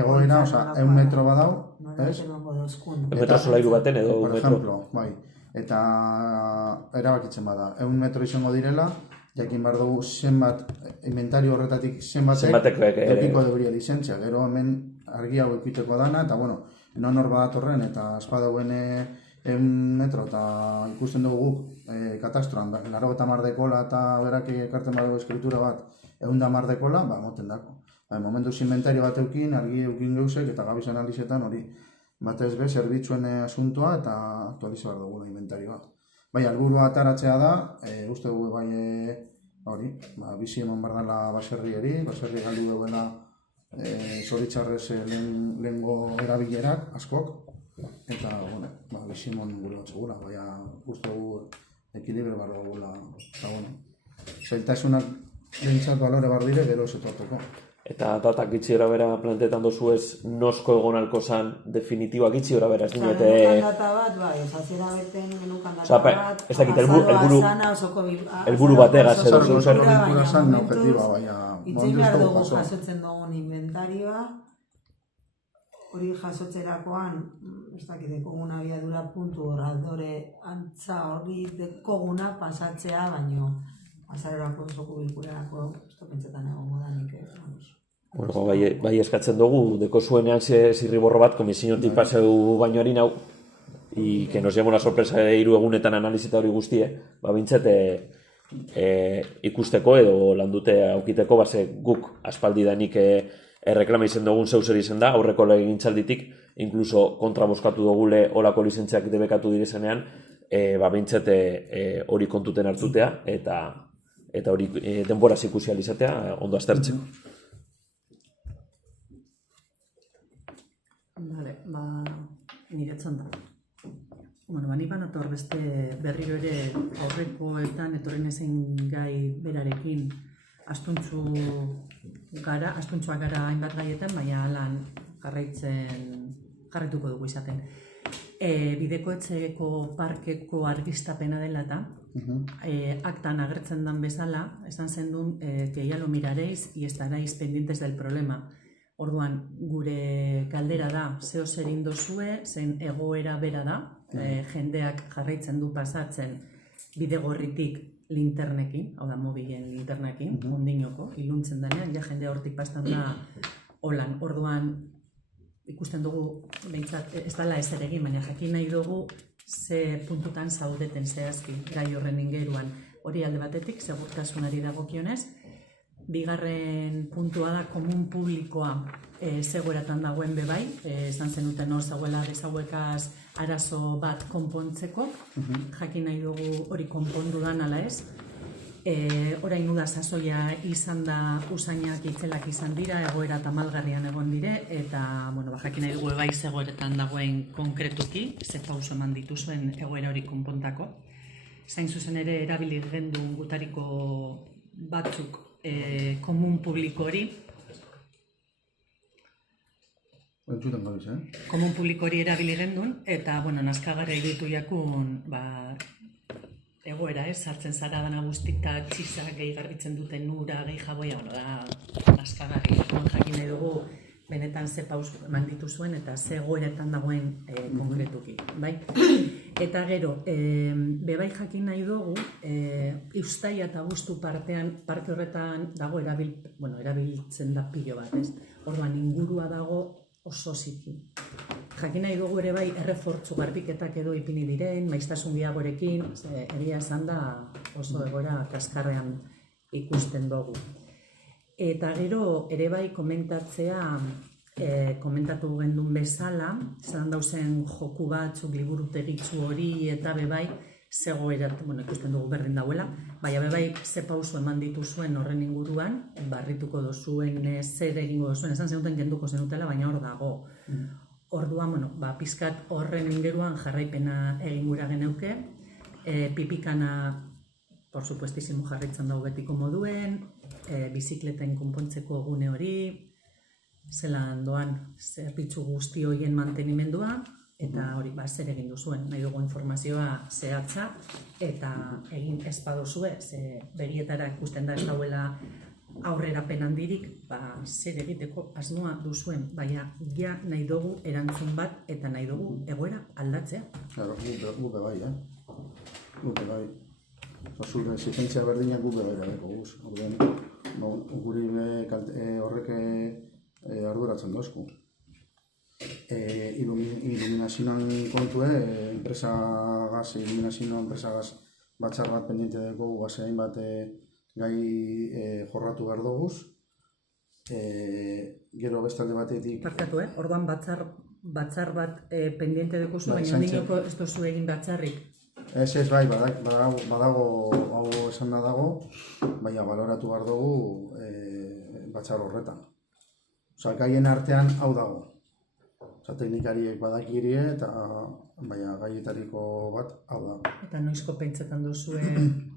egoera, 100 metro badau, ez? 100 metro solairu baten edo 1 Por metro. ejemplo, bai. Eta erabakitzen bada, 100 metro izango direla, jakin behar dugu zenbat, inventario horretatik zenbatek eukiko deuria lizentzia. Gero hemen argi hau eukiteko dana, eta bueno, non hor badatorren, eta espadauen 100 metro, eta ikusten dugu guk katastroan, 80 dekola eta berak ekartzen badago eskritura bat, 110 dekola, moten dako. Momentuz inventario bat eukin, argi eukin geusek, eta gabiz analizetan hori. Batez be, zerbitzuen asuntoa eta aktualizar dugu inventarioa. Bai, helburua ataratzea da, uste dugu bai hori, bizi eman behar dela baserri galdu duela zoritzarrez lehengo erabilerak askok, eta, bueno, bizi eman gure batzegula, bai, uste dugu ekilibre behar dugula, eta, bueno, zailtasunak behintzat balore behar dire, gero esetorteko. Eta datak gitxi gora bera plantetan dozu ez nosko egon alko zan definitiboa gitxi gora bera, ez dinote... Genukan data bat, bai, osaziera beten genukan data bat, ez dakit, helburu bategaz edo zer. Bilkura zan objetiba, baina... Itzein behar dugu jasotzen dugun inventarioa, hori jasotzerakoan, ez dakit, dekoguna abiadura puntu horraldore antza hori dekoguna pasatzea, baino azarorako osoko bilkurarako, ez da pentsetan egongo da nik, Bueno, bai eskatzen dugu, deko zuenean zirriborro bat, komisiotik paseu baino harin hau, y que nos lleva una sorpresa 3 egunetan analizita hori guztie, bintzat ikusteko edo landute aukiteko, base guk aspaldi danik erreklama izen dugun zeu zer izen da, aurreko legintzalditik, inkluso kontraboskatu dugule olako lizentziak debekatu direzenean, bintzat hori kontuten hartutea, eta hori denboraz ikusializatea ondo aztertzeko. Vale, niretzan da. Bueno, ni banator beste berriro ere aurrekoetan etorren ezen gai berarekin astuntzuak gara hainbat gaietan, baina lan jarraituko dugu izaten. Bidekoetxeko parkeko argiztapena dela eta aktan agertzen dan bezala, esan zendun que ya lo miraréis y estaréis pendientes del problema. Orduan, gure galdera da, zeo zer indozue, zen egoera bera da, jendeak jarraitzen du pasatzen bidegorritik linternekin, hau da mobilen linternekin, ondinoko, iluntzen denean, ja jendea hortik pastan da holan. Orduan, ikusten dugu, behintzat, ez dala ezer egin, baina jakin nahi dugu ze puntutan zaudeten zehazki gai horren ingeruan. Hori alde batetik, segurtasunari dagokionez. Bigarren puntua da komun publikoa zegoeratan dagoen bebai, esan zenuten hor zegoela bezauekaz arazo bat konpontzeko, jakin nahi dugu hori konpondu dan ala ez. Orain uda sasoia izan da usainak itzelak izan dira, egoera tamalgarrian egon dire, eta jakin nahi dugu bai zegoeretan dagoen konkretuki, ze pauso eman dituzuen egoera hori konpontako. Zain zuzen ere erabili gendun gutariko batzuk komun publiko hori. Komun publiko hori erabili gendun, eta, nazkagarra iritu jakun, egoera, sartzen zara dana guztik eta txizak gehi garbitzen duten ura, gehi jaboia, da nazkagarri. Jakin nahi dugu, benetan ze paus eman dituzuen eta ze egoeretan dagoen konkretuki, bai? Eta gero, bebai jakin nahi dugu, Uztaia eta Abuztu partean, parke horretan dago erabiltzen da pilo bat, ez? Orduan, ingurua dago oso ziki. Jakin nahi dugu ere bai, errefortzu garbiketak edo ipini diren, maiztasun gehiagorekin, egia esan da oso egoera kaskarrean ikusten dugu. Eta gero, ere bai komentatzea, komentatu gendun bezala, zan dauzen joku batzuk, liburutegitzu hori eta bebai, zegoerat, ikusten dugu berdin dauela, baina bebai ze pauso eman dituzuen horren inguruan, barrituko dozuen, zer egingo dozuen, esan zenuten kenduko zenutela, baina hor dago. Orduan, pizkat horren ingeruan jarraipena egin gura geneuke, pipikana, por supuestísimo jarraitzen dago betiko moduen, bizikleten konpontzeko gune hori, zelan doan zerbitzu guzti horien mantenimendua, Eta hori, zer egin duzuen, nahi dugu informazioa zehatza, eta egin ez baduzue, begietara ikusten da ez dauela aurrerapen handirik, zer egiteko asmoa duzuen, baina ja nahi dugu erantzun bat eta nahi dugu egoera aldatzea. Claro, gupe bai, gupe bai. Zure exigentzia berdinak gupe bai badeko guz. Guri horrek arduratzen dozku. Iluminazioan kontue, iluminazioan enpresa gaz batzar bat pendiente dugu, guaze hainbat gai jorratu behar duguz. Gero bestalde batetik... Parkatu, orduan batzar bat pendiente dugu zu, baina nioko ez duzu egin batzarrik. Ez bai, badago, hau esan da dago, baina baloratu behar dugu batzar horretan. Osa, gaien artean hau dago. Osa, teknikariek badakirie eta baina gaietariko bat hau dago. Eta noizko pentsetan duzue,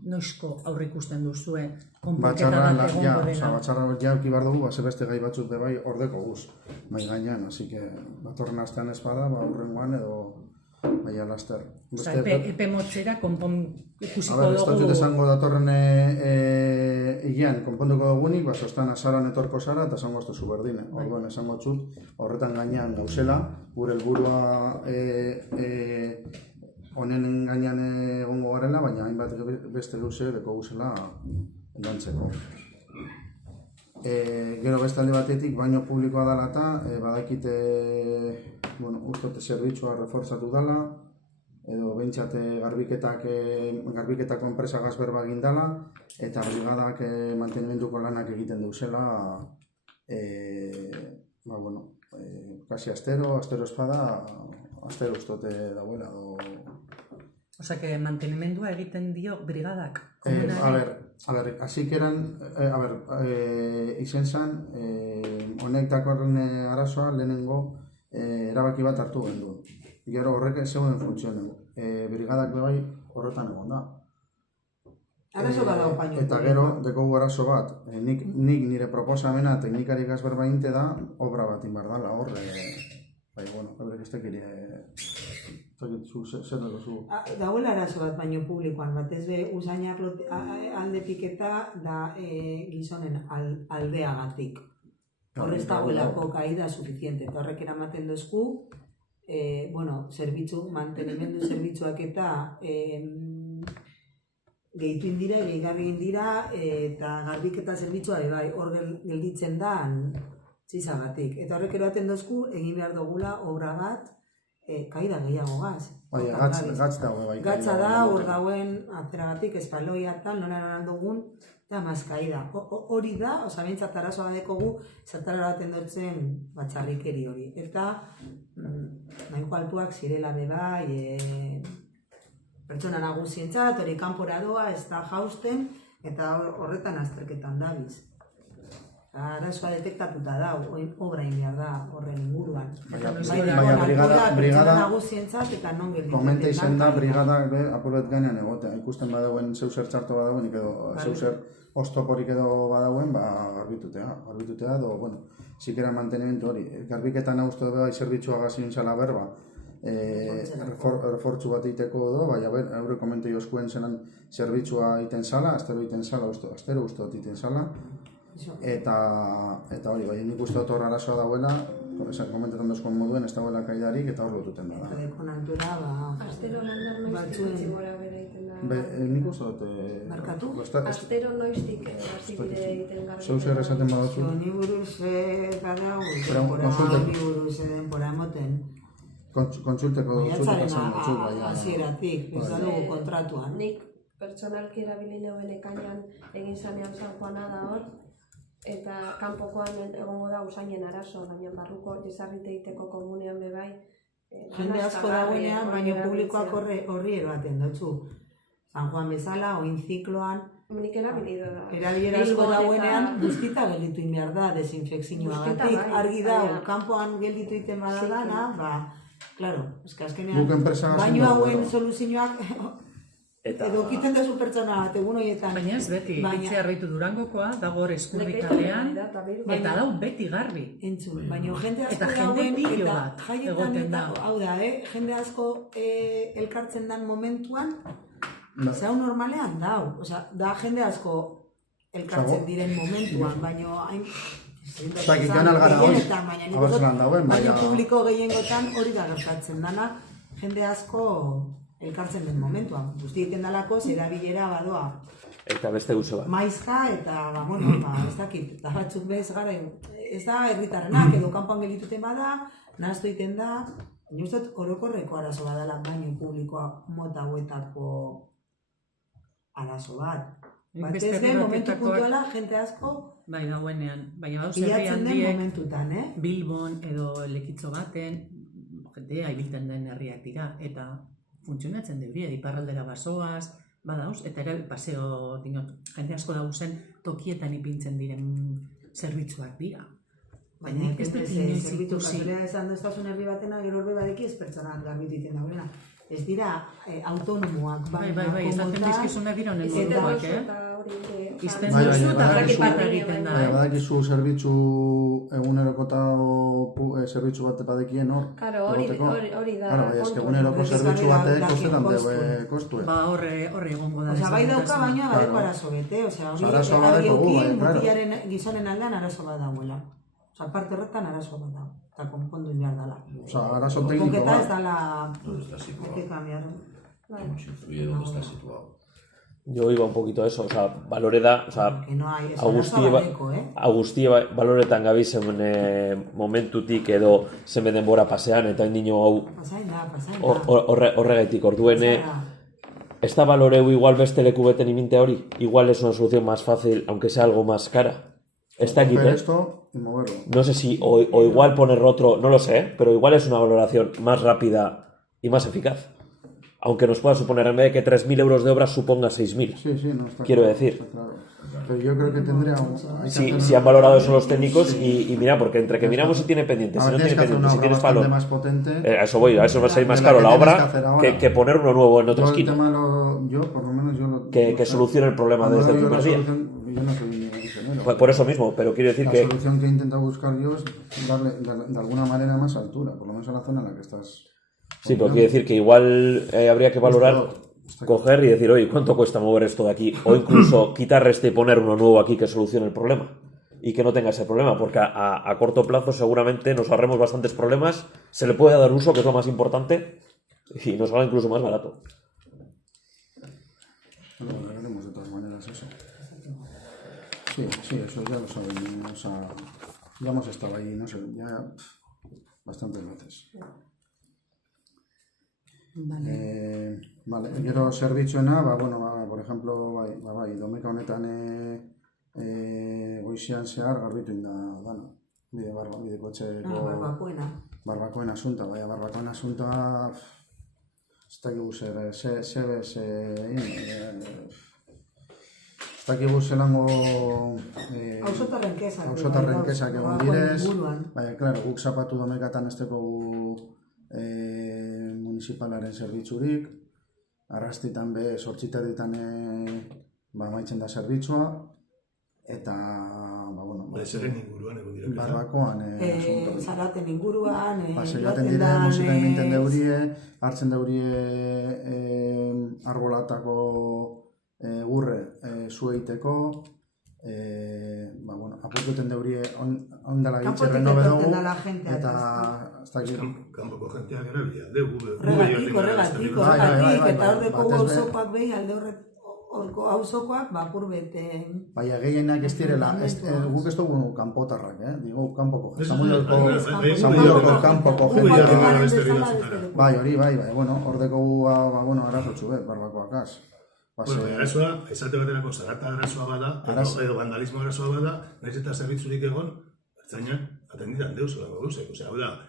noizko aurrikusten duzue, konpliketa bat egongo dela. Batzarra jauki behar dugu, beste gai batzuk bai ordeko guz, mai gainean, así que batorren astean ez bada, urrengoan edo baina laster. Epe motzera ikusiko dugu... Ez dut esango datorren hilean, konponduko dugunik, sostan azaran etorko zara eta esango aztu berdine. Orduan esango txut, horretan gainean gauzela, gure helburua honen gainean egongo garela, baina hainbat beste luze deko guzela lantzeko. Gero bestalde batetik, baino publikoa dela eta badakite ustote zerbitzua reforzatu dela, edo behintzate garbiketako enpresa gazberba egin dela, eta brigadak mantenimenduko lanak egiten duzela, kasi astero espada, astero ustote dauela. Osa, que mantenimendua egiten dio brigadak? Así que eran, izen zan, honek dakorren arazoa lehenengo erabaki bat hartu gendu. Gero horrek zegoen funtzionen. Brigadak bebai horretan egon da. Arazo bat dago paino. Eta gero, dekogu arazo bat, nik nire proposamena teknikari gazberba inte da, obra bat inbar dala, horre, horrek ez tekiria, zer duzu. Dagoela arazo bat baino publikoan, bat ez be usainak alde piketa da gizonen aldeagatik. Horrez dagoelako kaida suficiente, eta horrek eramaten dozku, mantenimendu zerbitzuak eta gehitu indira, gehigarri indira, eta garbiketa zerbitzua hor gelditzen da zizagatik. Eta horrek eraten dozku, egin behar dugula obra bat, kaida gehiago gaz. Gatz dago bai. Gatza da, hor dauen atzeragatik, espaloia tal, nola dugun, eta maz kaida. Hori da, bintzat arazoa dekogu, zertara eraten dutzen batxarrikeri hori. Eta nahiko altuak zirela bebai, pertsona nagusientzat, hori kanpora doa, ez da jausten, eta horretan azterketan dabiz. Arazoa detektatuta da, obra behar da horren inguruan. Baina brigada nagusientzat eta non gelditzen. Komenta izen da, brigada apurbet gainean egotea. Ikusten badauen zeuser txarto badauen, edo zeuser oztoporik edo badauen, garbitutea, zikera mantenimentu hori. Garbiketan haustu beba zerbitxua gazien zala berba, refortzu bat egiteko edo, baina haure komente joskuen zenan zerbitxua egiten zala, astero egiten zala, astero ustot egiten zala, eta hori, bai, nik uste dut hor arazoa dauela, komentetan dozkoen moduen, ez dauela kaidarik, eta hor lotuten da. Eta dekonantura, Astero noiztik gora bere egiten da? Nik uste dut... Markatu? Astero noiztik hasi bide egiten gara. Zeu zer esaten badotzu? Ni buruz badau, ni buruz denpora emoten. Kontsulteko hasieratik, ez da dugu kontratuan. Nik pertsonalki erabili neuen ekainan egin zanean San Juana da hor, eta kanpokoan egongo da usainen arazo, baina barruko jesarrite egiteko komunean bebai. Jende asko dagoenean, baina publikoak horri eroaten dutzu. San Juan bezala, oin zikloan. Nik erabilido da. Erabilera asko dagoenean, guztita gelditu behar da, desinfekzioagatik. Argi da, kanpoan gelditu iten badadana, claro, azkenean, baino hauen soluzioak Edo kiten duzu pertsona bat, egun horietan. Baina ez beti, itzi arreitu Durangokoa, dago hor Eskurrikalean, eta dau beti garbi. Entzun, baina jende asko Eta jende pilo bat jaietan egoten da. hau da, jende asko elkartzen dan momentuan, zau normalean dau. Osea, da jende asko elkartzen diren momentuan, baina hain... Zakikan algara hori, abertzelan dauen, baina publiko gehiengotan hori da gertatzen dana, jende asko elkartzen den momentuan. Guzti egiten dalako, zerabilera badoa. Eta beste guzo bat. Maizka eta, bueno, ez dakit, da batzuk bez gara, ez da herritarrenak, edo kanpoan gelituten bada, nahaztu egiten da, baina uste orokorreko arazo badala baino publikoa mota hauetako arazo bat. Bat ez den, momentu puntuala, jente asko, bai, dauenean, baina dauz herri bilatzen den handiek, momentutan, Bilbon edo Lekitzo baten, jentea ibiltzen den herriak dira, eta funtzionatzen deurie, iparraldera basoaz, badauz, eta ere paseo, dinot, jende asko dauzen tokietan ipintzen diren zerbitzuak dira. baina ez dut ez inoiz zerbitu ikusi. kasualea esan duztasun herri batena, gero horbe badeki ez pertsona garbitu egiten dagoena. Ez dira autonomoak, Bai, esaten dizkizunak dira honen Eta moduak, eta hori Izten Bai, duzu eta bai, jakit bai, bat egiten da. Badakizu zerbitzu egunerokota zerbitzu bat badekien hor. Claro, hori da. Claro, bai, eske eguneroko zerbitzu batek kostetan deue kostue. Ba, horre egongo da. Osea, bai dauka baina badeko arazo bete, osea, arazo hori badeko gu, bai, argiokin claro. mutilaren gizonen aldean arazo bat dagoela. Osea, parte horretan arazo bat dago, eta konpondu behar dela. Osea, arazo tekniko Konpoketa ez bat. dala... ¿Dónde está situado? que cambiar. ¿Cómo se influye dónde está situado? Yo iba un poquito a eso, o sea, balore da, o sea, Que no hay, eso arazo badeko, Agustie baloretan gabizen momentutik edo zeme denbora pasean, eta indino hau Pasain da. horregaitik orduen, ez da baloreu igual beste leku beten iminte hori, igual es una solución más fácil, aunque sea algo más cara. Está aquí, Coger esto y moverlo. No sé si, o igual poner otro, no lo sé, pero igual es una valoración más rápida y más eficaz. Aunque nos pueda suponer, en vez de que 3.000 euros de obra suponga 6.000. Sí, no está Quiero claro, decir. está claro. Pero yo creo que tendría... Si han valorado eso los técnicos y mira, porque entre que miramos si tiene pendiente, si no tiene pendiente, si tienes palo... más potente. A eso voy, a eso va a salir más caro la obra que poner uno nuevo en otra esquina. Yo, por lo menos, Que solucione el problema desde el primer día. Yo no soy ningún ingeniero. Por eso mismo, pero quiero decir que... La solución que he intentado buscar yo es darle de alguna manera más altura, por lo menos a la zona en la que estás. Sí, pero quiero decir que igual habría que valorar, coger y decir, oye, ¿cuánto cuesta mover esto de aquí? O incluso quitar este y poner uno nuevo aquí que solucione el problema. Y que no tenga ese problema, porque a corto plazo seguramente nos ahorremos bastantes problemas, se le puede dar uso, que es lo más importante, y nos salga incluso más barato. Lo veremos de todas maneras eso. Sí, eso ya lo sabemos. O sea, ya hemos estado ahí, no sé, ya bastantes veces. Vale, gero zerbitzuena, por ejemplo, domeka honetan goizean zehar garbitu inda dana. Bideko etxeko barbakoen asunta, barbakoen asunta ez dakigu ez dakigu zelango auzotarren kesak egon direz, claro, guk zapatu domekatan ez tekogu municipalaren zerbitzurik, arrastitan be sortziterritan maitzen da zerbitzua, eta zerren inguruan egon dira. Barbakoan Zaraten inguruan, joaten dire musika iminten deurie, hartzen deurie arbolatako gurre zueiteko, apurtuten deurie ondala gitxerre nobe dugu, eta kanpoko jenteak erabilia, dugu. Horregatik, eta horreko auzokoak behi, alde horreko auzokoak bapur bete. Baina gehienak ez direla, guk ez dugu kanpotarrak, digo kanpoko, Samuelko kanpoko jenteak. Bai, hordeko arazotxu bet, barbakoakaz. Arazoa, esate baterako zarata arazoa bada, edo vandalismo arazoa bada, nahiz eta zerbitzurik egon, ertzainak atenditan deuz, osea, hau da,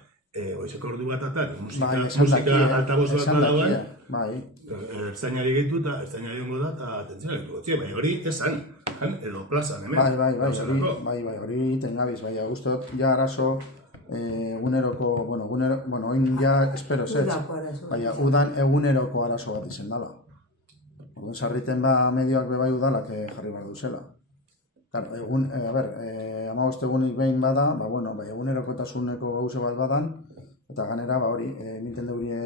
goizeko ordu bat atan, musika altaboz bat badagoen, ertzainari gehitu eta ertzainari ongo da, eta atentzioa gehitu gotxe, baina hori esan, edo plazan, hemen. Bai, hori iten gabiz, baina guztot, ja arazo, eguneroko, oin ja espero zetz, baina udan eguneroko arazo bat izen dala. Orduan sarriten medioak bebai udalak jarri behar duzela. Claro, egun, a ber, 15 egunik behin bada, bueno, egunerokotasuneko gauze bat badan, eta ganera, hori, minten deurie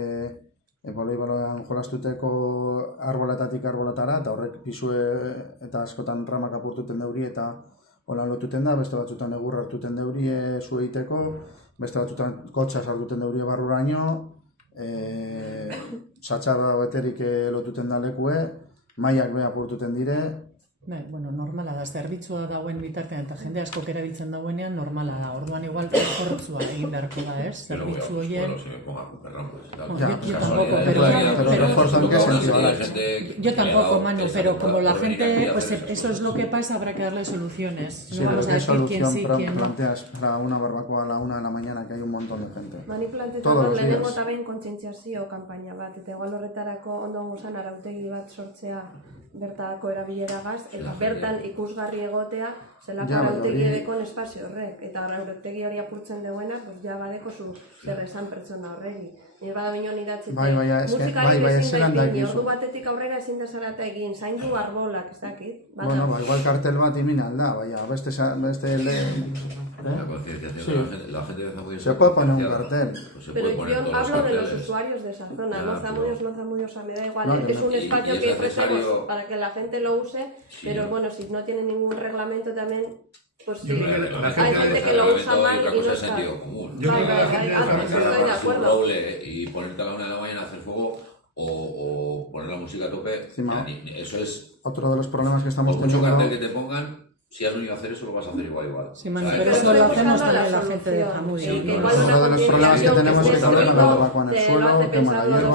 voleiboloan jolastuteko arboletatik arboletara, eta horrek pisue eta askotan ramak apurtuten deuri, eta hola lotuten da, beste batzutan egur hartuten deurie zu egiteko, beste batzutan kotxa sartuten deurie barruraino, satxarra beterik lotuten da lekue, mailak beha apurtuten dire. Bueno, normala da, zerbitzua dagoen bitartean eta jende asko erabiltzen dagoenean normala da. Orduan igual kortzua egin beharko da, ez? Zerbitzu horien... Yo tampoco, Manu, pero como la gente, pues eso es lo que pasa, habrá que darle soluciones. Sí, no vamos a decir quién sí, quién no. Planteas para una barbacoa a la 1 de la mañana que hay un montón de gente. Mani planteatu lehenengo eta behin kontzientziazio kanpaina bat, eta igual horretarako ondo guzan arautegi bat sortzea bertako erabileragaz, eta bertan ikusgarri egotea zelako arautegi edekon espazio horrek, eta arautegi hori apurtzen deuena, pues ja badeko zu zer esan pertsona horregi. Nire bada bineon idatzite, musikari bezin behin, ordu batetik aurrera ezin desarata egin, zaindu arbolak, ez dakit. Bueno, igual kartel bat imin alda, beste La concienciación de la gente de Zamudios. Se puede poner un cartel. Pero yo hablo de los usuarios de esa zona, no Zamudios, me da igual, es un espacio que ofrecemos para que la gente lo use, pero bueno, si no tiene ningún reglamento también, pues sí, hay gente que lo usa mal y no está. Yo creo que la gente estoy de acuerdo. Y ponerte a la 1 de la mañana a hacer fuego o poner la música a tope, eso es... Otro de los problemas que estamos teniendo... Mucho cartel que te pongan, si has venido a hacer eso, lo vas a hacer igual. Sí, Manu, pero eso lo hacemos también la gente de Zamudio. Sí, uno de los problemas que tenemos es que problema de barbacoa en el suelo, quema la hierba...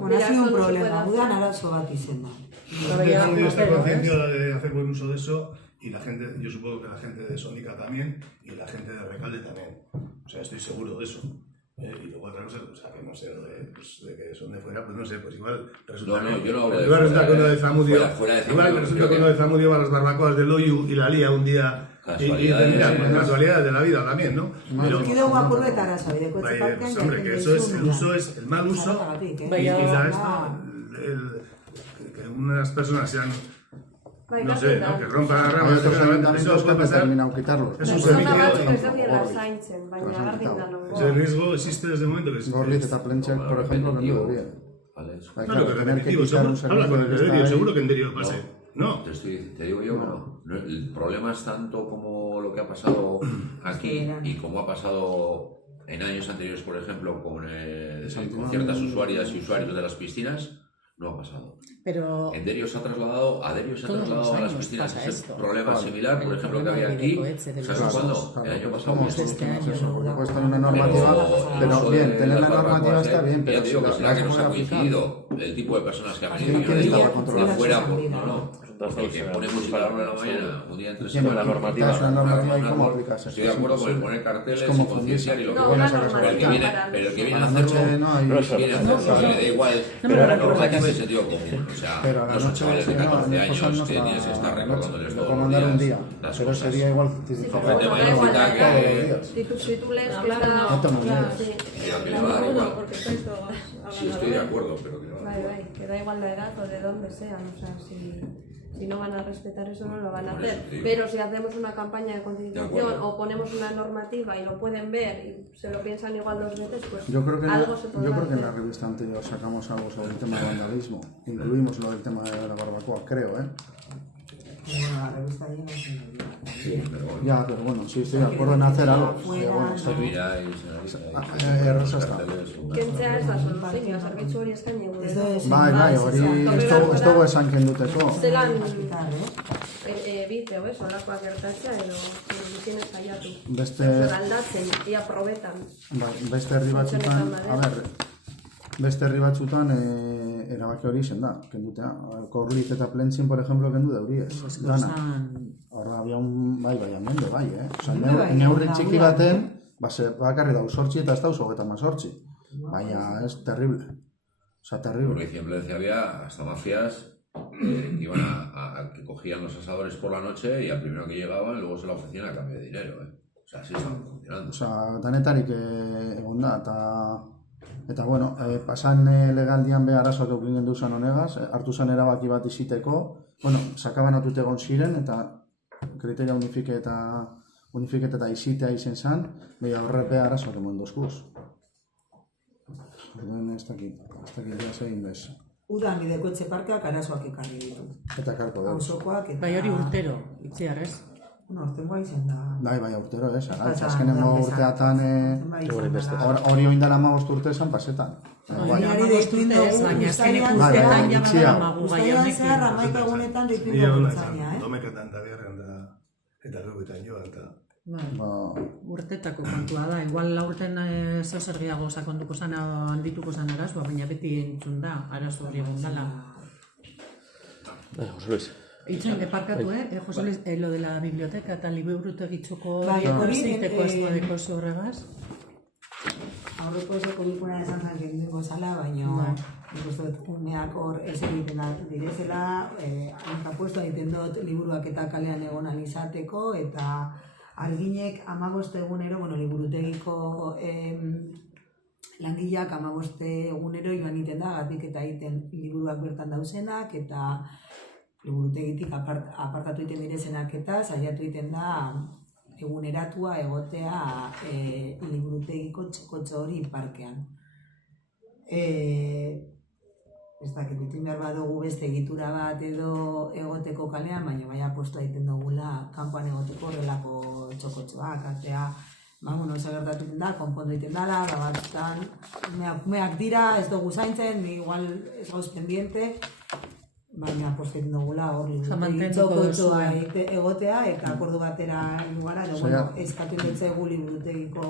Bueno, ha sido un problema, udan arazo bat izan da. Yo estoy concienciado de hacer buen uso de eso, y la gente, yo supongo que la gente de Sónica también, y la gente de Recalde también. O sea, estoy seguro de eso. Y luego otra cosa, o sea, que no sé, de que son de fuera, pues no sé, pues igual resulta yo no hablo de igual resulta que uno de Zamudio, igual resulta que uno de Zamudio va a las barbacoas de Loiu y la lía un día, casualidades de la vida también, ¿no? Pero hombre, que eso es, el uso es el mal uso, y quizás que unas personas sean, no sé, ¿no? Que rompan las ramas, eso puede pasar. Es un servicio. Ese riesgo existe desde el momento que se... Gorliz eta Plentxek, por ejemplo, que no bien. Claro, que repetitivo, habla con el Derio, seguro que en Derio pase. No. Te digo yo, no. El problema es tanto como lo que ha pasado aquí y como ha pasado en años anteriores, por ejemplo, con ciertas usuarias y usuarios de las piscinas. No ha pasado. Pero en Derio se ha trasladado a las piscinas. Es un problema similar, por ejemplo, que había aquí. ¿Sabes cuándo? El año pasado. Puedes tener una normativa, pero bien, tener la normativa está bien, pero digo que será que no se ha coincidido el tipo de personas que han venido. Yo digo de fuera, porque pone música a la 1 de la mañana, un día entre semana. La normativa y cómo aplicas. Estoy de acuerdo con el poner carteles y concienciar y lo que pero el que viene a hacerlo, le da igual. Pero la normativa de sentido común, o sea, no son chavales de 14 años que tienes que estar recordándoles todos los días las pero cosas. sería igual Si tú lees que está... Sí, estoy de acuerdo, pero que da igual la edad o de dónde sean, o sea, si no van a respetar eso no lo van a hacer, pero si hacemos una campaña de concienciación o ponemos una normativa y lo pueden ver y se lo piensan igual 2 veces, pues algo se podrá hacer. Yo creo que en la revista anterior sacamos algo sobre el tema del vandalismo, incluimos lo del tema de la barbacoa, creo, Bueno, la revista allí no se ya, pero bueno, sí estoy de acuerdo en hacer algo. Rosa está. Kentzea ez da soluzioa, zerbitzu hori eskaini gure. Bai, hori ez dugu esan kenduteko. Zelan biteo, olakoak gertatzea edo bizien saiatu. Zer aldatzen, ia probetan. Beste herri batzutan, beste herri batzutan erabaki hori izen da, kendutea. Gorliz eta Plentzin, por ejemplo, kendu deuriez. Horra, había un... Bai, amendo, Osa, neurri txiki baten, bakarri dau sortzi eta ez dauz 38. Baina, es terrible. O sea, terrible. Porque en Plencia había hasta mafias que iban que cogían los asadores por la noche y al primero que llegaban luego se lo ofrecían a cambio de dinero, O sea, así estaban funcionando. O sea, danetarik egon da, Eta, bueno, pasan legaldian be arazoak eukin gendu zan honegaz, hartu zan erabaki bat iziteko, bueno, sakaban atute egon ziren, eta kriteria unifiketa eta izitea izen zan, beha horrepe arazoak emon dozkuz. Ez dakit jaz egin bez. Udan bideko etxe parkeak arazoak ekarri ditu. Eta karko dauz. Auzokoak eta... Bai hori urtero, itziar ez? Hortengoa izan da... Bai, urtero ez, azkenengo urteatan hori oindala 15 urte esan pasetan. Bainari deitu indogu, baina azkeneko urteetan ja bada magu gai Uztailan honekin. zehar amaika egunetan deitu Nire indogu hona zaina, izan, domeketan da beharren da, eta gauetan joan, eta... Urtetako kontua da, igual laurten zer gehiago sakonduko zan, handituko zan arazoa, baina beti entzun da, arazo hori egon dela. Jose Luis. Itzen, parkatu, Jose Luis, lo de la biblioteca eta liburutegitzoko hori zeiteko eskuadeko horregaz? Aurreko esoko bilkuna esan zan genduko zala, baina nik uste dut umeak hor ez egiten direzela, ankapuesto egiten dut liburuak eta kalean egon izateko, eta arginek 15 egunero, liburutegiko langileak 15 egunero joan iten da, gatik eta egiten liburuak bertan dauzenak, eta liburutegitik apartatu egiten direzenak eta saiatu egiten da eguneratua egotea liburutegiko txokotxo hori parkean. Ez dakit, ditin behar badugu beste egitura bat edo egoteko kalean, baina bai apostu egiten dugula kanpoan egoteko horrelako txokotxoak, atea, zagertatu egiten da, konpondu egiten dela, batzutan umeak dira, ez dugu zaintzen, igual ez gauz pendiente, baina apostu egiten dugula hor txokotxoa egotea, eta akordu batera gara, eskatu dutzegu liburutegiko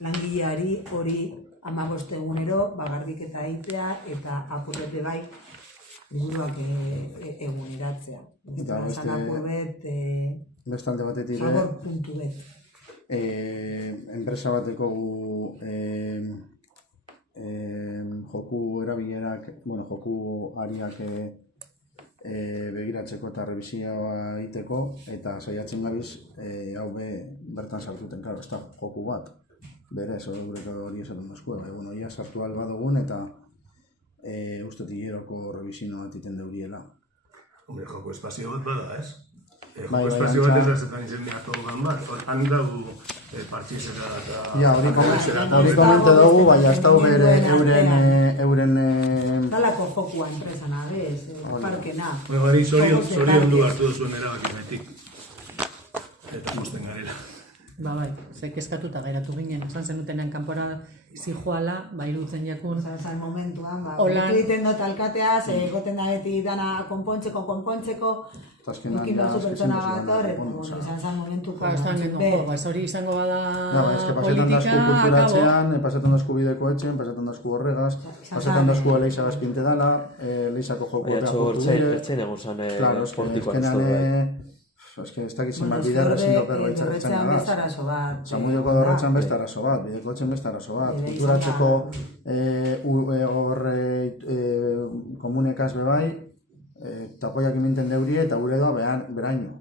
langileari hori 15 egunero garbiketa egitea eta apurrete bai liburuak eguneratzea. Eta beste alde batetik Zagor puntu bet. Enpresa bateko joku erabilerak, joku ariak begiratzeko eta revisioa egiteko, eta saiatzen gabiz hau bertan sartuten, ez da joku bat. Berez, hori esaten duzko, ia sartu alba dugun eta uste tileroko revisino bat iten deuriela. Hombre, joko espazio bat bada, ez? Joko espazio bat ez da zetan izen beharko dugan bat, han dago partxizera eta... Ja, hori komente dugu, baina ez dago euren... Dalako jokua enpresana, bez, parkena. Hori zorion du hartu duzuen erabakimetik. Eta posten garela. Bai, zek eskatuta geratu ginen, esan zenutenean kanpora zijoala, irutzen jakun. Zan momentuan, egiten dut alkatea, egoten da beti dana konpontzeko, ukin bazu pertsona bat hor, zan momentuko. Ez hori izango bada pasetan dazku kulturatzean, pasetan dazku bideko etxen, pasetan dazku horregaz, pasetan dazku leizagaz pinte dala, leizako joku horreaportu dire. Ertzen egon zan portikoan ez da. Ez dakizin bat bidean ezin doper baitzen agaz. Zamudioko dorretxan beste arazo bat, bideko etxen beste arazo bat. Kulturatzeko komunekaz bebai, tapoiak iminten deurie eta gure doa beraino.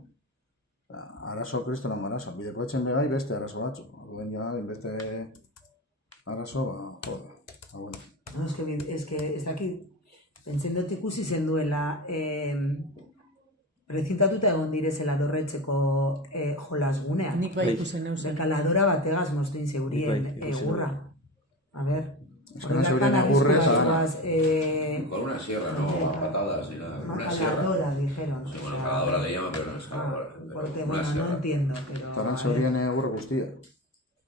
Arazo kristonan arazo, bideko etxen bebai beste arazo batzu. Duen joan, beste arazo, jode. Ez dakit, pentzen dut ikusi zen duela, prezintatuta egon direzela dorretxeko jolasgunean. Nik bai ikusen eusen. Kaladora bategaz moztuin zeurien egurra. A ver. Eskaran zeurien egurre eta... Con una sierra, no a patadas ni nada. Con una sierra. Caladora, dijeron. Sí, bueno, caladora le llama, pero no es caladora. Porque, bueno, no entiendo, pero... Eskaran zeurien egurre guztia.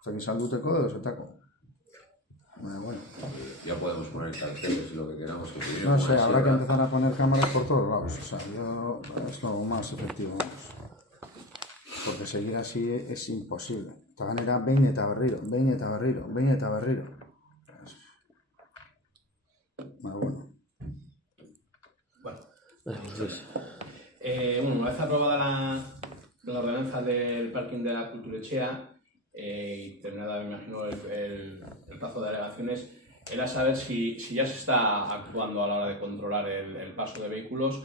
Zaki salduteko edo zetako. Bueno. Ya podemos poner carteles y lo que queramos que pudiera. No sé, habrá que empezar a poner cámaras por todos lados. O sea, es lo más efectivo. Porque seguir así es imposible. Esta manera, behin eta berriro. Bueno. Una vez aprobada la ordenanza del parking de la Culturechea, y terminada, me imagino, el plazo de alegaciones, era saber si ya se está actuando a la hora de controlar el paso de vehículos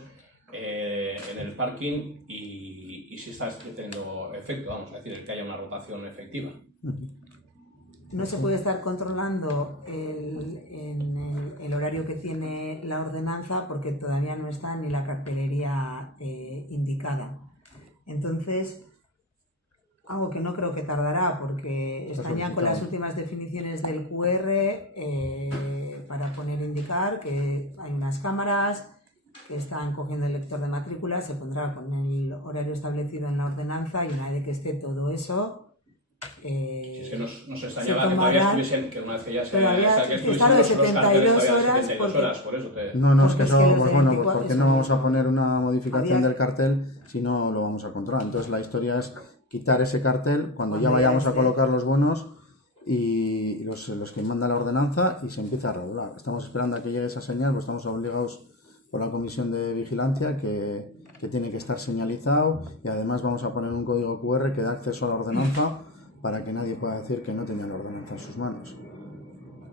en el parking y si está teniendo efecto, vamos a decir, el que haya una rotación efectiva. no se puede estar controlando el horario que tiene la ordenanza porque todavía no está ni la cartelería indicada. Entonces, algo que no creo que tardará porque están ya con las últimas definiciones del QR para poner indicar que hay unas cámaras que están cogiendo el lector de matrícula, se pondrá con el horario establecido en la ordenanza y una vez que esté todo eso... Si es que nos extrañaba que todavía estuviesen, que una vez que ya se que estuviesen los carteles horas, 72 horas, por eso te... No, es que eso, pues bueno, pues ¿por qué no vamos a poner una modificación del cartel si no lo vamos a controlar? Entonces la historia es quitar ese cartel cuando ya vayamos a colocar los bonos y los que manda la ordenanza y se empieza a regular. Estamos esperando a que llegue esa señal, pues estamos obligados por la Comisión de Vigilancia que tiene que estar señalizado y además vamos a poner un código QR que da acceso a la ordenanza para que nadie pueda decir que no tenía la ordenanza en sus manos.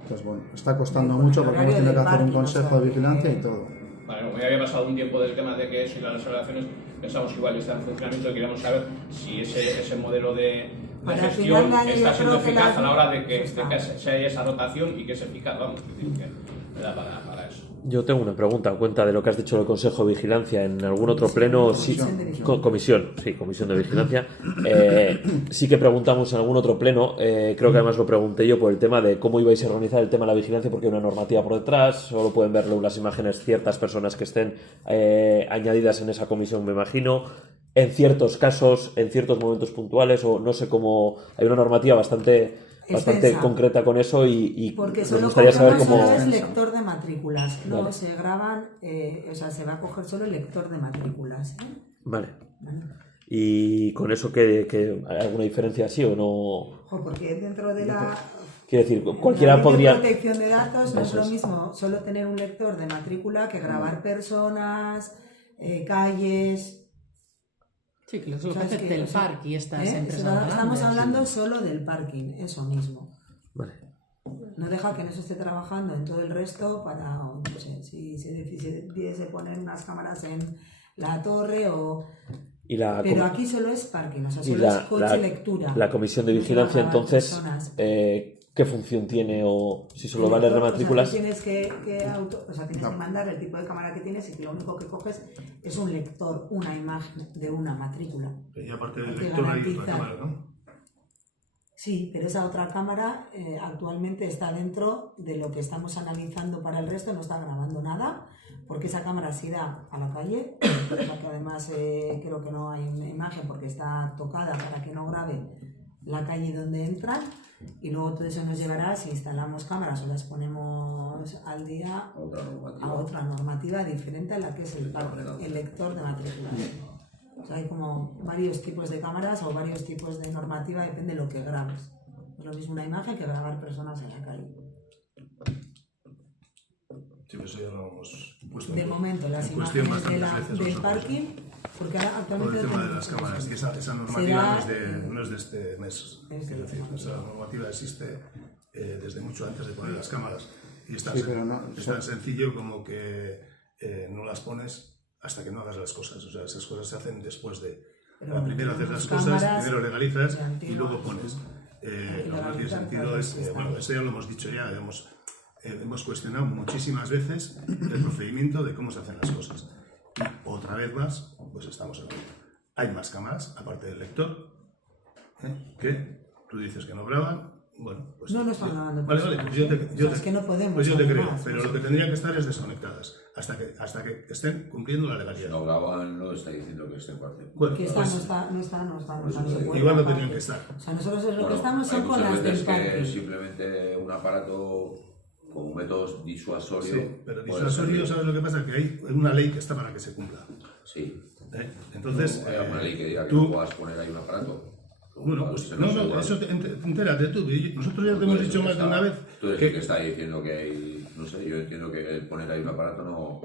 Entonces, bueno, está costando mucho porque hemos tenido que hacer un consejo de vigilancia y todo. Vale, como ya había pasado un tiempo del tema de que eso y las relaciones, pensamos que igual está en funcionamiento y queríamos saber si ese modelo de gestión está siendo eficaz a la hora de que se haya esa rotación y que es eficaz, vamos, que da para eso. Yo tengo una pregunta a cuenta de lo que has dicho del Consejo de Vigilancia. En algún otro pleno, comisión de vigilancia, sí que preguntamos en algún otro pleno, creo que además lo pregunté yo por el tema de cómo ibais a organizar el tema de la vigilancia porque hay una normativa por detrás, solo pueden verlo las imágenes ciertas personas que estén añadidas en esa comisión, me imagino. En ciertos casos, en ciertos momentos puntuales, o no sé cómo, hay una normativa bastante concreta con eso y porque nos gustaría saber cómo... Solo es lector de matrículas, no se graban, o sea, se va a coger solo el lector de matrículas. Vale. ¿Y con eso que hay alguna diferencia así o no? Porque dentro de la... Quiero decir, cualquiera podría... protección de datos no es lo mismo solo tener un lector de matrícula que grabar personas, calles... Sí, que lo que hace del parking y estas empresas. Estamos hablando solo del parking, eso mismo. Vale. No deja que en eso esté trabajando en todo el resto para, no sé, si se decidiese poner unas cámaras en la torre o... Pero aquí solo es parking, o sea, solo es coche lectura. La comisión de vigilancia, entonces, ¿qué función tiene o si solo vale rematrículas? O sea, tienes que mandar el tipo de cámara que tienes y que lo único que coges es un lector, una imagen de una matrícula. Y aparte del lector hay otra cámara, ¿no? Sí, pero esa otra cámara actualmente está dentro de lo que estamos analizando para el resto, no está grabando nada, porque esa cámara sí da a la calle, la que además creo que no hay una imagen porque está tocada para que no grabe la calle donde entran, y luego todo eso nos llevará, si instalamos cámaras o las ponemos al día, a otra normativa diferente a la que es el lector de matrícula. O sea, hay como varios tipos de cámaras o varios tipos de normativa, depende de lo que grabes. Es lo mismo una imagen que grabar personas en la calle. Sí, eso ya lo hemos puesto de momento, las imágenes del parking, porque actualmente... Por el tema de las cámaras, que esa normativa no es de este mes. Es decir, esa normativa existe desde mucho antes de poner las cámaras. Y es tan sencillo como que no las pones hasta que no hagas las cosas. O sea, esas cosas se hacen después de... Primero haces las cosas, primero legalizas y luego pones. Lo que no tiene sentido es... bueno, esto ya lo hemos dicho ya, hemos cuestionado muchísimas veces el procedimiento de cómo se hacen las cosas. Y otra vez más, pues estamos en ello. Hay más cámaras, aparte del lector, que tú dices que no graban. Bueno, pues... No están grabando. Vale, pues yo te es que no podemos. Pues yo te creo, pero lo que tendrían que estar es desconectadas, hasta que estén cumpliendo la legalidad. Si no graban, no está diciendo que estén parte. Bueno, que pues, no está. Igual no tendrían que estar. O sea, nosotros lo que estamos son con las del parking. Simplemente un aparato con métodos disuasorios. Sí, pero disuasorio, ¿sabes lo que pasa? Que hay una ley que está para que se cumpla. Sí. Entonces, hay una ley que diga que no puedas poner ahí un aparato. Bueno, pues no, eso entérate tú. Nosotros ya te hemos dicho más de una vez. Tú decís que está diciendo que hay, no sé, yo entiendo que poner ahí un aparato no...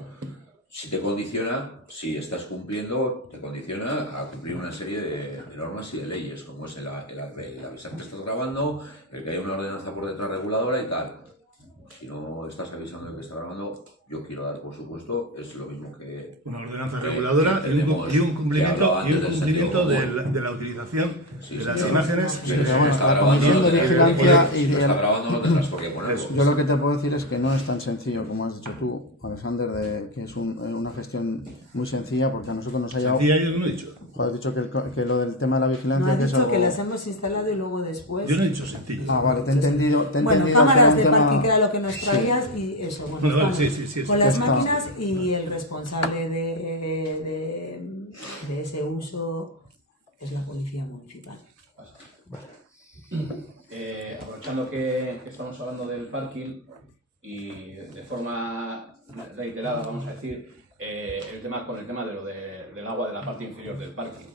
Si te condiciona, si estás cumpliendo, te condiciona a cumplir una serie de normas y de leyes, como es el avisar que estás grabando, el que hay una ordenanza por detrás reguladora y tal. Si no estás avisando de que estás grabando, yo quiero dar por supuesto es lo mismo que una ordenanza reguladora y un cumplimiento de la utilización de las imágenes. La comisión de vigilancia y está grabando no tendrás por qué ponerlo. Yo lo que te puedo decir es que no es tan sencillo como has dicho tú, Alexander, que es una gestión muy sencilla, porque a nosotros nos ha llevado... Sencilla yo no he dicho. Has dicho que lo del tema de la vigilancia... No, has que es dicho algo... que las hemos instalado y luego después... Yo no he dicho sencillo. Ah, vale, te he entendido. Bueno, cámaras de tema... parking, que era lo que nos traías, y eso. Bueno, Vale, sí, con las máquinas y el responsable de ese uso es la policía municipal. Aprovechando que estamos hablando del parking y de forma reiterada, vamos a decir, con el tema del agua de la parte inferior del parking.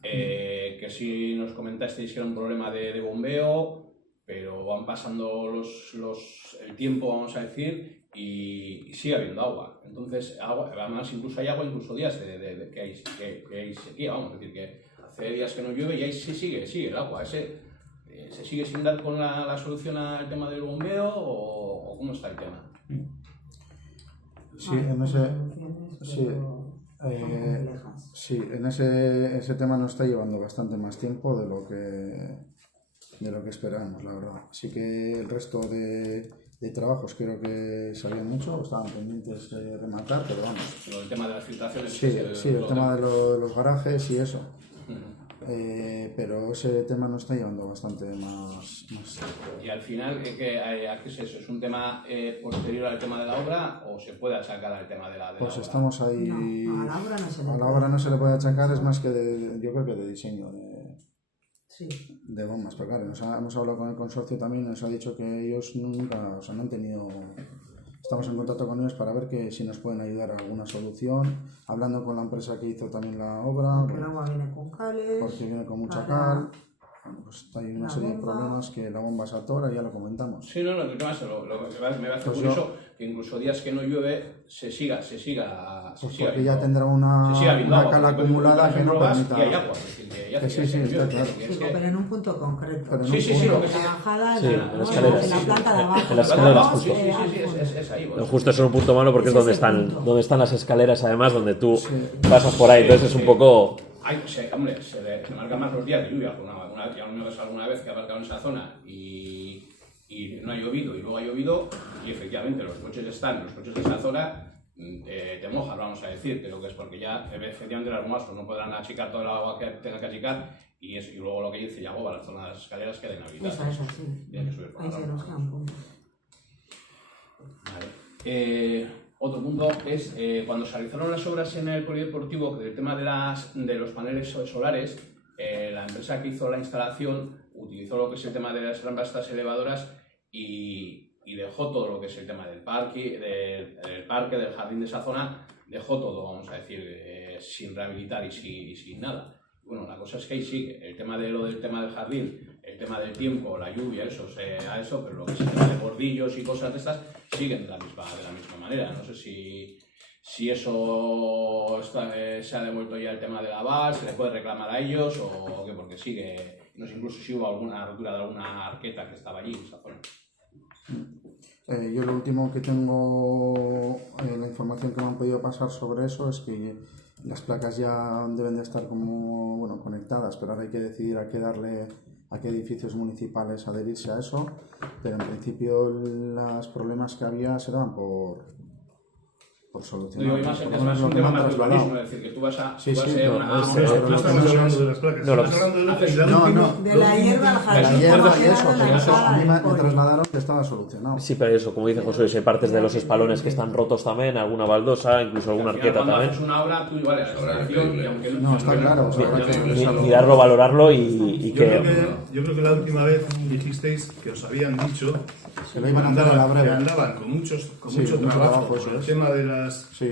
Que si nos comentasteis que era un problema de bombeo, pero van pasando el tiempo, vamos a decir, y sigue habiendo agua. Entonces, además incluso hay agua, incluso días que hay sequía, vamos a decir que hace días que no llueve y ahí sí sigue el agua. ¿Se sigue sin dar con la solución al tema del bombeo o cómo está el tema? Sí, en ese... Sí, en ese tema nos está llevando bastante más tiempo de lo que esperábamos, la verdad. Así que el resto de trabajos creo que se habían hecho, estaban pendientes de rematar, pero vamos. El tema de las filtraciones. Sí, el tema de los garajes y eso. Pero ese tema nos está llevando bastante más. Y al final, ¿qué es eso? ¿Es un tema posterior al tema de la obra o se puede achacar al tema de la pues obra? Estamos ahí. No, a la obra no se le a la obra no se le puede achacar, es más que yo creo que de diseño de bombas. Pero claro, hemos hablado con el consorcio también, nos ha dicho que ellos nunca, o sea, no han tenido... Estamos en contacto con ellos para ver si nos pueden ayudar a alguna solución, hablando con la empresa que hizo también la obra. Porque el agua viene con cales. Porque viene con mucha cal. Bueno, pues hay una serie de problemas que la bomba se atora, ya lo comentamos. Sí, no, el tema es lo que me parece curioso, que incluso días que no llueve se siga pues porque ya tendrá una cal acumulada que no permita... Y hay agua, sí, está claro. Pero en un punto concreto. Sí, lo que en la bajada, sí, en la planta de abajo. En las escaleras, justo. Es ahí. Justo eso es un punto malo porque es donde están las escaleras, además, donde tú pasas por ahí. Entonces es un poco... Hombre, se marcan más los días de lluvia. Ya alguna vez que he aparcado en esa zona y no ha llovido y luego ha llovido y efectivamente los coches de esa zona te mojan, vamos a decir, pero que es porque ya efectivamente las bombas no podrán achicar toda el agua que tengan que achicar y luego lo que dice Yago, la zona de las escaleras queda inhabitable. Eso, sí. Tiene que subir por ahí se nos queda un punto. Vale. Otro punto es cuando se realizaron las obras en el polideportivo, el tema de los paneles solares, la empresa que hizo la instalación utilizó lo que es el tema de las rampas estas elevadoras y dejó todo lo que es el tema del parque, del jardín de esa zona, dejó todo, vamos a decir, sin rehabilitar y sin nada. Bueno, la cosa es que ahí sigue, el tema del tema del jardín, el tema del tiempo, la lluvia, pero lo que es el tema de bordillos y cosas de estas siguen de la misma manera. No sé si eso se ha devuelto ya el tema de la VAR, se le puede reclamar a ellos o qué, porque sigue, no sé incluso si hubo alguna rotura de alguna arqueta que estaba allí en esa zona. Yo lo último que tengo, la información que me han podido pasar sobre eso es que las placas ya deben de estar conectadas, pero ahora hay que decidir a qué edificios municipales adherirse a eso, pero en principio los problemas que había se dan por solucionar. Es un tema más de urbanismo, es decir, que tú vas a... No estamos hablando de las placas, estamos hablando de de la hierba al jardín. La hierba y eso, pero eso a mí me trasladaron que estaba solucionado. Sí, pero eso, como dice José, hay partes de los espalones que están rotos también, alguna baldosa, incluso alguna arqueta también. Cuando haces una obra, tú igual la instalación y aunque no, está claro. Mirarlo, valorarlo y yo creo que la última vez dijisteis que os habían dicho que lo iban a hacer a la breve. Que andaban con mucho trabajo por el tema de las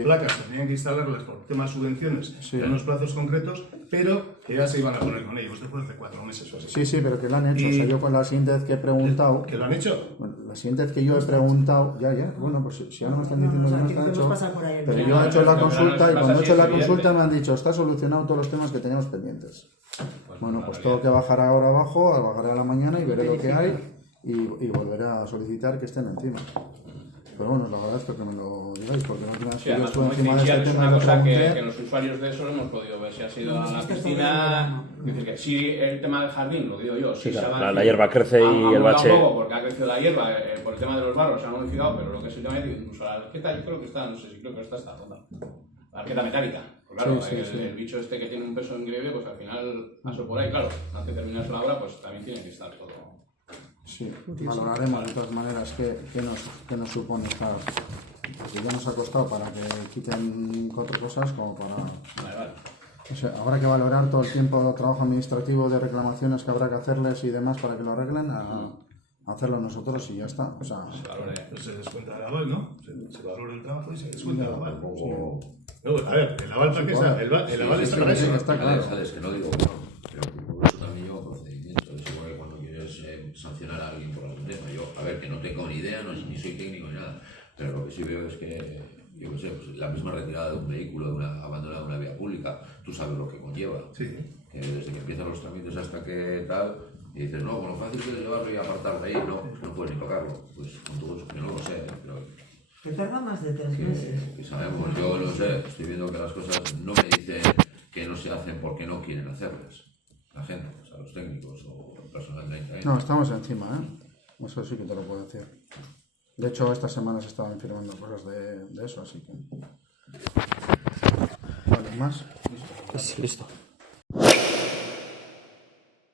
placas, que tenían que instalarlas por temas de subvenciones en unos plazos concretos, pero que ya se iban a poner con ellos después de 4 meses o así. Sí, pero que lo han hecho. O sea, yo con la siguiente vez que he preguntado... ¿Que lo han hecho? Bueno, la siguiente vez que yo he preguntado... Bueno, pues si ahora me están diciendo que no está hecho... Pero yo he hecho la consulta y cuando he hecho la consulta me han dicho está solucionado todos los temas que teníamos pendientes. Bueno, pues todo que bajará ahora abajo, bajaré a la mañana y veré lo que hay y volveré a solicitar que estén encima. pero bueno, os lo agradezco que me lo digáis, porque la última vez Sí, que yo además, estuve como encima de inicial, este es tema una lo cosa pregunté. que los usuarios de eso lo hemos podido ver. Si ha sido a la piscina, dice que sí, el tema del jardín, lo digo yo, Sí, sí, claro, se ha la hierba crece ha y el mudado bache. un poco porque ha crecido la hierba, por el tema de los barros se ha modificado, pero lo que es el tema de incluso la arqueta, yo creo que está, no sé si creo que está rota. La arqueta metálica. Pues claro, Sí, sí, el bicho este que tiene un peso increíble, pues al final pasó por ahí, claro, antes de terminar la obra, pues también tiene que estar todo. Sí, valoraremos de todas maneras qué nos supone estar. Porque ya nos ha costado para que quiten 4 cosas como para. Vale. O sea, habrá que valorar todo el tiempo de trabajo administrativo de reclamaciones que habrá que hacerles y demás para que lo arreglen, a hacerlo nosotros y ya está. O sea, Se descuenta el aval, ¿no? Se valora el trabajo y se descuenta el aval. O... No, a ver, el aval para qué está, el aval está para eso. está claro. Sabes que no digo que no, pero por eso también lleva un procedimiento. Es igual que cuando quieres sancionar a alguien por algún tema. Yo, a ver, que no tengo ni idea, ni soy técnico ni nada, pero lo que sí veo es que, yo qué sé, pues la misma retirada de un vehículo abandonado en una vía pública, tú sabes lo que conlleva. Sí. Que desde que empiezan los trámites hasta que tal, y dices, no, con lo fácil que es llevarlo y apartarlo ahí, no, pues no puedes ni tocarlo. Pues con todo eso, que no lo sé, pero Que tarda más de 3 meses. que sabemos, yo no sé, estoy viendo que las cosas no me dicen que no se hacen porque no quieren hacerlas. La gente, o sea, los técnicos o el personal de ayuntamiento. No, estamos encima, ¿eh? Eso sí que te lo puedo decir. De hecho, estas semanas estaban firmando cosas de eso, así que. Vale, ¿más? Listo.